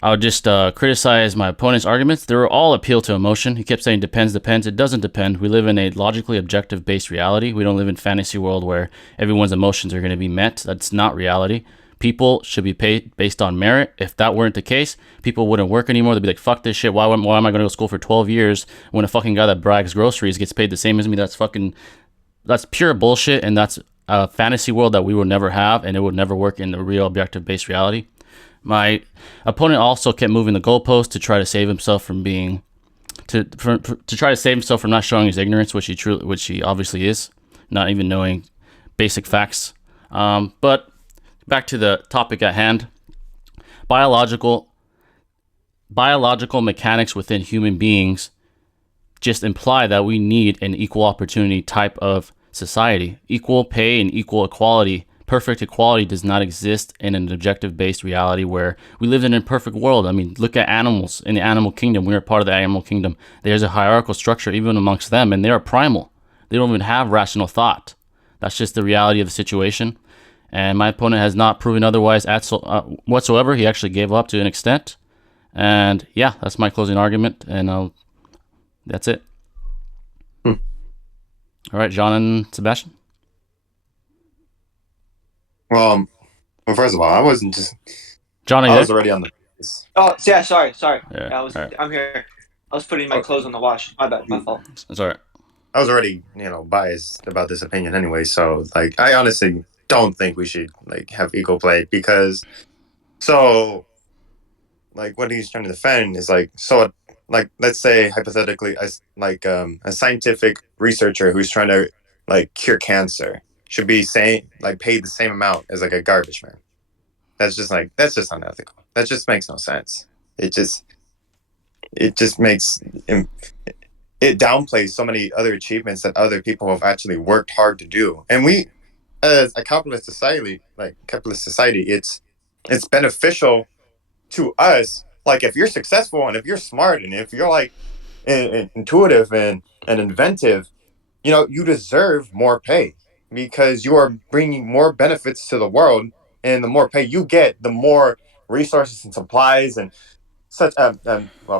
I'll just criticize my opponent's arguments. They were all appeal to emotion. He kept saying depends. It doesn't depend. We live in a logically objective-based reality. We don't live in a fantasy world where everyone's emotions are going to be met. That's not reality. People should be paid based on merit. If that weren't the case, people wouldn't work anymore. They'd be like, fuck this shit. Why am I going to go to school for 12 years when a fucking guy that brags groceries gets paid the same as me? That's pure bullshit, and that's a fantasy world that we will never have, and it would never work in the real objective-based reality. My opponent also kept moving the goalpost to try to save himself from being, to try to save himself from not showing his ignorance, which he obviously is, not even knowing basic facts. But back to the topic at hand. Biological mechanics within human beings just imply that we need an equal opportunity type of society. Equal pay and equal equality. Perfect equality does not exist in an objective-based reality where we live in a perfect world. I mean, look at animals in the animal kingdom. We are part of the animal kingdom. There's a hierarchical structure even amongst them, and they are primal. They don't even have rational thought. That's just the reality of the situation. And my opponent has not proven otherwise whatsoever. He actually gave up to an extent. And yeah, that's my closing argument. And that's it. All right, John and Sebastian. Well, first of all, I wasn't just. John, I was already on the. Oh, yeah, sorry. Yeah, I'm here. I was putting my clothes on the wash. My bad, my fault. That's all right. I was already, biased about this opinion anyway. So, I honestly don't think we should have equal play because, what he's trying to defend is let's say hypothetically, a scientific researcher who's trying to cure cancer should be paid the same amount as a garbage man. That's just unethical. That just makes no sense. It just makes it downplays so many other achievements that other people have actually worked hard to do. And we, as a capitalist society, it's beneficial to us. If you're successful and if you're smart and if you're intuitive and inventive, you deserve more pay because you are bringing more benefits to the world. And the more pay you get, the more resources and supplies and such.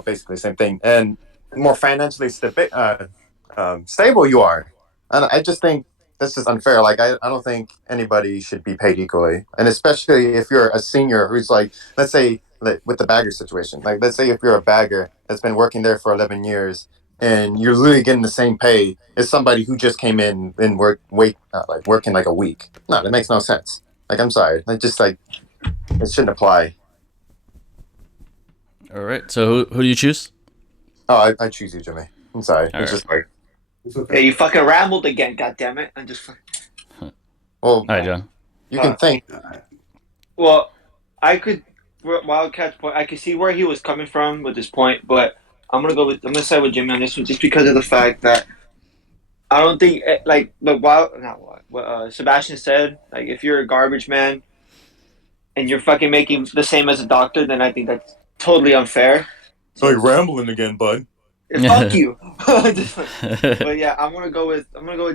Basically the same thing. And more financially stable you are. And I just think that's just unfair. I don't think anybody should be paid equally. And especially if you're a senior who's let's say with the bagger situation. Let's say if you're a bagger that's been working there for 11 years and you're literally getting the same pay as somebody who just came in and working a week. No, that makes no sense. I'm sorry. It shouldn't apply. All right. So who do you choose? Oh, I choose you, Jimmy. I'm sorry. All it's right. just Hey, you fucking rambled again, goddammit. I'm just. Well, all right, John. You can think. Well, I could Wildcat's point. I could see where he was coming from with this point, but I'm gonna side with Jimmy on this one just because of the fact that I don't think like the wild not what Sebastian said. Like if you're a garbage man and you're fucking making the same as a doctor, then I think that's totally unfair. So you're rambling again, bud. Fuck you. But yeah, I'm gonna go with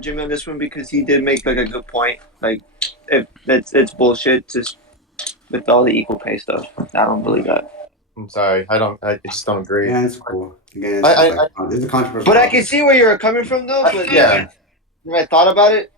Jimmy on this one because he did make like a good point. Like if it's bullshit just with all the equal pay stuff. I don't believe that. I'm sorry. I just don't agree. Yeah, it's cool. Again, it's a controversial. But I can see where you're coming from though. But yeah, when I thought about it,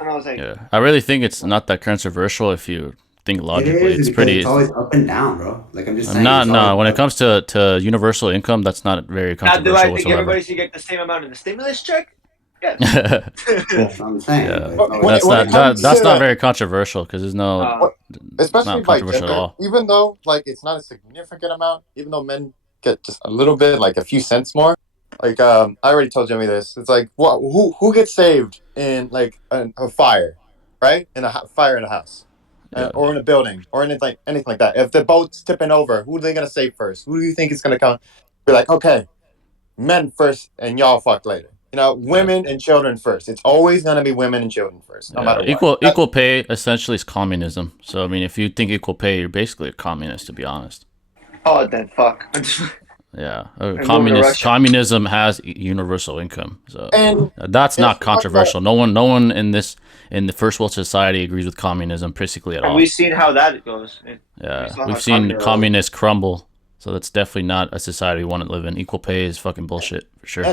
and I was like, yeah, I really think it's not that controversial if you think logically. It's pretty. It's always up and down, bro. Like I'm just saying. No. When it comes to universal income, that's not very controversial. Now, do I think whatsoever. everybody should get the same amount in the stimulus check? Yeah. That's what I'm saying. Yeah. That's not very controversial because there's no, especially by gender. Even though like it's not a significant amount, even though men get just a little bit, like a few cents more. Like I already told Jimmy this. It's like who gets saved in like a fire, right? In a fire in a house, or in a building, or anything like that. If the boat's tipping over, who are they gonna save first? Who do you think is gonna come? Be like, okay, men first, and y'all fuck later. You know, women and children first. It's always gonna be women and children first, no matter what. Equal pay essentially is communism. So I mean, if you think equal pay, you're basically a communist, to be honest. Oh, then fuck. Yeah, communism has universal income, so that's not controversial. No one in the first world society agrees with communism basically at all. We've seen how that goes. We've seen communists crumble, so that's definitely not a society we want to live in. Equal pay is fucking bullshit for sure.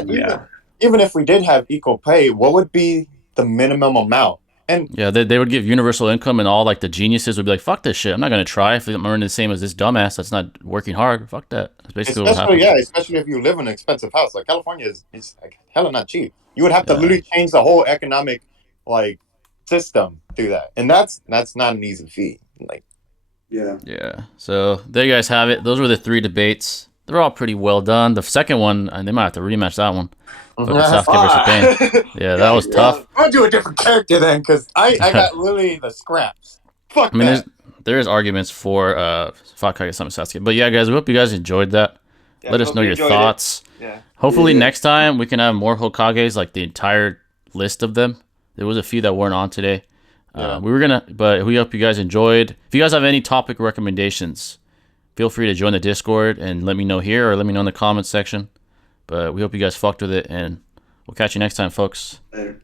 Even if we did have equal pay, what would be the minimum amount? And yeah, they would give universal income, and all like the geniuses would be like, "Fuck this shit! I'm not gonna try if I'm earning the same as this dumbass that's not working hard. Fuck that." That's basically what happens. Especially if you live in an expensive house, like California is like hella not cheap. You would have to literally change the whole economic like system through that, and that's not an easy feat. Like, yeah. So there you guys have it. Those were the 3 debates. They're all pretty well done. The second one, they might have to rematch that one. Sasuke versus Pain. Yeah, that was tough. I'll do a different character then, because I got literally the scraps. Fuck that. There's arguments for Kage sama Sasuke. But yeah, guys, we hope you guys enjoyed that. Let us know your thoughts. Hopefully next time we can have more Hokages, like the entire list of them. There was a few that weren't on today. But we hope you guys enjoyed. If you guys have any topic recommendations, feel free to join the Discord and let me know here or let me know in the comments section. But we hope you guys fucked with it, and we'll catch you next time, folks. Later.